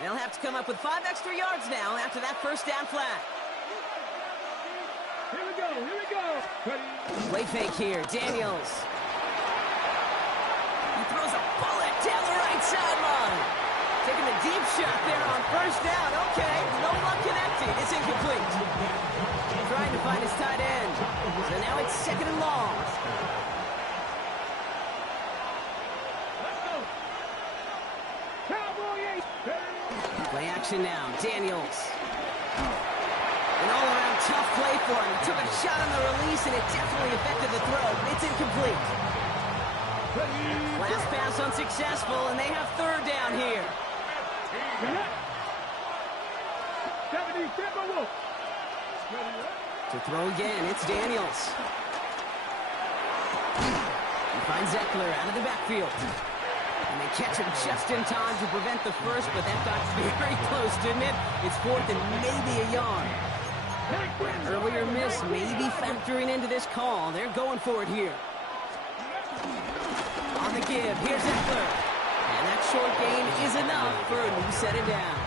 They'll have to come up with 5 extra yards now after that first down flat. Here we go, here we go. Play fake here, Daniels. He throws a bullet down the right sideline. Taking a deep shot there on first down. Okay, no luck connecting. It's incomplete. Trying to find his tight end. So now it's second and long. Let's go. Cowboy. Play action now. Daniels. An all-around tough play for him. He took a shot on the release, and it definitely affected the throw. It's incomplete. Last pass unsuccessful, and they have third down here. To throw again, it's Daniels. He finds Eckler out of the backfield. And they catch him just in time to prevent the first, but that got very close, didn't it? It's fourth and maybe a yard. Earlier miss maybe factoring into this call. They're going for it here. On the give, here's Eckler. And that short gain is enough for a new set of downs.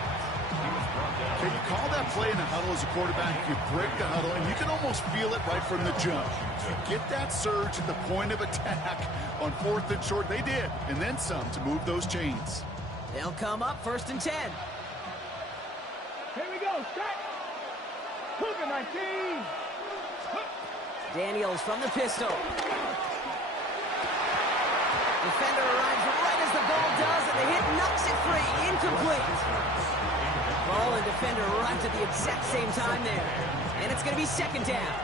Okay, you call that play in the huddle as a quarterback, you break the huddle, and you can almost feel it right from the jump. You get that surge at the point of attack on fourth and short. They did, and then some to move those chains. They'll come up first and 10. Here we go, strike. Cougar 19. Daniels from the pistol. Defender arrives right as the ball does, and the hit knocks it free. Incomplete. Ball and defender arrived at the exact same time there. And it's going to be second down.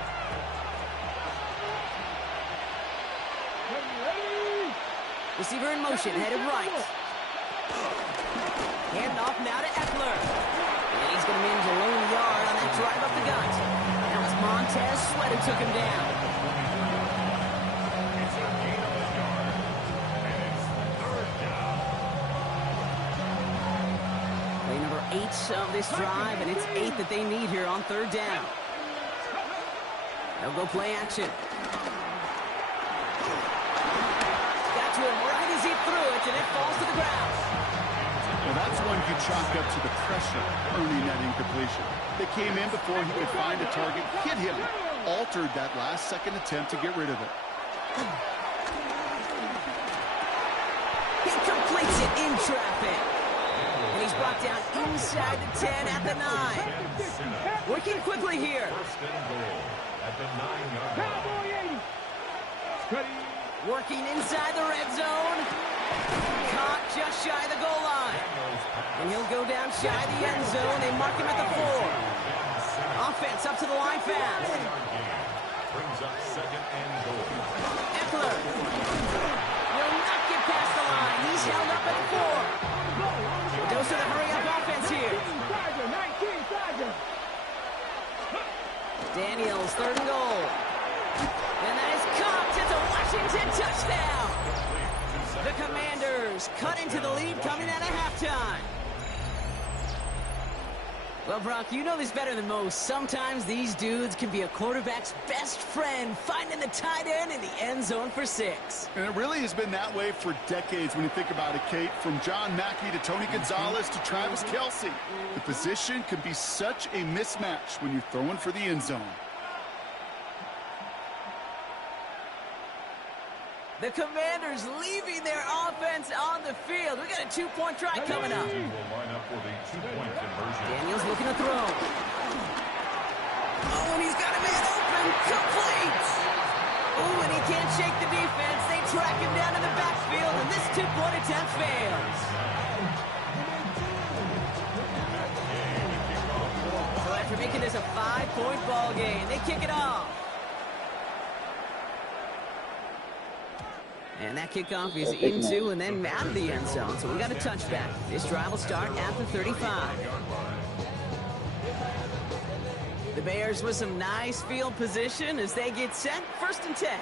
Receiver in motion, headed right. Hand off now to Eckler. And he's going to manage a lone yard on that drive up the gut. That was Montez Sweat who took him down. It's a gain of a yard. And it's third down. Play number 8 of this drive, and it's 8 that they need here on third down. They'll go play action. Got to him right as he threw it, and it falls to the ground. Well, that's one you chalk up to the pressure earning that incompletion. They came in before he could find a target, hit him, altered that last-second attempt to get rid of it. He completes it in traffic. And he's brought down inside the 10 at the 9. Working quickly here. First and goal at the 9-yard line. Working inside the red zone. Caught just shy of the goal line. And he'll go down shy of the end zone. They mark him at the 4. Offense up to the line fast. Brings up second and goal. Eckler will not get past the line. He's held up at the 4. Goes to the hurry-up offense here. Daniels, third and goal. And that is caught. It's a Washington touchdown. The Commanders cut into the lead coming out of halftime. Well, Brock, you know this better than most. Sometimes these dudes can be a quarterback's best friend, finding the tight end in the end zone for 6. And it really has been that way for decades when you think about it, Kate. From John Mackey to Tony Gonzalez to Travis Kelce. The position can be such a mismatch when you're throwing for the end zone. The Commanders leaving their offense on the field. We got a 2-point try coming up. Will line up for the 2-point conversion. Daniels looking to throw. Oh, and he's got a man open. Complete. Oh, and he can't shake the defense. They track him down in the backfield, and this 2-point attempt fails. So after making this a 5-point ball game, they kick it off. And that kickoff is into and then out of the end zone. So we got a touchback. This drive will start at the 35. The Bears with some nice field position as they get set. First and 10.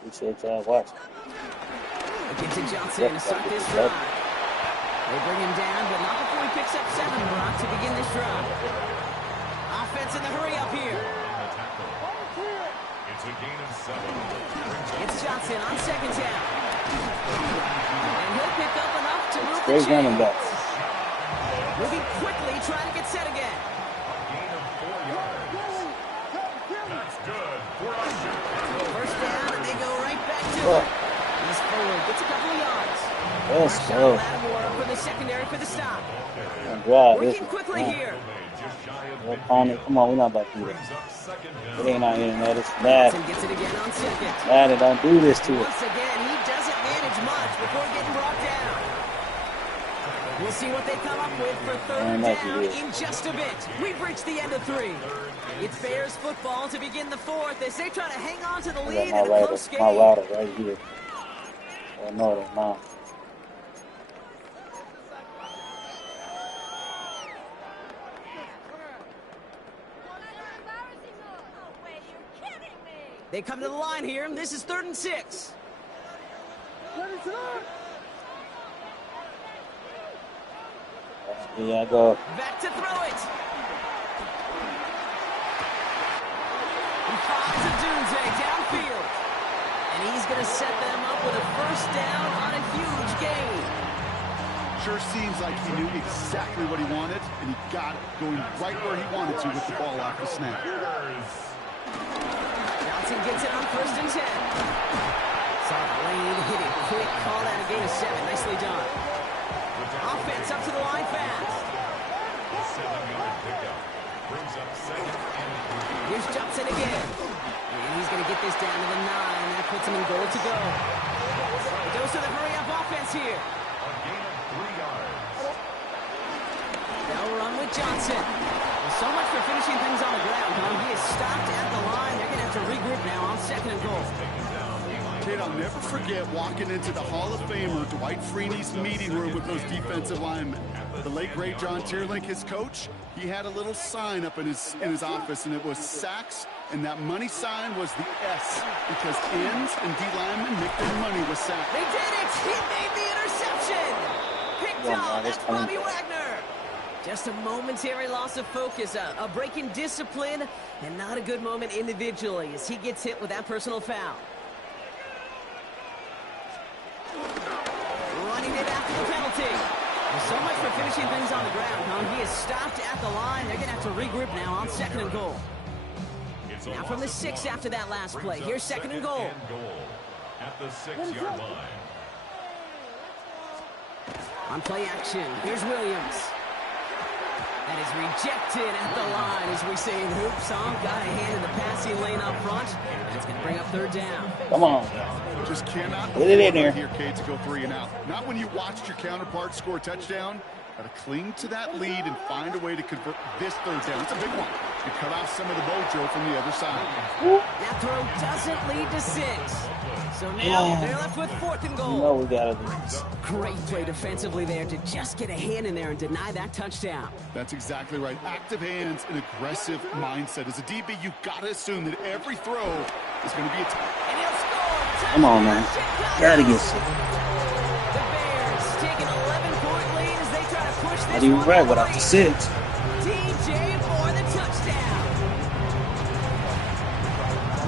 Appreciate y'all watching. Looking to Johnson to start this drive. They bring him down, but not before he picks up 7, Brock, to begin this drive. Offense in the hurry up here. It's a gain of 7. It's Johnson on second down. And he'll pick up enough to move the Great running back. chains. Moving quickly, trying to get set again. A gain of 4 yards. That's good. First down, and they go right back to it. He's forward, gets a couple of yards. Let's First go. down, Lattimore for the secondary for the stop. Working quickly here. Opponent. Come on, we're not about to do that. It ain't our internet. It's Madden. Gets it again on second. Madden, don't do this to us. Once again, he doesn't manage much before getting brought down. We'll see what they come up with for third down in just a bit. We've reached the end of 3. It's Bears football to begin the 4th as they try to hang on to the lead in a close game. My router right here. Oh, no, that's not. They come to the line here, and this is 3rd and 6. Here I go. Back to throw it. He finds a Dunze downfield. And he's going to set them up with a first down on a huge gain. Sure seems like he knew exactly what he wanted, and he got it, going right where he wanted to with the ball after snap. Johnson gets it on 1st and 10. Saw the lane, hit it quick, called out a gain of 7. Nicely done. Offense up to the line fast. Here's Johnson again. And he's going to get this down to the 9. That puts him in goal to go. It goes to the hurry-up offense here. They'll run with Johnson. Well, so much for finishing things on the ground, huh? He is stopped at the line. They're going to have to regroup now on 2nd and goal. Kate, I'll never forget walking into the Hall of Famer Dwight Freeney's meeting room with those defensive linemen. The late, great John Tierlink, his coach, he had a little sign up in his office, and it was sacks, and that money sign was the S, because ends and D linemen make their money with sacks. They did it! He made the interception! Picked off, that's Bobby Wagner! Just a momentary loss of focus, a break in discipline, and not a good moment individually as he gets hit with that personal foul. Running it after the penalty. Well, so much for finishing things on the ground, huh? He is stopped at the line. They're going to have to regroup now on 2nd and goal. Now from the 6 after that last play. Here's 2nd and goal. At the 6-yard line. On play action, here's Williams. That is rejected at the line, as we say in hoops. Got a hand in the passing lane up front. That's going to bring up 3rd down. Come on. Just cannot get it in there here, Kate, to go 3 and out. Not when you watched your counterpart score a touchdown. Got to cling to that lead and find a way to convert this 3rd down. It's a big one. You cut off some of the mojo from the other side. That throw doesn't lead to 6. So now they're left with 4th and goal. You know we gotta do this. Great play defensively there to just get a hand in there and deny that touchdown. That's exactly right. Active hands and aggressive mindset. As a DB, you've got to assume that every throw is going to be a and he'll score. Come on, man. Gotta get sick. The Bears take an 11-point lead as they try to push this Not even one right without the 6. DJ for the touchdown.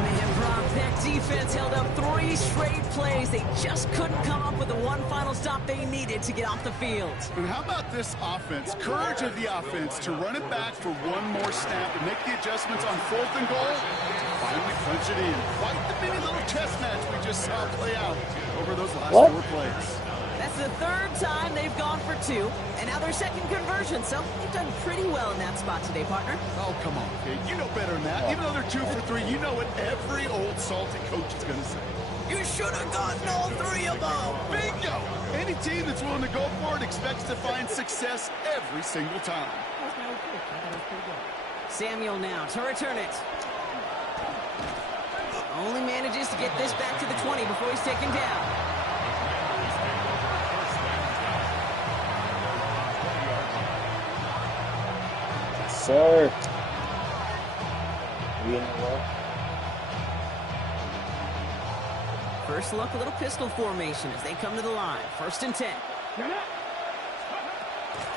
Man, Brock, that defense held up 3 straight plays. They just couldn't come up with the one final stop they needed to get off the field. And how about this offense? Courage of the offense to run it back for one more snap and make the adjustments on 4th and goal to finally punch it in. Quite the mini little chess match we just saw play out over those last 4 plays. That's the 3rd time they've gone for 2, and now their 2nd conversion, so they've done pretty well in that spot today, partner. Oh, come on, kid. You know better than that. Even though they're 2 for 3, you know what every old salty coach is going to say. You should have gotten all 3 of them. Bingo! Any team that's willing to go for it expects to find success every single time. Samuel now to return it. Only manages to get this back to the 20 before he's taken down. Sir. We in the way? First look, a little pistol formation as they come to the line. 1st and 10.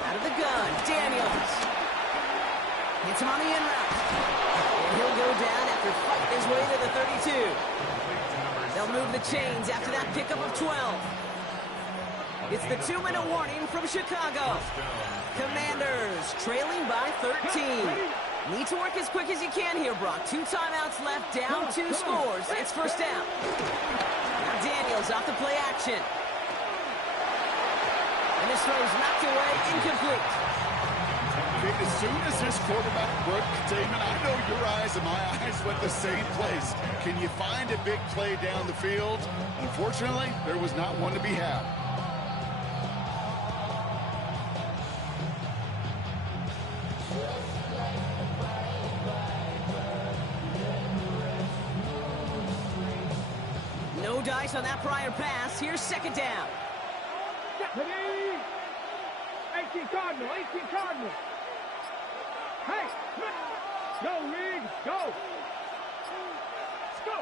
Out of the gun, Daniels. Hits him on the in route. And he'll go down after fighting his way to the 32. They'll move the chains after that pickup of 12. It's the 2-minute warning from Chicago. Commanders trailing by 13. Need to work as quick as you can here, Brock. 2 timeouts left, down 2 scores. It's 1st down. Now Daniels off the play action. And this throw's knocked away, incomplete. As soon as this quarterback broke containment, I know your eyes and my eyes went the same place. Can you find a big play down the field? Unfortunately, there was not one to be had. No dice on that prior pass. Here's 2nd down. 18 Cardinal, 18 Cardinal. Hey, go, Reed, go. Let's go.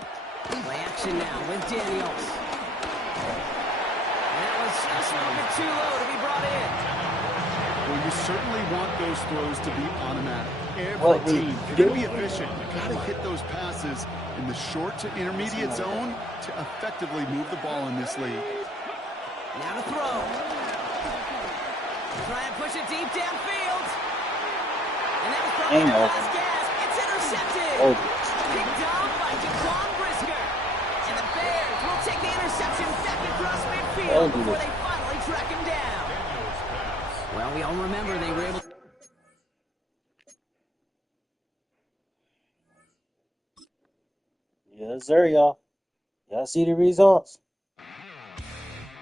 Play action now with Daniels. That was just a little bit too low to be brought in. Well, you certainly want those throws to be automatic. Every team, if you're going to be efficient, you got to hit those passes in the short to intermediate zone to effectively move the ball in this league. Now to throw. Try and push it deep downfield. And that was probably the last gasp. It's intercepted. Picked off by Jaquan Brisker. And the Bears will take the interception back across midfield before they finally track him down. Well, we all remember they were able to... Yes, sir, y'all. Y'all see the results.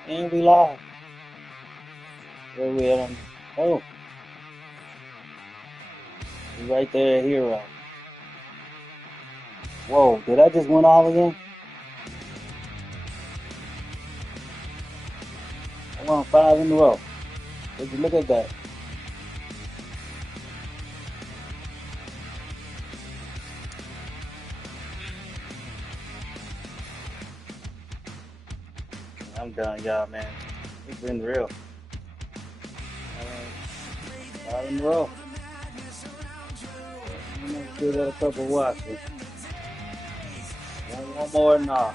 And we live. Where we at on? Oh. We right there at Hero. Whoa, did I just win all again? 5 in a row. Would you look at that? I'm done, y'all, man. It's been real. 5 in a row. Still got a couple watches. One more now.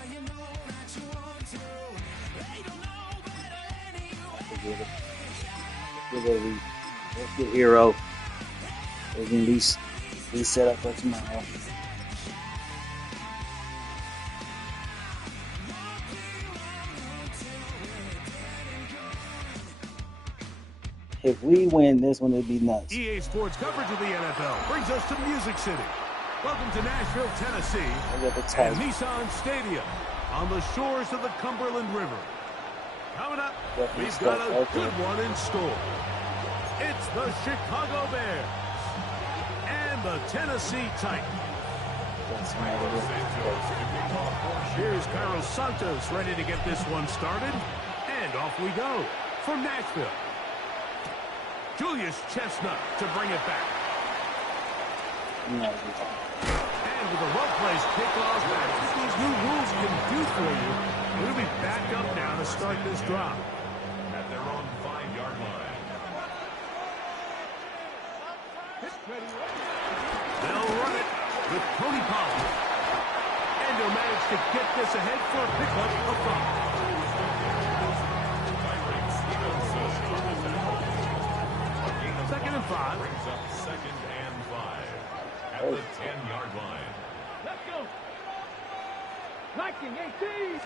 Let's get Hero. We can at least be set up for tomorrow. If we win this one, it'd be nuts. EA Sports coverage of the NFL brings us to Music City. Welcome to Nashville, Tennessee, and Nissan Stadium on the shores of the Cumberland River. Coming up, we've got a good one in store. It's the Chicago Bears and the Tennessee Titans. Here's Carlos Santos ready to get this one started. And off we go from Nashville. Julius Chestnut to bring it back. And with a well-placed kickoff, that's what these new rules can do for you. We'll be back up now to start this drive. At their own 5-yard line. They'll run it with Tony Pollard. And he'll manage to get this ahead for a pickup of 5. Second and 5. Brings up 2nd and 5 at the 10-yard line. Let's go. 1918.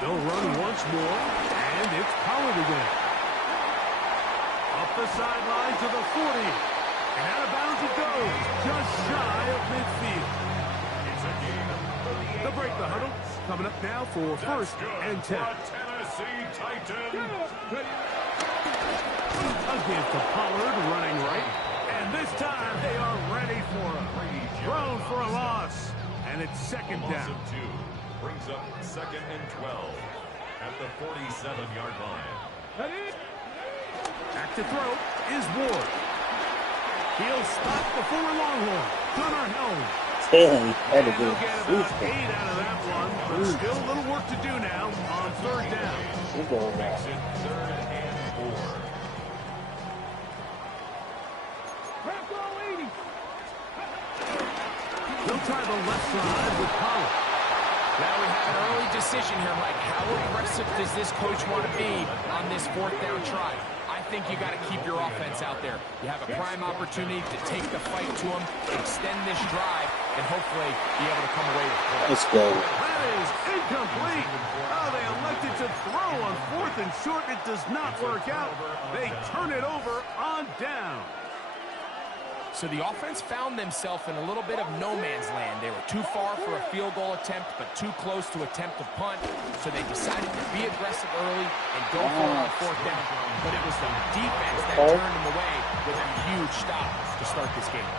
They'll run once more, and it's Pollard again. Up the sideline to the 40. And out of bounds it goes, just shy of midfield. It's a gain of 38. They'll break the huddle. Coming up now for 1st and 10. Tennessee Titans. Again to Pollard, running right. And this time they are ready for him. Thrown for a loss. And it's 2nd Loss down. of 2 brings up 2nd and 12 at the 47-yard line. Back to throw is Ward. He'll stop before Longhorn. Gunnar Helm. And they'll get about 8 out of that one. But still a little work to do now on 3rd down. Makes it 3rd and 4. They'll try the left side with Pollard. Now we have an early decision here, Mike. How aggressive does this coach want to be on this 4th down try? I think you got to keep your offense out there. You have a prime opportunity to take the fight to them, extend this drive, and hopefully be able to come away with points. Let's go. That is incomplete. Oh, they elected to throw on 4th and short. It does not work out. They turn it over on down. So the offense found themselves in a little bit of no man's land. They were too far for a field goal attempt, but too close to attempt a punt. So they decided to be aggressive early and go for it on 4th down. But it was the defense that turned them away with a huge stop to start this game.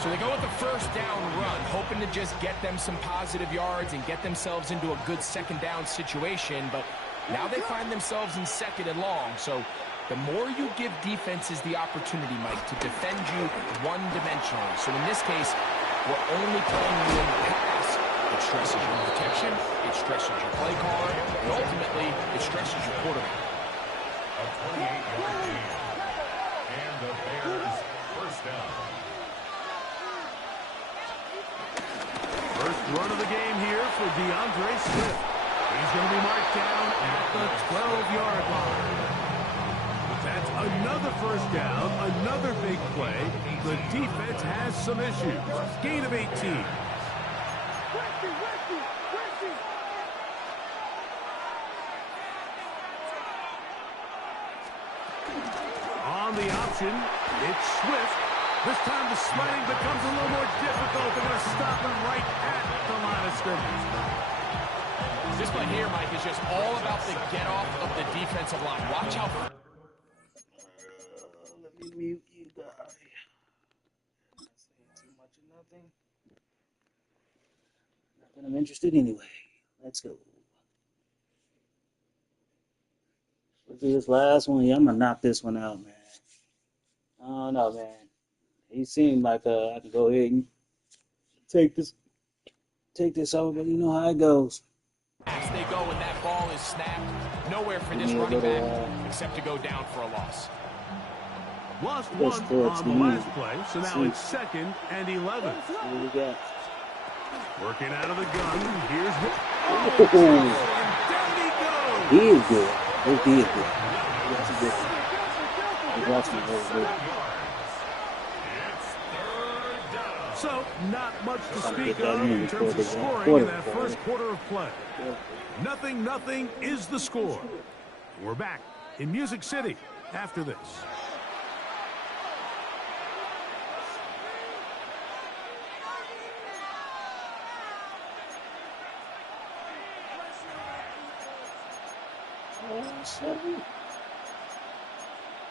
So they go with the 1st down run, hoping to just get them some positive yards and get themselves into a good 2nd down situation. But now they find themselves in 2nd and long. So the more you give defenses the opportunity, Mike, to defend you one-dimensionally. So in this case, we're only playing you in the pass. It stresses your protection, it stresses your play caller, and ultimately, it stresses your quarterback. A 28-yard gain. And the Bears 1st down. First run of the game here for DeAndre Swift. He's going to be marked down at the 12-yard line. That's another 1st down, another big play. The defense has some issues. Gain of 18. On the option, it's Swift. This time the sledding becomes a little more difficult. They're going to stop him right at the line of scrimmage. This play here, Mike, is just all about the get-off of the defensive line. Watch how... Let me mute you guys. Not saying too much of nothing. Not that I'm interested anyway. Let's go. Do this last one. Yeah, I'm gonna knock this one out, man. I don't know, man. He seemed like I could go ahead and take this over, but you know how it goes. As they go and that ball is snapped, nowhere for this running back except to go down for a loss. Lost one on the last play, so now it's 2nd and 11. What we got? Working out of the gun. Here's what. Oh, And down he goes. he is good. He is good. That's a good one. He's watching it really good. So, not much to speak get that of in in terms before of the scoring quarter, in that first quarter of play. 0-0 is the score. We're back in Music City after this.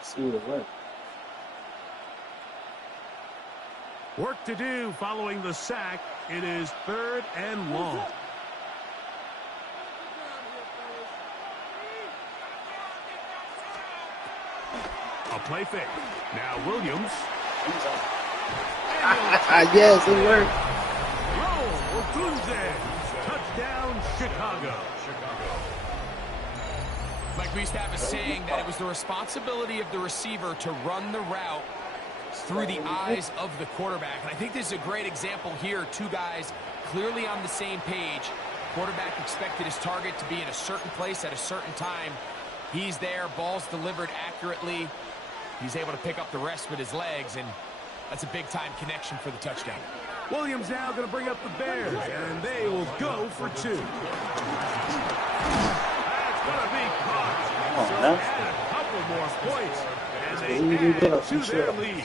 See what works. Work to do following the sack. It is 3rd and long. A play fake. Now Williams. Yes, it worked. Roll Ogunze. Touchdown, Chicago. Like we used to have a saying that it was the responsibility of the receiver to run the route through the eyes of the quarterback. And I think this is a great example here. Two guys clearly on the same page. Quarterback expected his target to be in a certain place at a certain time. He's there, ball's delivered accurately. He's able to pick up the rest with his legs, and that's a big-time connection for the touchdown. Williams now going to bring up the Bears, and they will go for 2. That's going to be caught. So add a couple more points, and they add to their lead.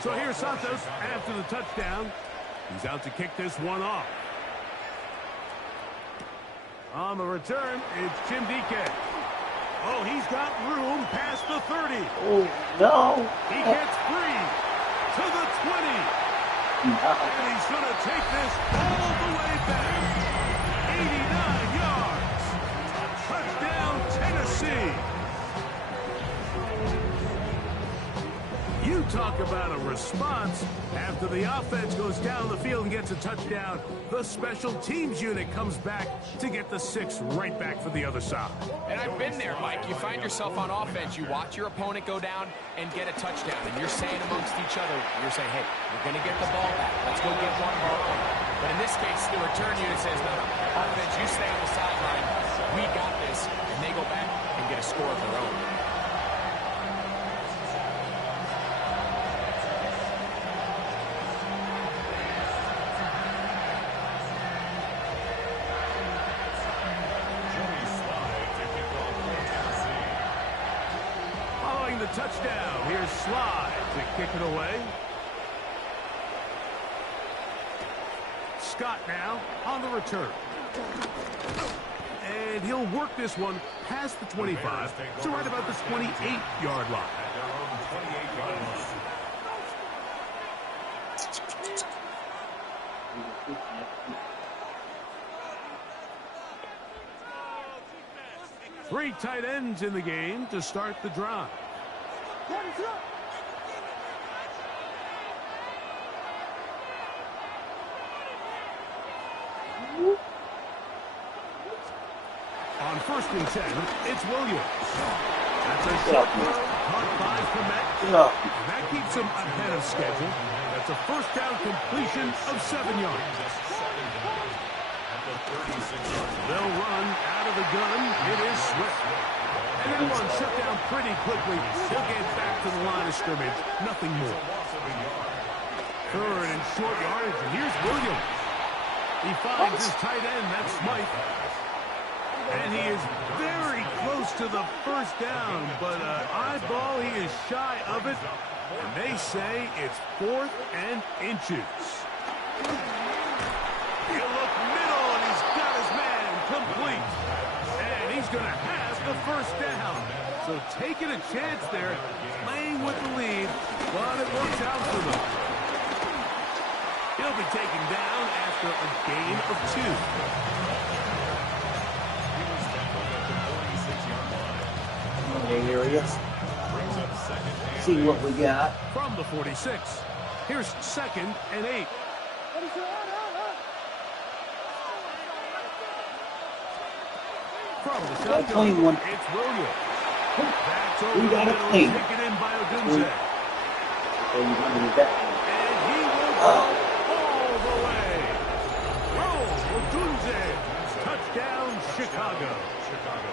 So here's Santos after the touchdown. He's out to kick this one off. On the return, it's Chimdike. Oh, he's got room past the 30. Oh, no. He gets free to the 20. No. And he's going to take this all the way back. 89 yards. Touchdown, Tennessee. You talk about a response. After the offense goes down the field and gets a touchdown, the special teams unit comes back to get the 6 right back for the other side. And I've been there, Mike. You find yourself on offense, you watch your opponent go down and get a touchdown, and you're saying amongst each other, you're saying, hey, we're going to get the ball back. Let's go get one of our own. But in this case, the return unit says, no, offense, you stay on the sideline. We got this. And they go back and get a score of their own. The touchdown. Here's Sly to kick it away. Scott now on the return. And he'll work this one past the 25 to right about the 28-yard line. 3 tight ends in the game to start the drive. On 1st and 10, it's Williams. That's a shot. Caught by Komet. That keeps him ahead of schedule. That's a 1st down completion of 7 yards. They'll run out of the gun. It is Swift. And that one shut down pretty quickly. He'll get back to the line of scrimmage. Nothing more. 3rd and short yardage. And here's Williams. He finds his tight end, that's Smythe. And he is very close to the first down, but eyeball, he is shy of it. And they say it's 4th and inches. You look middle, and he's got his man complete. And he's going to have the first down. So taking a chance there, playing with the lead, but it works out for them. He'll be taken down after a gain of 2. Here he is. See what we got. From the 46. Here's 2nd and 8. From the shotgun, it's Williams. That's over the middle, taken in by Odunze. And he will go all the way. Odunze, touchdown Chicago.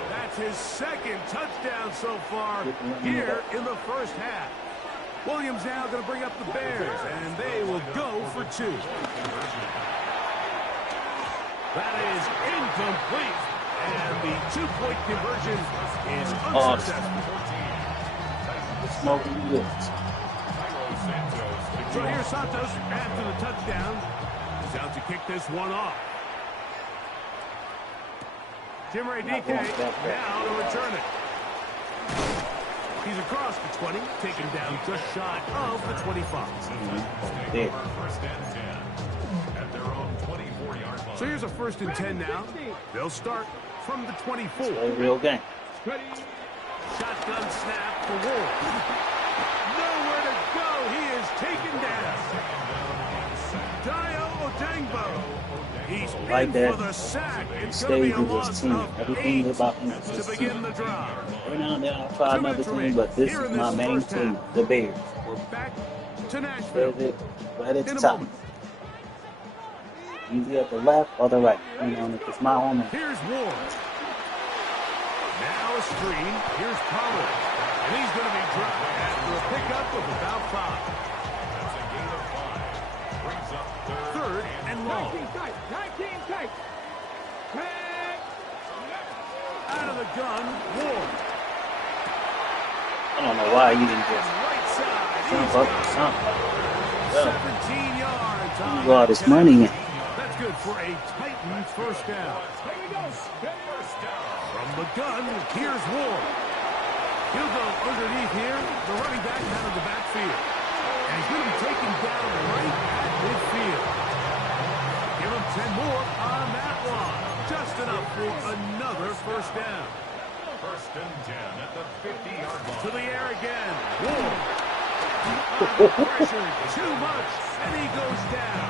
That's his 2nd touchdown so far here in the first half. Williams now going to bring up the Bears, and they will go for 2. That is incomplete, and the 2-point conversion is unsuccessful. So here's Santos after the touchdown. He's out to kick this one off. Jim Radike now to return it. He's across the 20, taken down just shy of the 25. So here's a 1st and 10 now. They'll start from the 24. It's a real game. Shotgun snap for Ward. Nowhere to go. He is taken down. Dio Odangbo. He's Like in that. for the sack. It's going to Stays be a with loss his team. of Everything 8 about him is to his begin team. the drive. Every now and then I'll try another team, but this is my main team, the Bears. We're back to Nashville. Right at the In a top. moment. Either at the left or the right. You know, if it's my own. Here's Ward. Now a screen. Here's Pollard. And he's going to be dropped after a pickup of about 5. That's a gain of 5. Brings up 3rd and long. 19 tight. Out of the gun, Ward. I don't know why you didn't just Right side. jump up or something. 17 yards on You got his money in. That's good for a Titan first down. From the gun, here's Ward. He'll go underneath here. The running back out of the backfield. And he's going to be taken down right at midfield. Give him 10 more on that one. Just enough for another first down. 1st and 10 at the 50-yard line. To the air again. Ward. Pressured too much, and he goes down.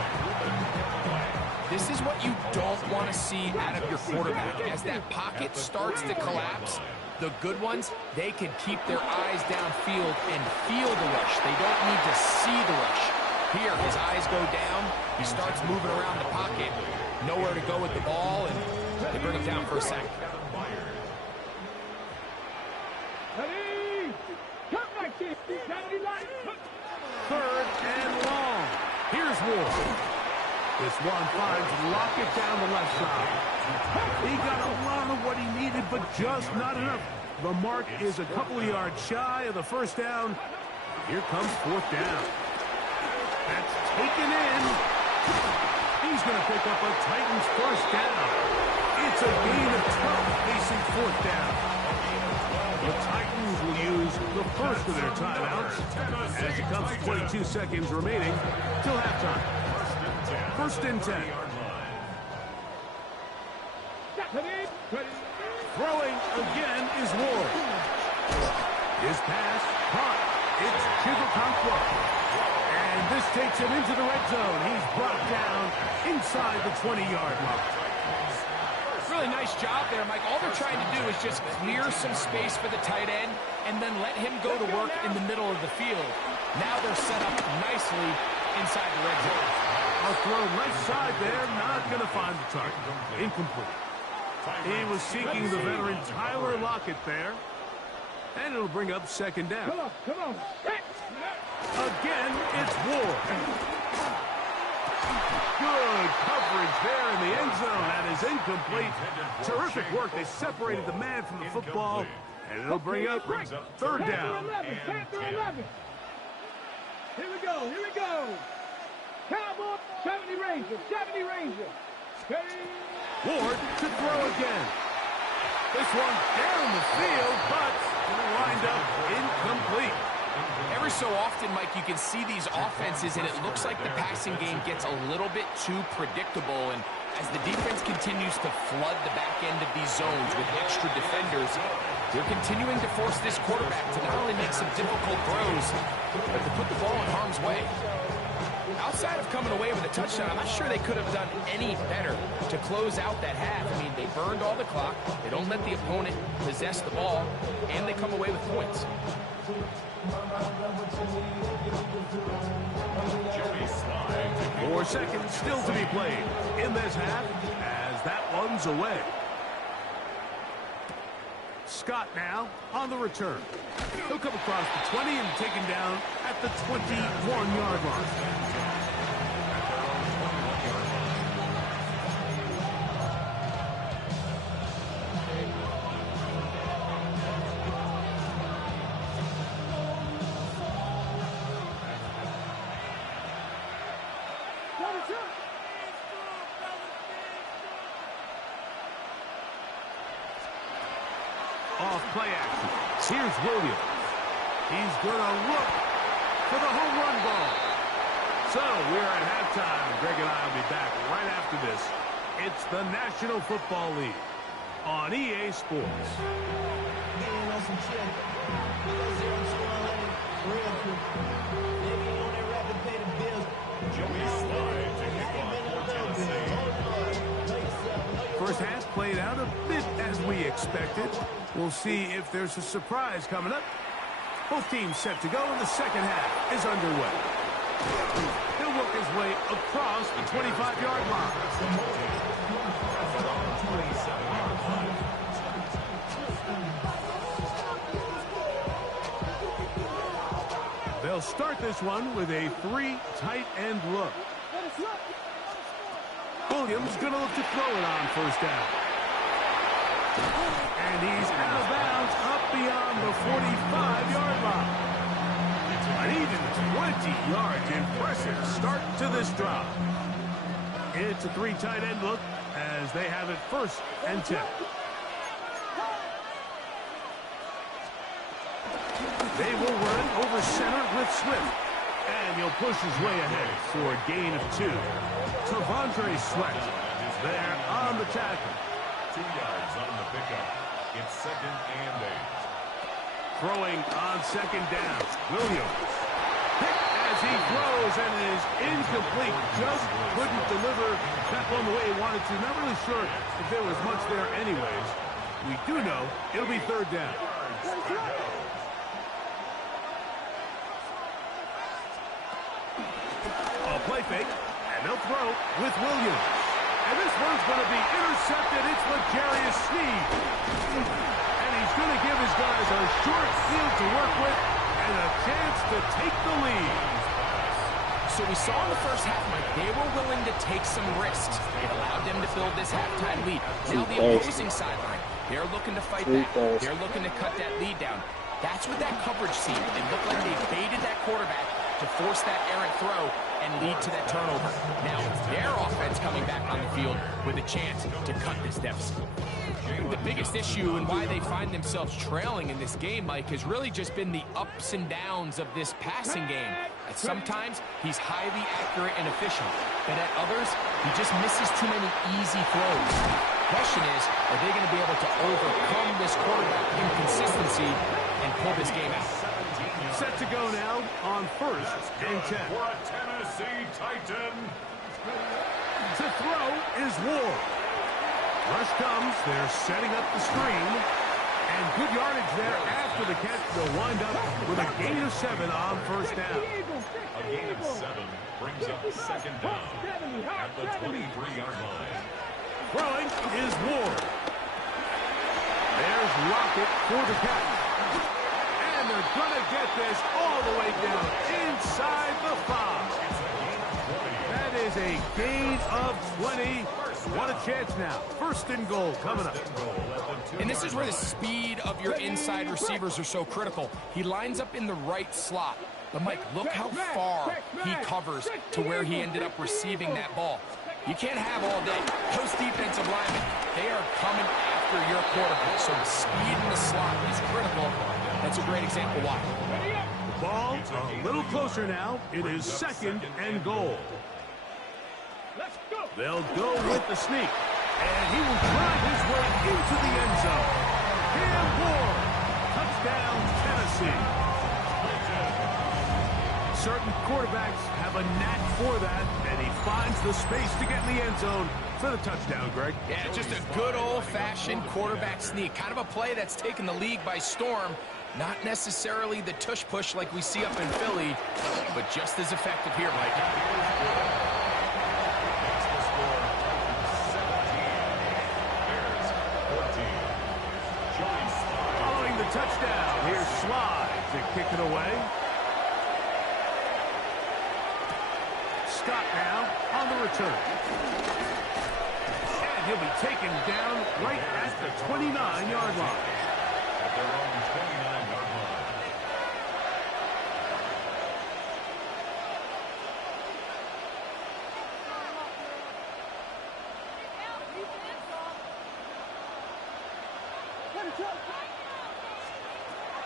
This is what you don't want to see out of your quarterback. As that pocket starts to collapse, the good ones, they can keep their eyes downfield and feel the rush. They don't need to see the rush. Here, his eyes go down. He starts moving around the pocket. Nowhere to go with the ball, and they bring him down for a sack. Third and long. Here's Ward. This one finds Lockett down the left side. He got a lot of what he needed, but just not enough. The mark is a couple of yards shy of the first down. Here comes 4th down. That's taken in. He's going to pick up a Titans first down. It's a gain of 12 facing 4th down. The Titans will use the first of their timeouts as it comes to 22 seconds remaining till halftime. 1st and 10. Throwing again is Ward. His pass caught. It's Chibukankwa. And this takes him into the red zone. He's brought down inside the 20-yard line. Really nice job there, Mike. All they're trying to do is just clear some space for the tight end and then let him go to work in the middle of the field. Now they're set up nicely inside the red zone. A throw left side there, not going to find the target. Incomplete. He was seeking the veteran Tyler Lockett there. And it'll bring up 2nd down. Come on. Again, it's Ward. Good coverage there in the end zone. That is incomplete. Terrific work. They separated the man from the football, and it'll bring up third down. Here we go, here we go. Cowboy, 70 Ranger, 70 Ranger. Ward to throw again. This one down the field, but gonna wind up incomplete. Every so often, Mike, you can see these offenses, and it looks like the passing game gets a little bit too predictable. And as the defense continues to flood the back end of these zones with extra defenders, they're continuing to force this quarterback to not only make some difficult throws, but to put the ball in harm's way. Outside of coming away with a touchdown, I'm not sure they could have done any better to close out that half. I mean, they burned all the clock, they don't let the opponent possess the ball, and they come away with points. 4 seconds still to be played in this half as that one's away. Scott now on the return. He'll come across the 20 and taken down at the 21-yard line. Off play action. Here's Williams. He's going to look for the home run ball. So we're at halftime. Greg and I will be back right after this. It's the National Football League on EA Sports. First half played out a bit as we expected. We'll see if there's a surprise coming up. Both teams set to go, and the second half is underway. He'll work his way across the 25-yard line. They'll start this one with a 3 tight end look. Williams going to look to throw it on first down. And he's out of bounds up beyond the 45-yard line. An even 20 yards. Impressive start to this drive. It's a 3 tight end look as they have it 1st and 10. They will run over center with Swift. And he'll push his way ahead for a gain of 2. Tavondre Sweat there on the tackle. 2 yards on the pickup. It's 2nd and 8. Throwing on 2nd down. Williams picked as he throws and is incomplete. Just couldn't deliver that one the way he wanted to. Not really sure if there was much there anyways. We do know it'll be 3rd down. A play fake, and they'll throw with Williams. And this one's going to be intercepted. It's L'Jarius Sneed. And he's going to give his guys a short field to work with and a chance to take the lead. So we saw in the first half, Mike, they were willing to take some risks. It allowed them to build this halftime lead. Now the opposing sideline, they're looking to fight back. They're looking to cut that lead down. That's what that coverage seemed. It looked like they baited that quarterback to force that errant throw and lead to that turnover. Now it's their offense coming back on the field with a chance to cut this deficit. The biggest issue and why they find themselves trailing in this game, Mike, has really just been the ups and downs of this passing game. At sometimes, he's highly accurate and efficient, but at others, he just misses too many easy throws. The question is, are they going to be able to overcome this quarterback inconsistency and pull this game out? Set to go now on 1st and 10. For a Tennessee Titan. To throw is Ward. Rush comes. They're setting up the screen. And good yardage there after the catch. They'll wind up with a gain of 7 on 1st down. A gain of 7 brings up 2nd down at the 23-yard line. Throwing is Ward. There's Lockett for the catch. And they're going to get this all the way down inside the 5. That is a gain of 20. What a chance now. First and goal coming up. And this is where the speed of your inside receivers are so critical. He lines up in the right slot. But, Mike, look how far he covers to where he ended up receiving that ball. You can't have all day. Those defensive linemen, they are coming after your quarterback. So the speed in the slot is critical. That's a great example why. The ball a little closer now. It is second and goal. They'll go with the sneak. And he will drive his way into the end zone. Cam Ward. Touchdown, Tennessee. Certain quarterbacks have a knack for that, and he finds the space to get in the end zone for the touchdown, Greg. Yeah, just a good old-fashioned quarterback sneak. Kind of a play that's taken the league by storm. Not necessarily the tush-push like we see up in Philly, but just as effective here, Mike. Following the touchdown, here's Slide to kick it away. Scott now on the return. And he'll be taken down right at the 29-yard line. At their own 29-yard line.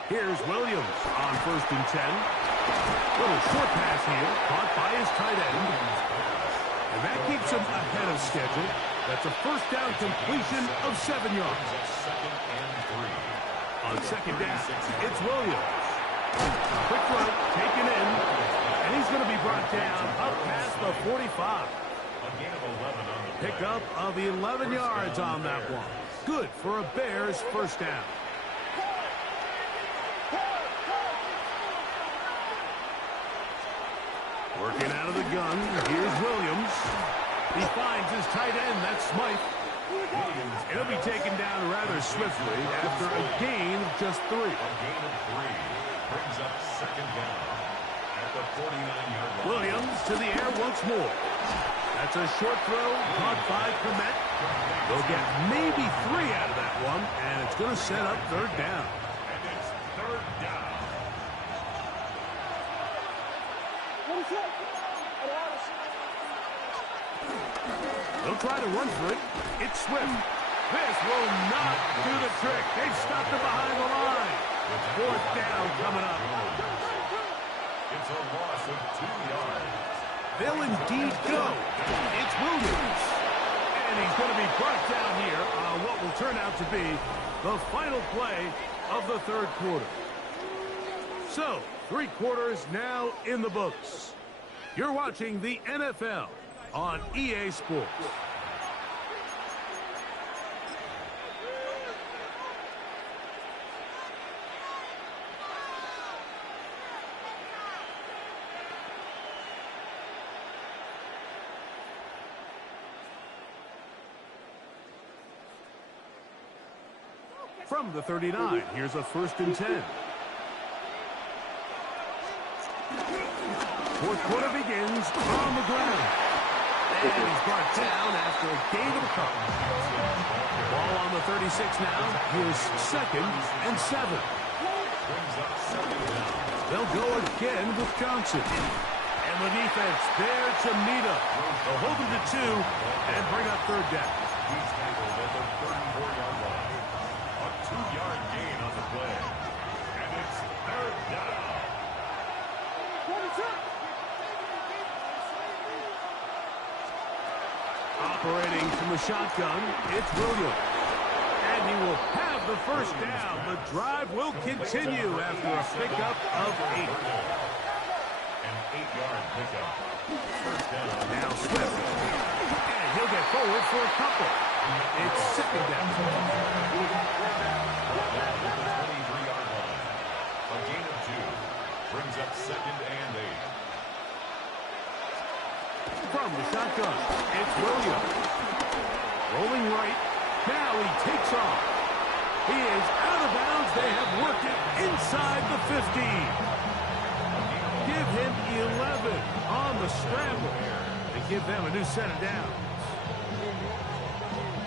Here's Williams on 1st and 10. Little short pass here, caught by his tight end. And that keeps him ahead of schedule. That's a first down completion of 7 yards. On second down, it's Williams. Quick throw, taken in, and he's going to be brought down up past the 45. Pickup of 11 yards on that one. Good for a Bears first down. Working out of the gun, here's Williams. He finds his tight end, that's Smythe. He'll be taken down rather swiftly after a gain of just 3. A gain of 3 brings up second down at the 49-yard line. Williams to the air once more. That's a short throw, caught by Komet. They'll get maybe 3 out of that one, and it's going to set up third down. And it's third down. They'll try to run for it. It's Swift. This will not do the trick. They've stopped him behind the line. Fourth down coming up. It's a loss of 2 yards. They'll indeed go. It's Williams. And he's going to be brought down here on what will turn out to be the final play of the third quarter. So, 3 quarters now in the books. You're watching the NFL on EA Sports. From the 39, here's a 1st and 10. Fourth quarter begins on the ground. And he's brought down after a gain of a couple. Ball on the 36 now. Here's 2nd and 7. They'll go again with Johnson. And the defense there to meet him. They'll hold him to 2 and bring up third down. He's tackled at the 34-yard line. A 2-yard gain on the play. And it's third down. Operating from the shotgun, it's Williams. And he will have the first down. The drive will continue after a pickup of 8. An 8-yard pickup. First down. Now Swift. And he'll get forward for a couple. It's second down. At the 23-yard line. A gain of 2 brings up second and 8. From the shotgun, it's Williams. Rolling right. Now he takes off. He is out of bounds. They have worked it inside the 15. Give him 11 on the scramble. They give them a new set of downs.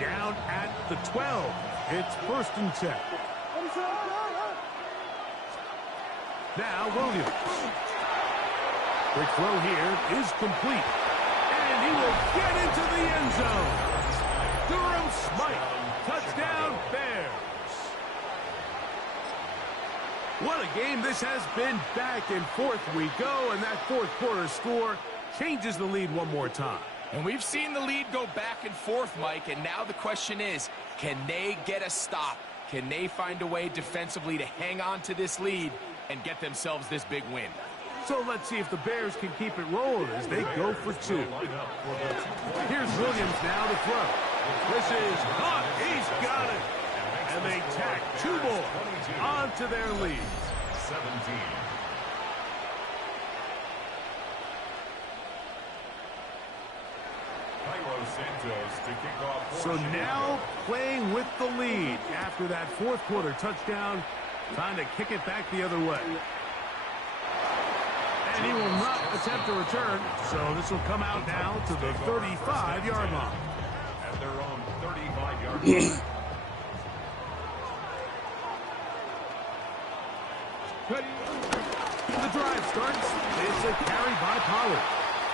Down at the 12. It's 1st and 10. Now Williams. Quick throw here is complete. And he will get into the end zone. Durham Smythe. Touchdown Bears. What a game this has been. Back and forth we go, and that 4th quarter score changes the lead one more time. And we've seen the lead go back and forth, Mike, and now the question is, can they get a stop? Can they find a way defensively to hang on to this lead and get themselves this big win? So let's see if the Bears can keep it rolling as they go for 2. Here's Williams now to throw. This is caught. He's got it. And they tack 2 more onto their lead. 17. So now playing with the lead after that 4th quarter touchdown, trying to kick it back the other way. And he will not attempt a return, so this will come out now to the 35-yard line. At their own 35-yard line. The drive starts. It's a carry by Pollard.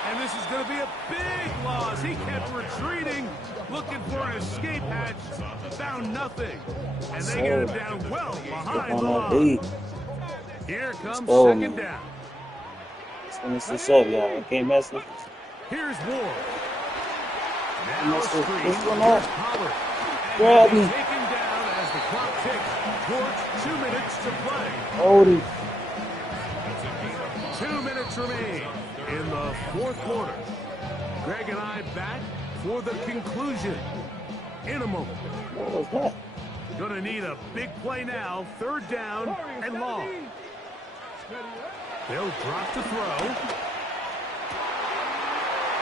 And this is going to be a big loss. He kept retreating, looking for an escape hatch. Found nothing. And they get him down well behind the line. Here comes 2nd down. Let's finish this up, y'all. I can't mess with this. Here's Ward. Now Mess with screen. this one Here's up. Pollard. Grab And me. taken down as the clock ticks towards 2 minutes to play. Hold him. 2 minutes remain in the 4th quarter. Greg and I back for the conclusion in a moment. What was that? Gonna need a big play now. 3rd down and long. They'll drop to throw.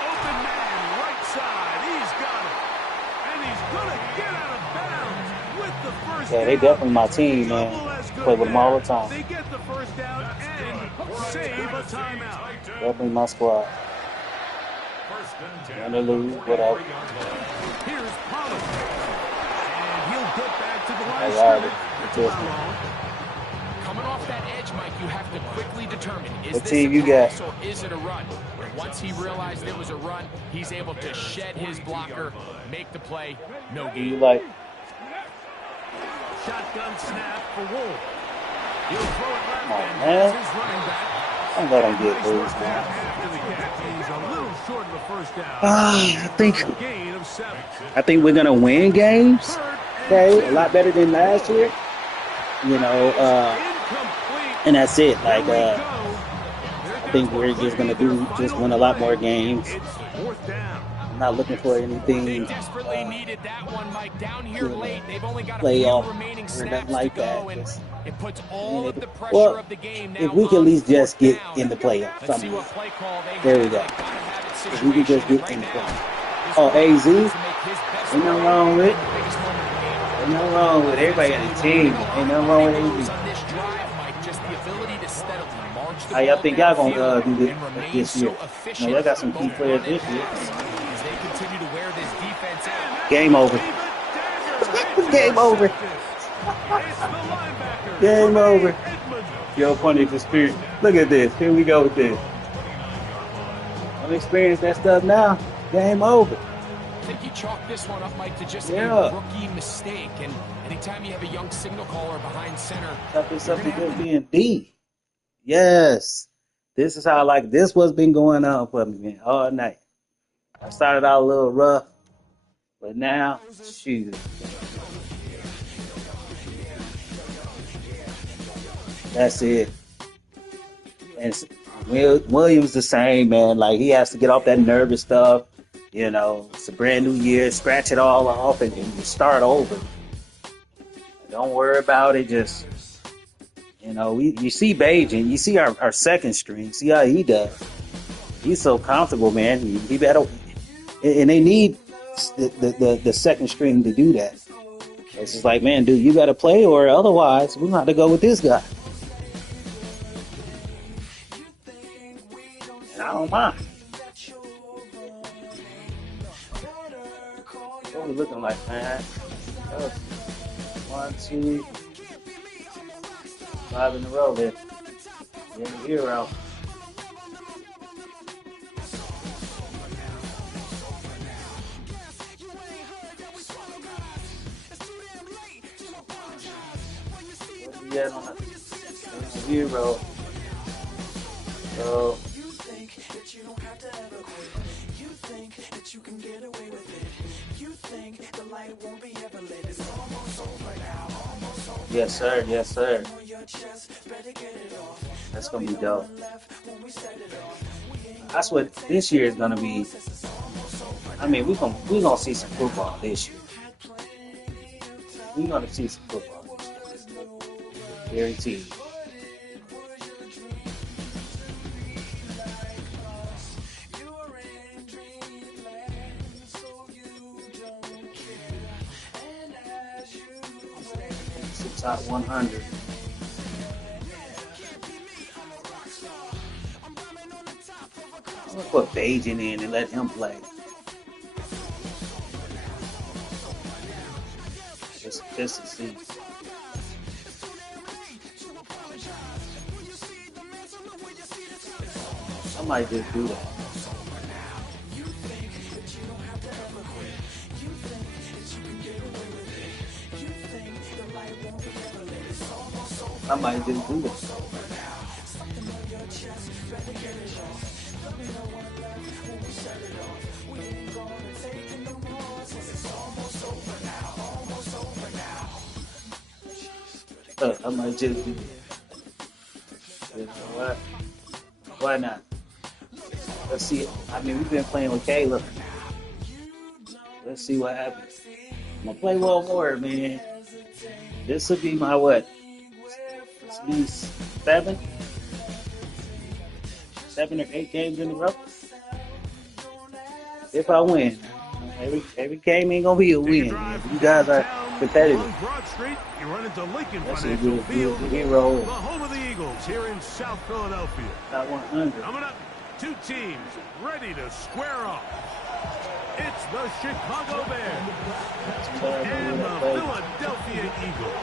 Open man, right side. He's got it. And he's gonna get out of bounds with the first Yeah, down. they definitely my team, man. Play with them all the time. They get the first down and save a timeout. Definitely my squad. Win or lose, whatever. Here's Pollard. And he'll get back to the line All of right. scrimmage. How long? Coming off that edge, Mike, you have to quickly determine, is What this team a you got? pass or is it a run? And once he realized it was a run, he's able to shed his blocker, make the play, no Who you gain. like? Shotgun snap for Wolf. He'll throw it left Oh, and man. that's his running back. Don't let him get Nice bruised, work there man. after the catch. He's a little short of the first down. I think A gain of 7. we're gonna win games. 3rd and Okay, 2. a lot better than last year. You know, Incomplete. and that's it. Like, Here we go. I think we're just gonna just win a lot more games. It's 4th down. I'm not looking for They anything desperately needed that one, Mike. Down here late, they've only got a playoff few remaining or snaps nothing like to go, that. and Just, it puts all of the pressure well, of the game now if we can at on least just 4th get down. in the playoffs. Let's see something. what play call they There we have. go. They gotta have it If we can just situational get in the right playoffs. now. This Oh, guy AZ? needs to make his best Ain't nothing throw wrong with in it. the biggest moment of the game. Ain't nothing wrong with it. Everybody got a team. Ain't nothing wrong with On AZ. this drive, Mike, just the ability to steadily march the How y'all ball think y'all downfield gonna do and this remain this year? so efficient No, y'all got some key both players run this and year. pass as they continue to wear this defense out. Game over. Game over. It's the linebacker. Game over. Edmonds. Yo, funny experience. Look at this. Here we go with this. I'm experiencing that stuff now. Game over. I think you chalk this one up, Mike, to just Yeah. a rookie mistake. And anytime you have a young signal caller behind center, Chalk this up to just being D. Yes. This is how, like, this what's been going on for me, man, all night. I started out a little rough, but now, shoot. That's it. And Williams the same, man. Like, he has to get off that nervous stuff. You know, it's a brand new year. Scratch it all off and you start over. Don't worry about it. Just, you know, you see Bajan. You see our second string. See how he does. He's so comfortable, man. He better, and they need the second string to do that. It's just like, man, dude, you got to play, or otherwise we're going to have to go with this guy. And I don't mind. we looking like, man? 1, 2, 5 in a row there. You're the hero. Yeah, on the hero. So yes, sir. Yes, sir. That's gonna be dope. That's what this year is gonna be. I mean, we're gonna see some football this year. We're gonna see some football this year. Guaranteed. It's the top 100. I'm gonna put Bajan in and let him play. Just to see. I might just do that. I might just do that. I might just do that. You know what? Why not? Let's see. I mean, we've been playing with Caleb. Let's see what happens. I'm gonna play one more, man. This will be my what? This will be 7 or 8 games in a row. If I win, every game ain't gonna be a win. You guys are competitive. On Broad Street, you run into Lincoln That's Financial Field, the hero. the home of the Eagles here in South Philadelphia. Top 100. Coming up, two teams ready to square off. It's the Chicago Bears and the Philadelphia Eagles.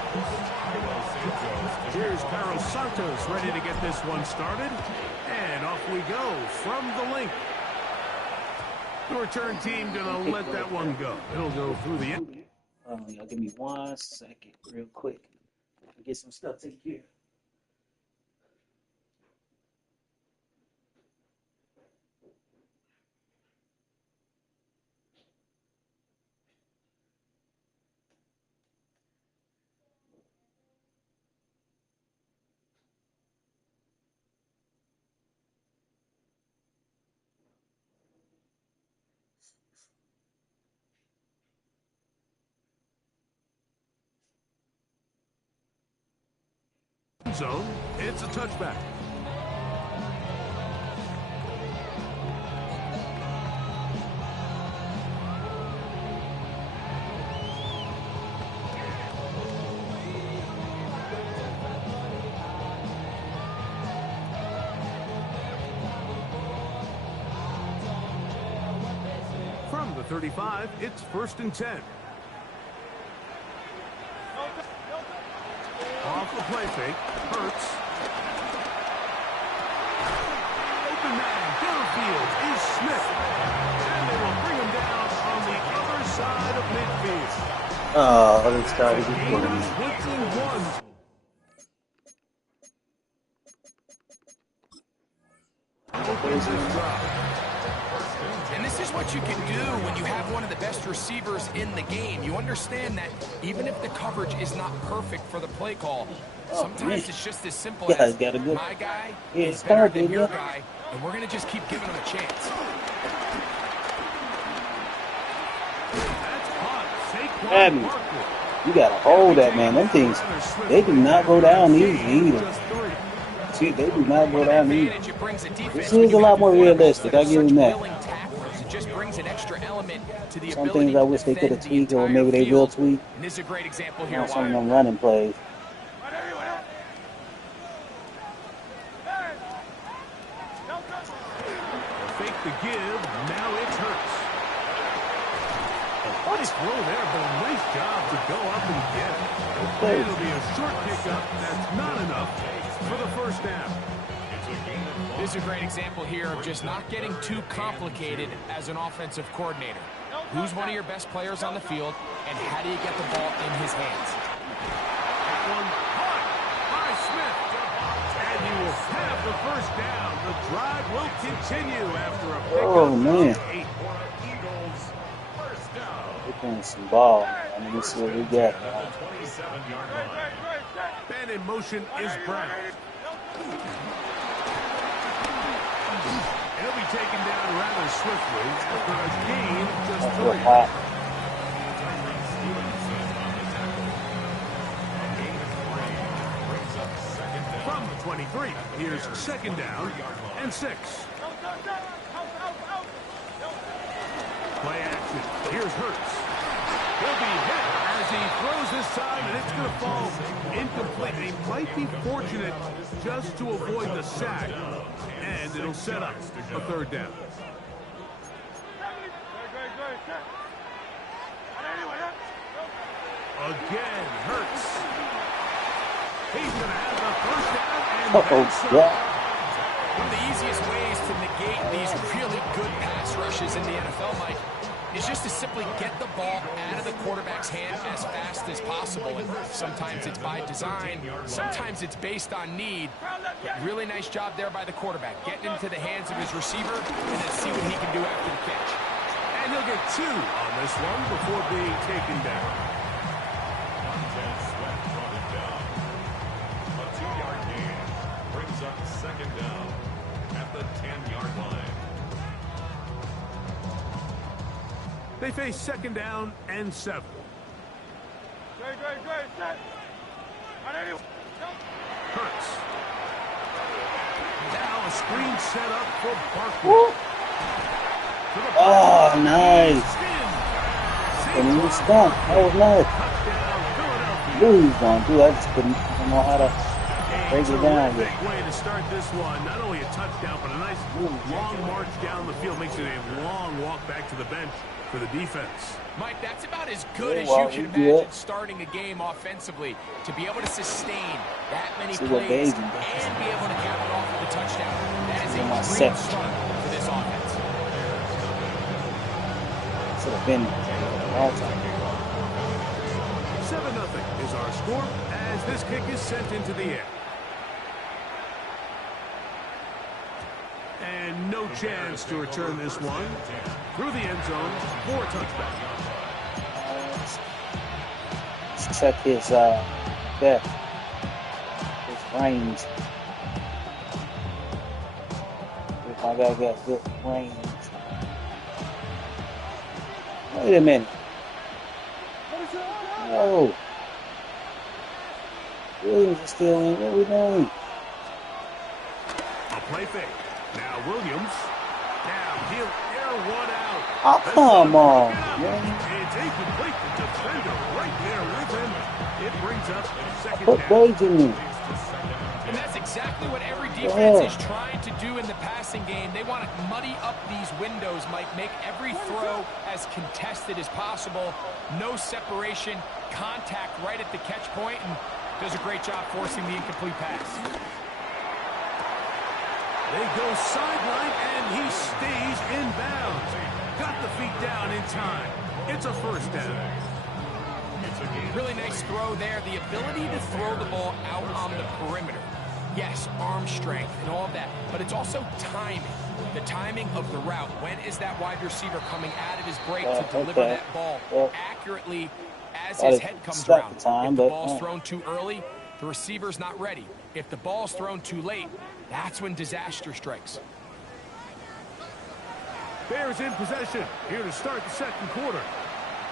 Here's Carlos Santos ready to get this one started. And off we go from the link. The return team gonna let that one go. It'll go through the end. Y'all give me 1 second, real quick. Get some stuff taken care of. Zone, it's a touchback. From the 35, it's 1st and 10. Off the play fake, Hurts. Open man, downfield is Smith. And they will bring him down on the other side of midfield. Oh, this guy is important. 21. Opens his drive. And this is what you can do when you have one of the best receivers in the game. You understand that even if the coverage is not perfect for the play call, sometimes it's just as simple as my guy is better than your guy, and we're going to just keep giving him a chance. That's hot. Abby, you got to hold that, man. Them things, they do not go down easy either. See, they do not go down easy. This is a lot more realistic. I give them that. Some things I wish they could have tweaked, or maybe they will tweak. This is a great example here. On some of them running plays. Fake the give. Now it's Hurts. Nice throw there, but a nice job to go up and get it. And it'll be a short pickup. That's not enough for the first down. This is a great example here of just not getting too complicated as an offensive coordinator. Who's one of your best players on the field, and how do you get the ball in his hands? One caught by Smith. And he will have the first down. The drive will continue after a pickup. Oh, man. 8. They're playing some ball. I mean, let's see what we got. Ben in motion is Brown. He'll be taken down rather swiftly for a gain of just 3. From the 23, here's second down and 6. Play action. Here's Hurts. He'll be hit as he throws this time, and it's going to fall incomplete. He might be fortunate just to avoid the sack, and it'll set up a third down. Again, Hurts. He's going to have the first down, and one of the easiest ways to negate these really good pass rushes in the NFL, Mike, is just to simply get the ball out of the quarterback's hand as fast as possible. And sometimes it's by design, sometimes it's based on need. But really nice job there by the quarterback, getting into the hands of his receiver and then see what he can do after the catch. And he'll get 2 on this one before being taken down. A 2-yard gain brings up second down at the 10-yard line. They face second down and 7. Hurts. Now a screen set up for Barkley. Oh, nice. And he was stumped. That was nice. I knew he was going to do it. I just didn't know how to break it down. Big way to start this one. Not only a touchdown, but a nice long march down the field. Makes it a long walk back to the bench for the defense. Mike, that's about as good as you can imagine starting a game offensively, to be able to sustain that many plays and be able to cap it off with a touchdown. That is a great start for this offense. Should have been all time. 7-0 is our score as this kick is sent into the air. And no chance to return this one through the end zone for a touchback. Let's check his depth, his range. If my guy got good range. Wait a minute. No. Williams is still in. What are we doing? A play fake. Now Williams. Now he'll air one out. Oh, come on, man. It's incomplete. The defender right there with him. It brings up second Put down. Boyd in there. And that's exactly what every defense is trying to do in the passing game. They want to muddy up these windows, Mike, make every throw as contested as possible. No separation, contact right at the catch point, and does a great job forcing the incomplete pass. They go sideline, and he stays in bounds. Got the feet down in time. It's a first down. Really nice throw there. The ability to throw the ball out on the perimeter. Yes, arm strength and all of that, but it's also timing. The timing of the route. When is that wide receiver coming out of his break to deliver that ball accurately as his head comes around? If the ball's thrown too early, the receiver's not ready. If the ball's thrown too late, that's when disaster strikes. Bears in possession here to start the second quarter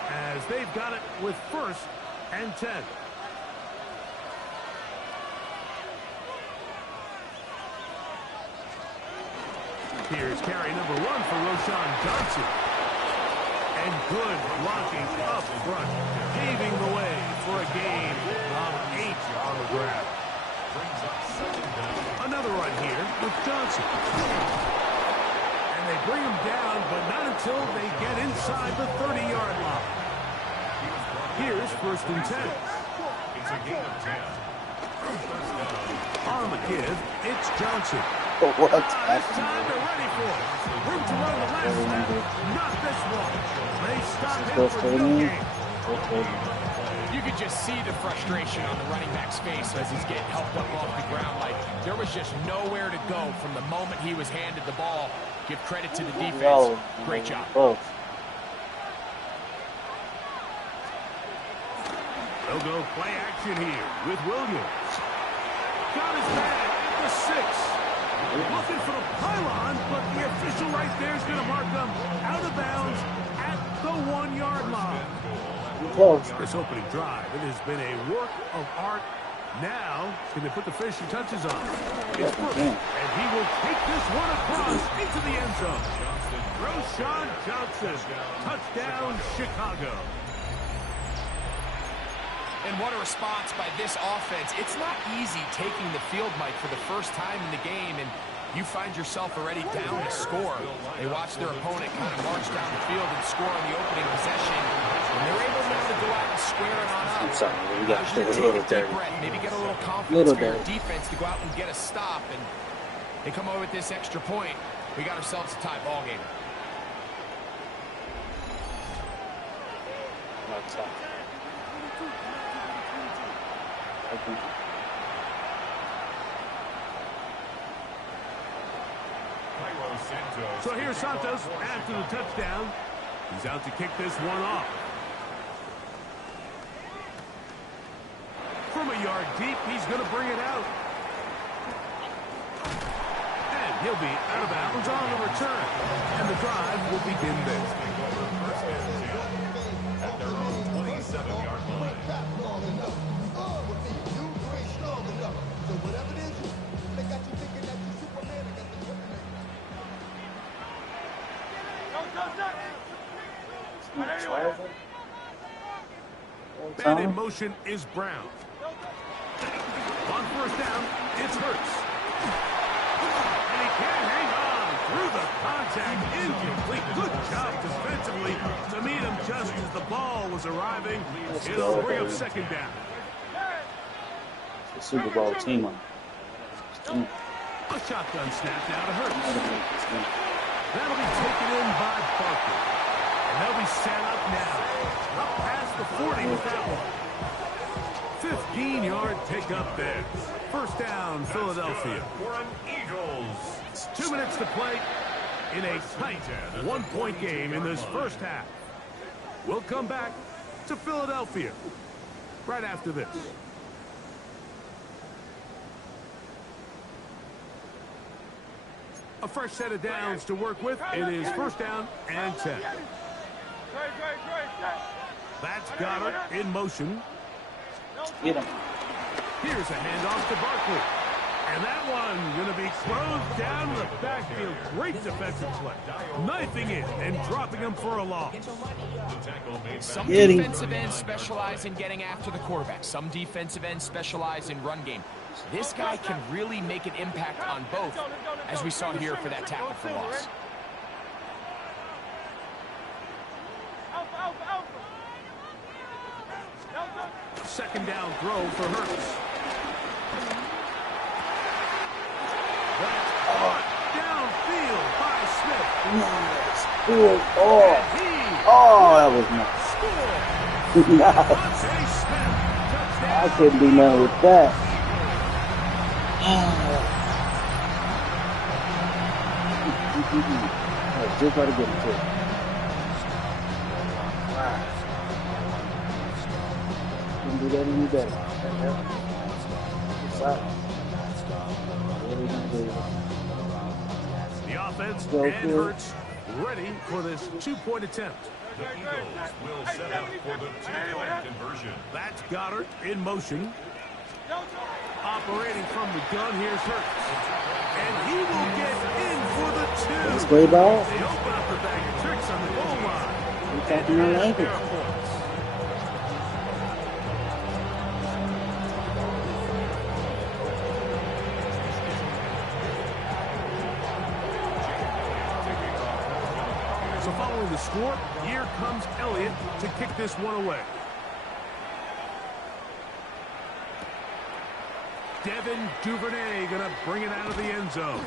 as they've got it with first and 10. Here's carry number 1 for Roschon Johnson. And good blocking up front, paving the way for a gain of 8 on the ground. Another run here with Johnson. And And they bring him down, but not until they get inside the 30-yard line. Here's 1st and 10. It's a gain of 10. On the give, it's Johnson. What? This time they're ready for it. Room to run the last snap. Not this one. They stop him for no gain. You could just see the frustration on the running back's face as he's getting helped up off the ground. Like, there was just nowhere to go from the moment he was handed the ball. Give credit to the defense. Great job. They'll go play action here with Williams. Got his man at the 6. Looking for the pylon, but the official right there is going to mark them out of bounds at the 1-yard line. This opening drive, it has been a work of art. Now, can they put the finishing touches on? It's Brooks, and he will take this one across into the end zone. Roshan Johnson, touchdown Chicago. And what a response by this offense. It's not easy taking the field, Mike, for the first time in the game, and you find yourself already down to score. They watch their opponent kind of march down the field and score on the opening possession, and they're able now to go out and square it on up. I'm sorry, we got to take a little dirty. Maybe get a little confidence for your defense to go out and get a stop, and they come away with this extra point. We got ourselves a tie ball game. So here's Santos after the touchdown. He's out to kick this one off. From a yard deep, he's going to bring it out. And he'll be out of bounds on the return. And the drive will begin there. At their own 27-yard line. Man in motion is Brown. On 1st down, it's Hurts. And he can't hang on through the contact. Incomplete. Good job defensively to meet him just as the ball was arriving. It'll bring up 2nd down. The Super Bowl team on. A shotgun snap now to Hurts. That'll be taken in by Barkley. And they'll be set up now. Up past the 40 with that one. 15-yard pickup there. 1st down, Philadelphia. Eagles. 2 minutes to play in a tight 1-point game in this first half. We'll come back to Philadelphia right after this. A fresh set of downs to work with. It is 1st down and 10. That's Goddard in motion. Get him. Here's a handoff to Barkley. And that one going to be closed down in the backfield. Great defensive play. Knifing it and dropping him for a loss. Some defensive ends specialize in getting after the quarterback. Some defensive ends specialize in run game. This guy can really make an impact on both, as we saw here for that tackle for loss. Second down throw for Hurts. Downfield by Smith. Nice. Good. That was nice. Nice. I couldn't do nothing with that. Just got to get it to it. Wow. Couldn't do that any better. The offense and Hurts ready for this 2-point attempt. The Eagles will set up for the 2-point conversion. That's Goddard in motion. Operating from the gun, here's Hurts. And he will get in for the 2. Let's play ball. They open up the bag of tricks on the goal line. We're talking our language. following the score, here comes Elliott to kick this one away. Devin Duvernay going to bring it out of the end zone.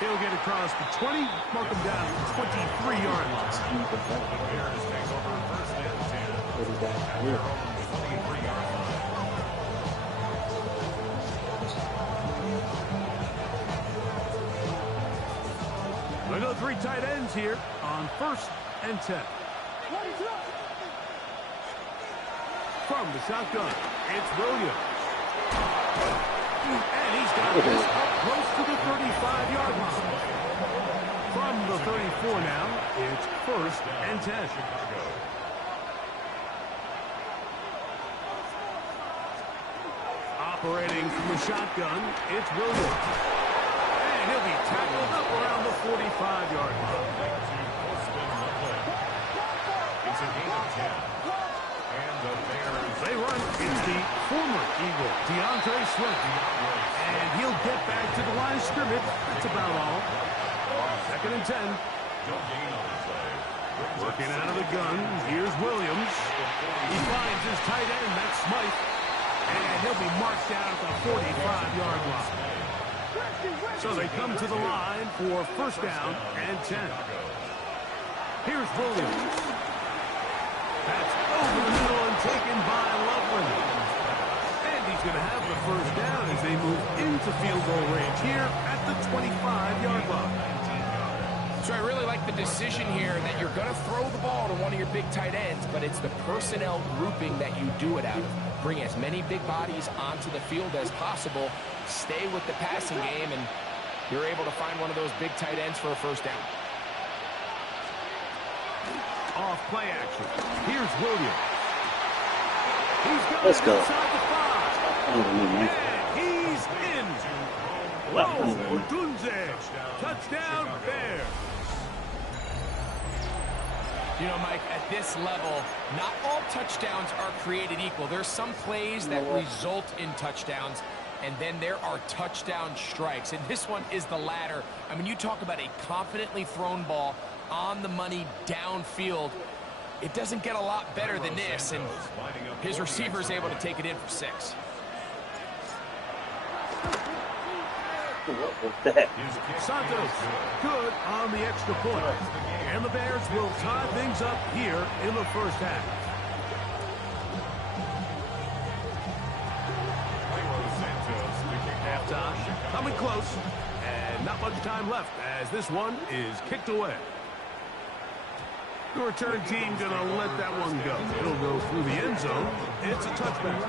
He'll get across the 20, mark him down at the 23-yard line. They go 3 tight ends here on 1st and 10. From the shotgun, it's Williams. And he's got this up close to the 35-yard line. From the 34 now, it's 1st and 10. Operating from the shotgun, it's Williams. And he'll be tackled up around the 45-yard line. It's a gain of 10. And the Bears. They run into the former Eagle, DeAndre Swift. And he'll get back to the line of scrimmage. That's about all. 2nd and 10. Working out of the gun. Here's Williams. He finds his tight end, that's Smythe. And he'll be marked down at the 45-yard line. So they come to the line for 1st down and 10. Here's Williams. That's over the middle and taken by Loveland. And he's going to have the 1st down as they move into field goal range here at the 25-yard line. So I really like the decision here that you're going to throw the ball to one of your big tight ends, but it's the personnel grouping that you do it out of. Bring as many big bodies onto the field as possible, stay with the passing game, and you're able to find one of those big tight ends for a 1st down. Off play action. Here's Williams. He's got Let's it go. inside the 5. And he's in. Whoa, Odunze. Touchdown, Bears. You know, Mike, at this level, not all touchdowns are created equal. There's some plays that result in touchdowns, and then there are touchdown strikes. And this one is the latter. I mean, you talk about a confidently thrown ball on the money downfield. It doesn't get a lot better than this, and his receiver is able to take it in for 6. Santos, good on the extra point. And the Bears will tie things up here in the 1st half. Halftime, coming close, and not much time left as this one is kicked away. The return team gonna let that one go. It'll go through the end zone. It's a touchback.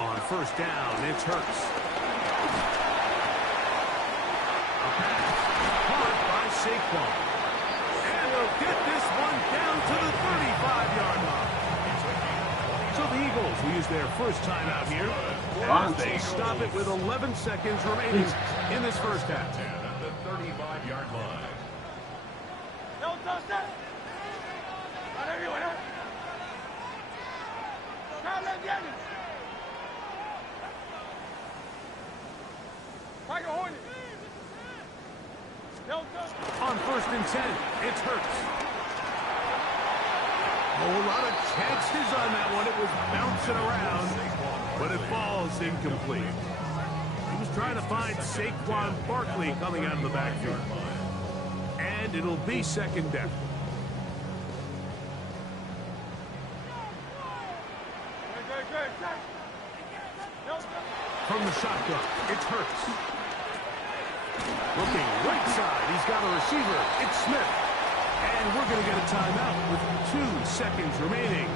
On 1st down, it's Hurts. A pass caught by Saquon. And they'll get this one down to the 35-yard line. So the Eagles will use their 1st timeout here as they stop it with 11 seconds remaining in this 1st half. At the 35-yard line. On 1st and 10, it's Hurts. A lot of chances on that one. It was bouncing around, but it falls incomplete. He was trying to find Saquon Barkley coming out of the backfield. And it'll be 2nd down. From the shotgun, it's Hurts. Looking right side, he's got a receiver. It's Smith. And we're going to get a timeout with 2 seconds remaining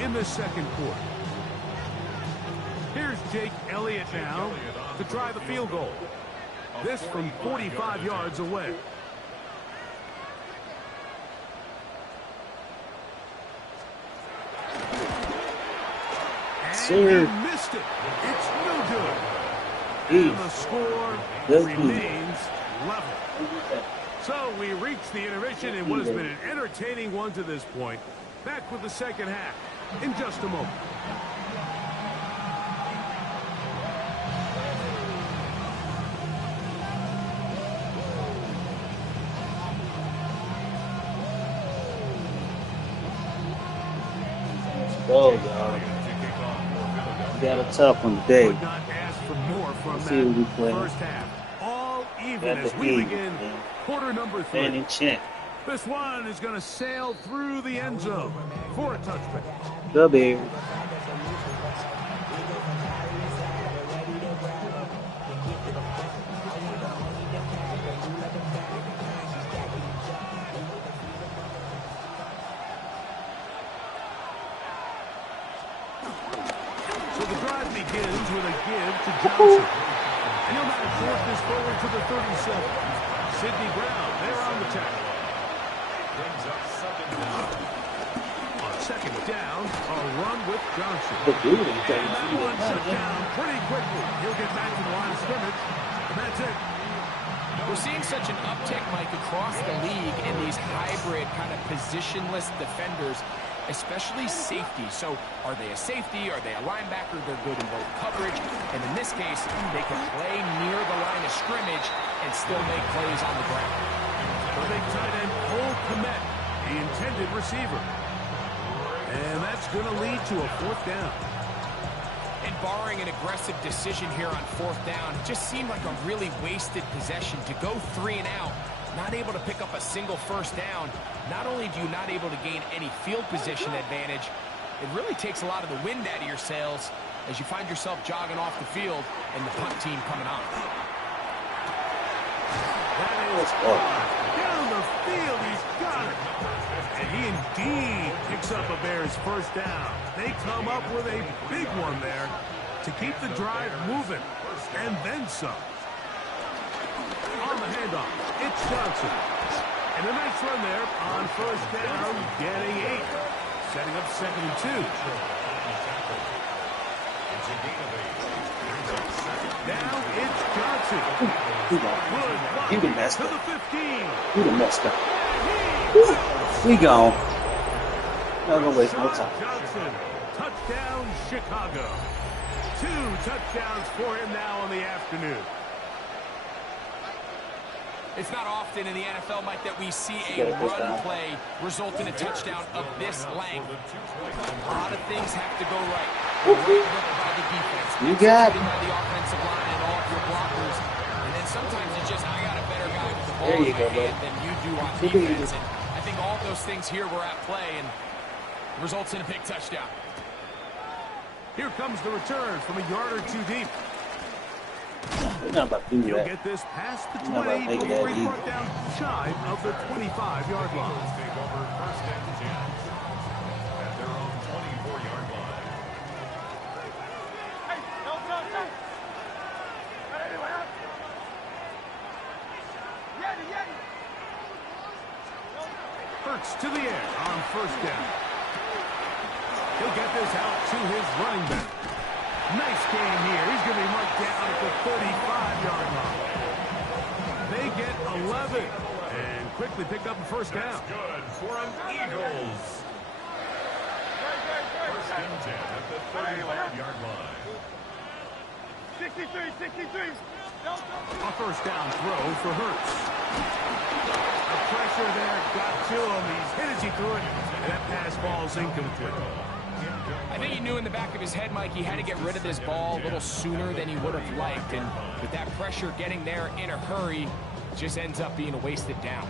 in the 2nd quarter. Here's Jake Elliott now to try the field goal. This from 45 yards away. And he missed it. It's no good. And the score remains level. So we reach the intermission in what has been an entertaining one to this point. Back with the second half in just a moment. Let's go, y'all. We got a tough one today. Could not ask for more from Let's see who we that play. first half. All even Got as the we Eagles, begin man. quarter number 3. Man in check. This one is going to sail through the end zone for a touchback. The Bears. So the drive begins with a give to Johnson. And he'll now force this forward to the 37. Sidney Brown, they're on the tackle. Brings up second down. On second down, a run with Johnson. The dude is And that one shut down pretty quickly. He'll get back to the line of scrimmage. And that's it. We're seeing such an uptick, Mike, across the league in these hybrid kind of positionless defenders, especially safety. So are they a safety? Are they a linebacker? They're good in both coverage. And in this case, they can play near the line of scrimmage and still make plays on the ground. The big tight end, Cole Kmet, the intended receiver. And that's going to lead to a fourth down. And barring an aggressive decision here on fourth down, it just seemed like a really wasted possession to go 3 and out, not able to pick up a single first down. Not only do you not able to gain any field position advantage, it really takes a lot of the wind out of your sails as you find yourself jogging off the field and the punt team coming on. That is down the field. He's got it. And he indeed picks up a Bears first down. They come up with a big one there to keep the drive moving. And then some. On the handoff, it's Johnson. And a nice run there on first down, getting 8. Setting up second and 2. Now it's Johnson. You done messed To the up. 15. You done messed up. We gone. Not gonna waste no time. Johnson, touchdown Chicago. 2 touchdowns for him now on the afternoon. It's not often in the NFL, Mike, that we see Get a a first run down. play result in a touchdown of this length. A lot of things have to go right. Great work by the defense. You got it. By the offensive line and all of your blockers. And then sometimes it's just, I got a better guy with the ball There you in my go, hand bro. than you do on defense. And I think all those things here were at play and results in a big touchdown. Here comes the return from a yard or 2 deep. We're not about to do He'll that. get this past the We're not about to 20 make it before that he easy. brought down shy of the 25-yard line. Take over first and 10 at their own 24-yard line. Hurts to the air on first down. He'll get this out to his running back. Nice game here. He's going to be marked down at the 35-yard line. They get 11 and quickly pick up a first down. Good for an Eagles. First and 10 at the 35-yard line. 63. A first down throw for Hurts. The pressure there got to him. He's hit as he threw it, and that pass ball's incomplete. I think he knew in the back of his head, Mike, he had to get rid of this ball a little sooner than he would have liked. And with that pressure getting there in a hurry, it just ends up being a wasted down.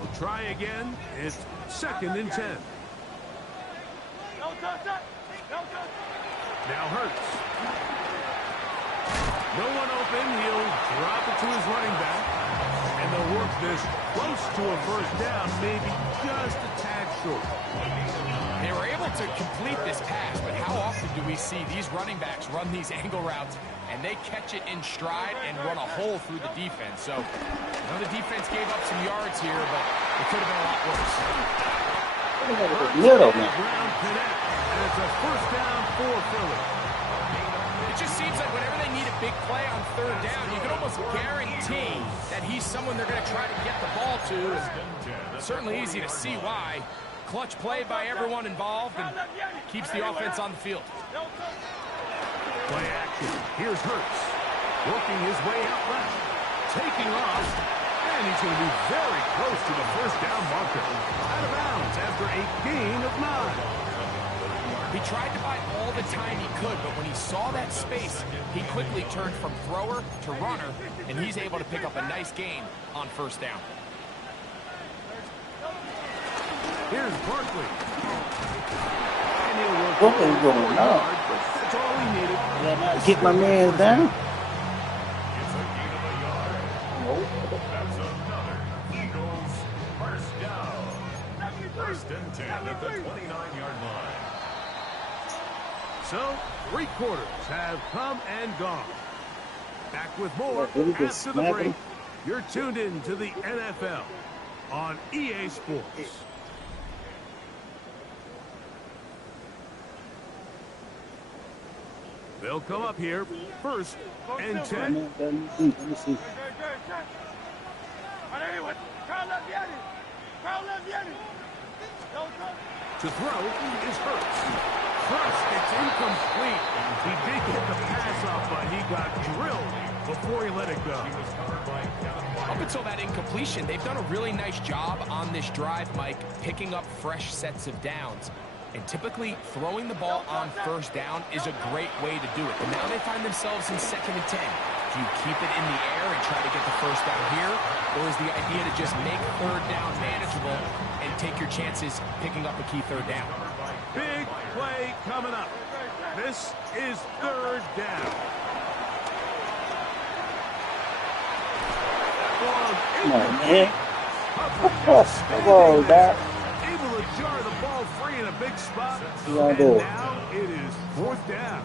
We'll try again. It's second and 10. Now Hurts. No one open. He'll drop it to his running back. And they'll work this close to a first down, maybe just a tad short. They were able to complete this pass, but how often do we see these running backs run these angle routes and they catch it in stride and run a hole through the defense? So, I know the defense gave up some yards here, but it could have been a lot worse. Little man. Brown connect, and it's a first down for Philly. It just seems like whenever they need a big play on third down, you can almost guarantee that he's he's someone they're going to try to get the ball to. And it's certainly easy to see why. Clutch play by everyone involved and keeps the offense on the field. Play action. Here's Hurts. Working his way out left. Taking off. And he's going to be very close to the first down marker. Out of bounds after a gain of 9. He tried to buy all the time he could, but when he saw that space, he quickly turned from thrower to runner, and he's able to pick up a nice gain on first down. Here's Barkley. And he'll work What is going on? that's all he needed. Did I not get my man down? It's a gain of a yard. That's another Eagles first down. First and 10 at the 29-yard line. So, 3 quarters have come and gone. Back with more Yeah, really good after the break. snapping. You're tuned in to the NFL on EA Sports. They'll come up here first and 10. Let me see. To throw is Hurts. First, it's incomplete. He did get the pass off, but he got drilled before he let it go. Up until that incompletion, they've done a really nice job on this drive, Mike, picking up fresh sets of downs. And typically, throwing the ball on first down is a great way to do it. But now they find themselves in 2nd and 10. Do you keep it in the air and try to get the first down here? Or is the idea to just make third down manageable and take your chances picking up a key third down? Big play coming up. This is third down. Come on, man. Come on, Doc. Able to jar the ball free in a big spot. You gonna And do it? now it is 4th down.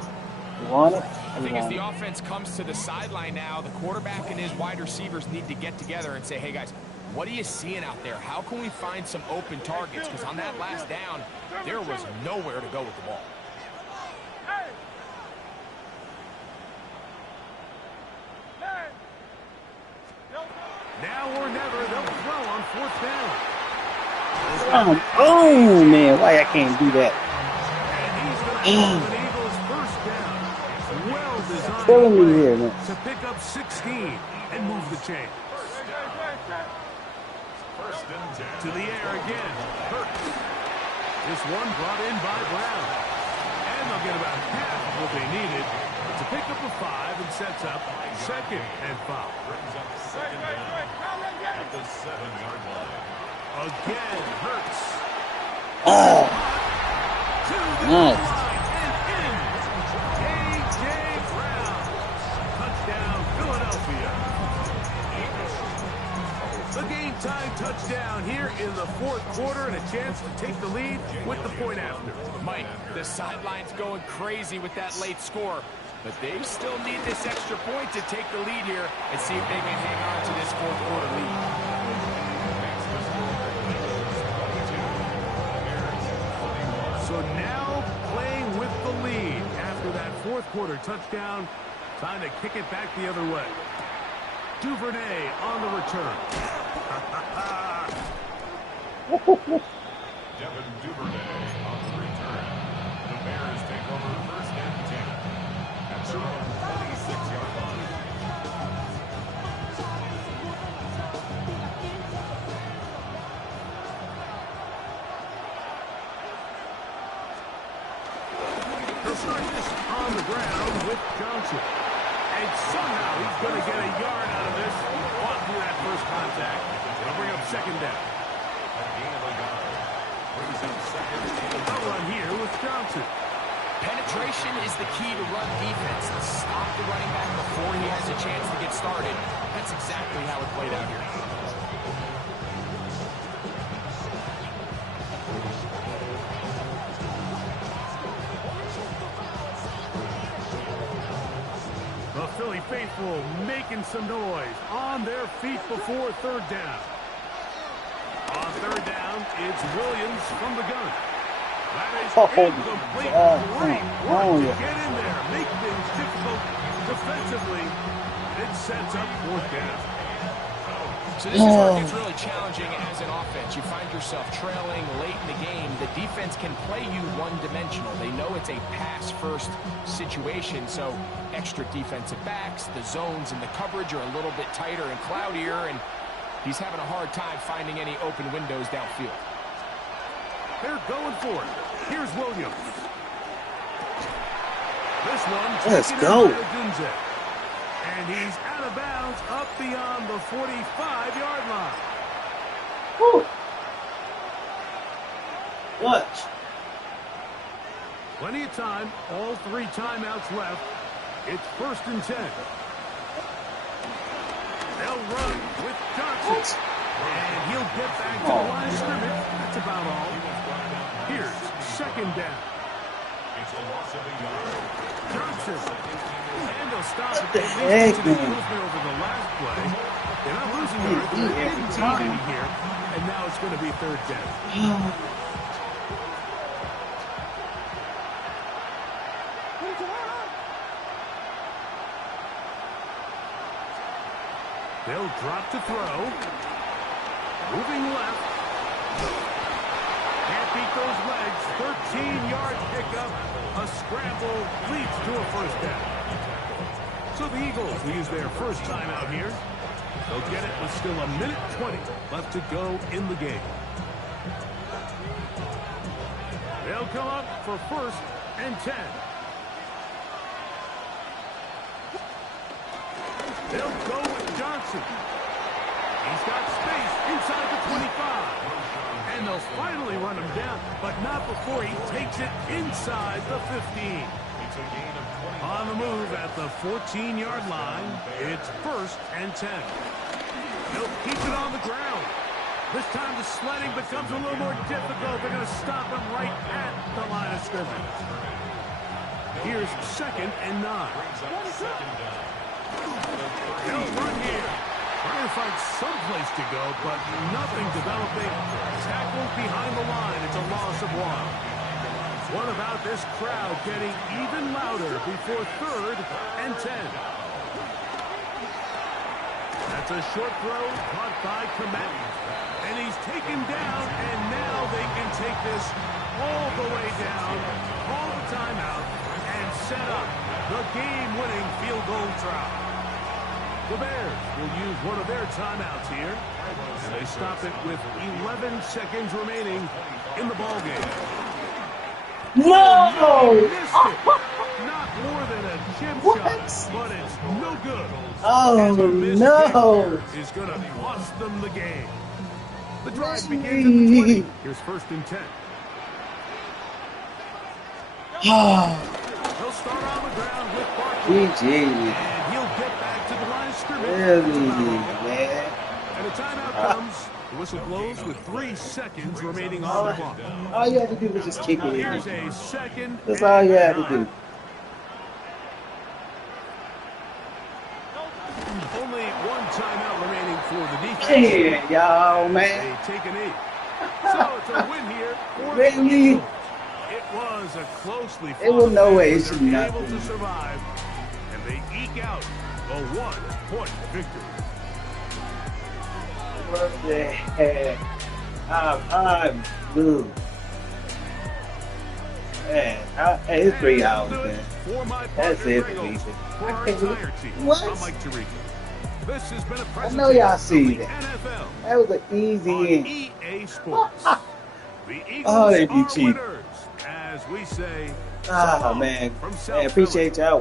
You want it? I think as the offense comes to the sideline now, the quarterback and his wide receivers need to get together and say, hey, guys, what are you seeing out there? How can we find some open targets? Because on that last down, there was nowhere to go with the ball. Now or never, they'll throw on 4th down. Oh, man. Why I can't do that? And he's going to call an Eagles first down. Well designed Killing me play here, man. to pick up 16 and move the chain. First and 10. To the air again. Hurts. This one brought in by Brown. And they'll get about half of what they needed to pick up a 5 and sets up 2nd and 5. Brings up second down at the 7-yard line. Again, Hurts. Oh, To the nice. line and in. A.J. Brown. Touchdown, Philadelphia. The game-time touchdown here in the 4th quarter and a chance to take the lead with the point after. Mike, the sideline's going crazy with that late score, but they still need this extra point to take the lead here and see if they can hang on to this 4th quarter lead. So now playing with the lead after that 4th quarter touchdown. Time to kick it back the other way. Duvernay on the return. Devin Duvernay on the return. The Bears take over first and 10 at their own 26-yard line. They'll start this on the ground with Johnson. And somehow he's going to get a yard out of this. Fought through that first contact. It'll bring up 2nd down. A gain of a yard. Brings up second and A run here with Johnson. Penetration is the key to run defense. Stop the running back before he has a chance to get started. That's exactly how it played out here. The Philly faithful making some noise on their feet before 3rd down. On 3rd down, it's Williams from the gun. That is incomplete. Great work to get in there, make things difficult defensively. It sets up 4th down. So this is where it gets really challenging as an offense. You find yourself trailing late in the game. The defense can play you one-dimensional. They know it's a pass-first situation, so extra defensive backs, the zones and the coverage are a little bit tighter and cloudier, and he's having a hard time finding any open windows downfield. They're going for it. Here's Williams. This one. Let's go. And he's out of bounds up beyond the 45-yard line. Woo. Watch. Plenty of time. All 3 timeouts left. It's 1st and 10. They'll run with Johnson. And he'll get back to the line of scrimmage. That's about all. Here's 2nd down. It's a loss of a yard. Johnson. And they'll stop What the it. heck, man? Over the last play. They're not losing yards. They didn't need any here. And now it's going to be 3rd down. They'll drop to throw. Moving left. Can't beat those legs. 13-yard pickup. A scramble leads to a 1st down. So the Eagles will use their first timeout here. They'll get it with still 1:20 left to go in the game. They'll come up for 1st and 10. They'll go with Johnson. He's got space inside the 25. And they'll finally run him down, but not before he takes it inside the 15. It's a gain of 20. On the move at the 14-yard line, it's 1st and 10. They'll keep it on the ground. This time the sledding becomes a little more difficult. They're going to stop him right at the line of scrimmage. Here's 2nd and 9. They'll run here. Trying to find some place to go, but nothing developing. Tackled behind the line. It's a loss of 1. What about this crowd getting even louder before 3rd and 10? That's a short throw caught by Komet. And he's taken down, and now they can take this all the way down, call the timeout, and set up the game-winning field goal try. The Bears will use one of their timeouts here, and they stop it with 11 seconds remaining in the ballgame. No! Missed it. Not more than a chip shot, but it's no good. Oh, no. Is going to cost them the game. The drive begins at the 20. Here's 1st and 10. He'll start on the ground with Barkley. GG. And he'll get back to the line of scrimmage. Really, man. And a timeout comes. The whistle blows with 3 seconds remaining on the clock. All you had to do was just kick it in. Here's a 2nd. That's all you had to do. Only 1 timeout remaining for the defense. Yeah, y'all, man. They take an 8. So it's a win here for the Really? Eagles. It was a closely fought It was no way it affair. should They're not able be. to survive, and they eke out a 1-point victory. What the heck? I'm blue. Man, hey, it's 3 hours, man. For my That's partner, it for Gringles, me. for our entire team, What? I'm Mike Tirico. This has been a I know y'all see presentation that. of the NFL That was an easy on end. EA Sports. The Eagles Oh, they be are cheap. winners, as we say. Ah, man. From Man, South appreciate y'all.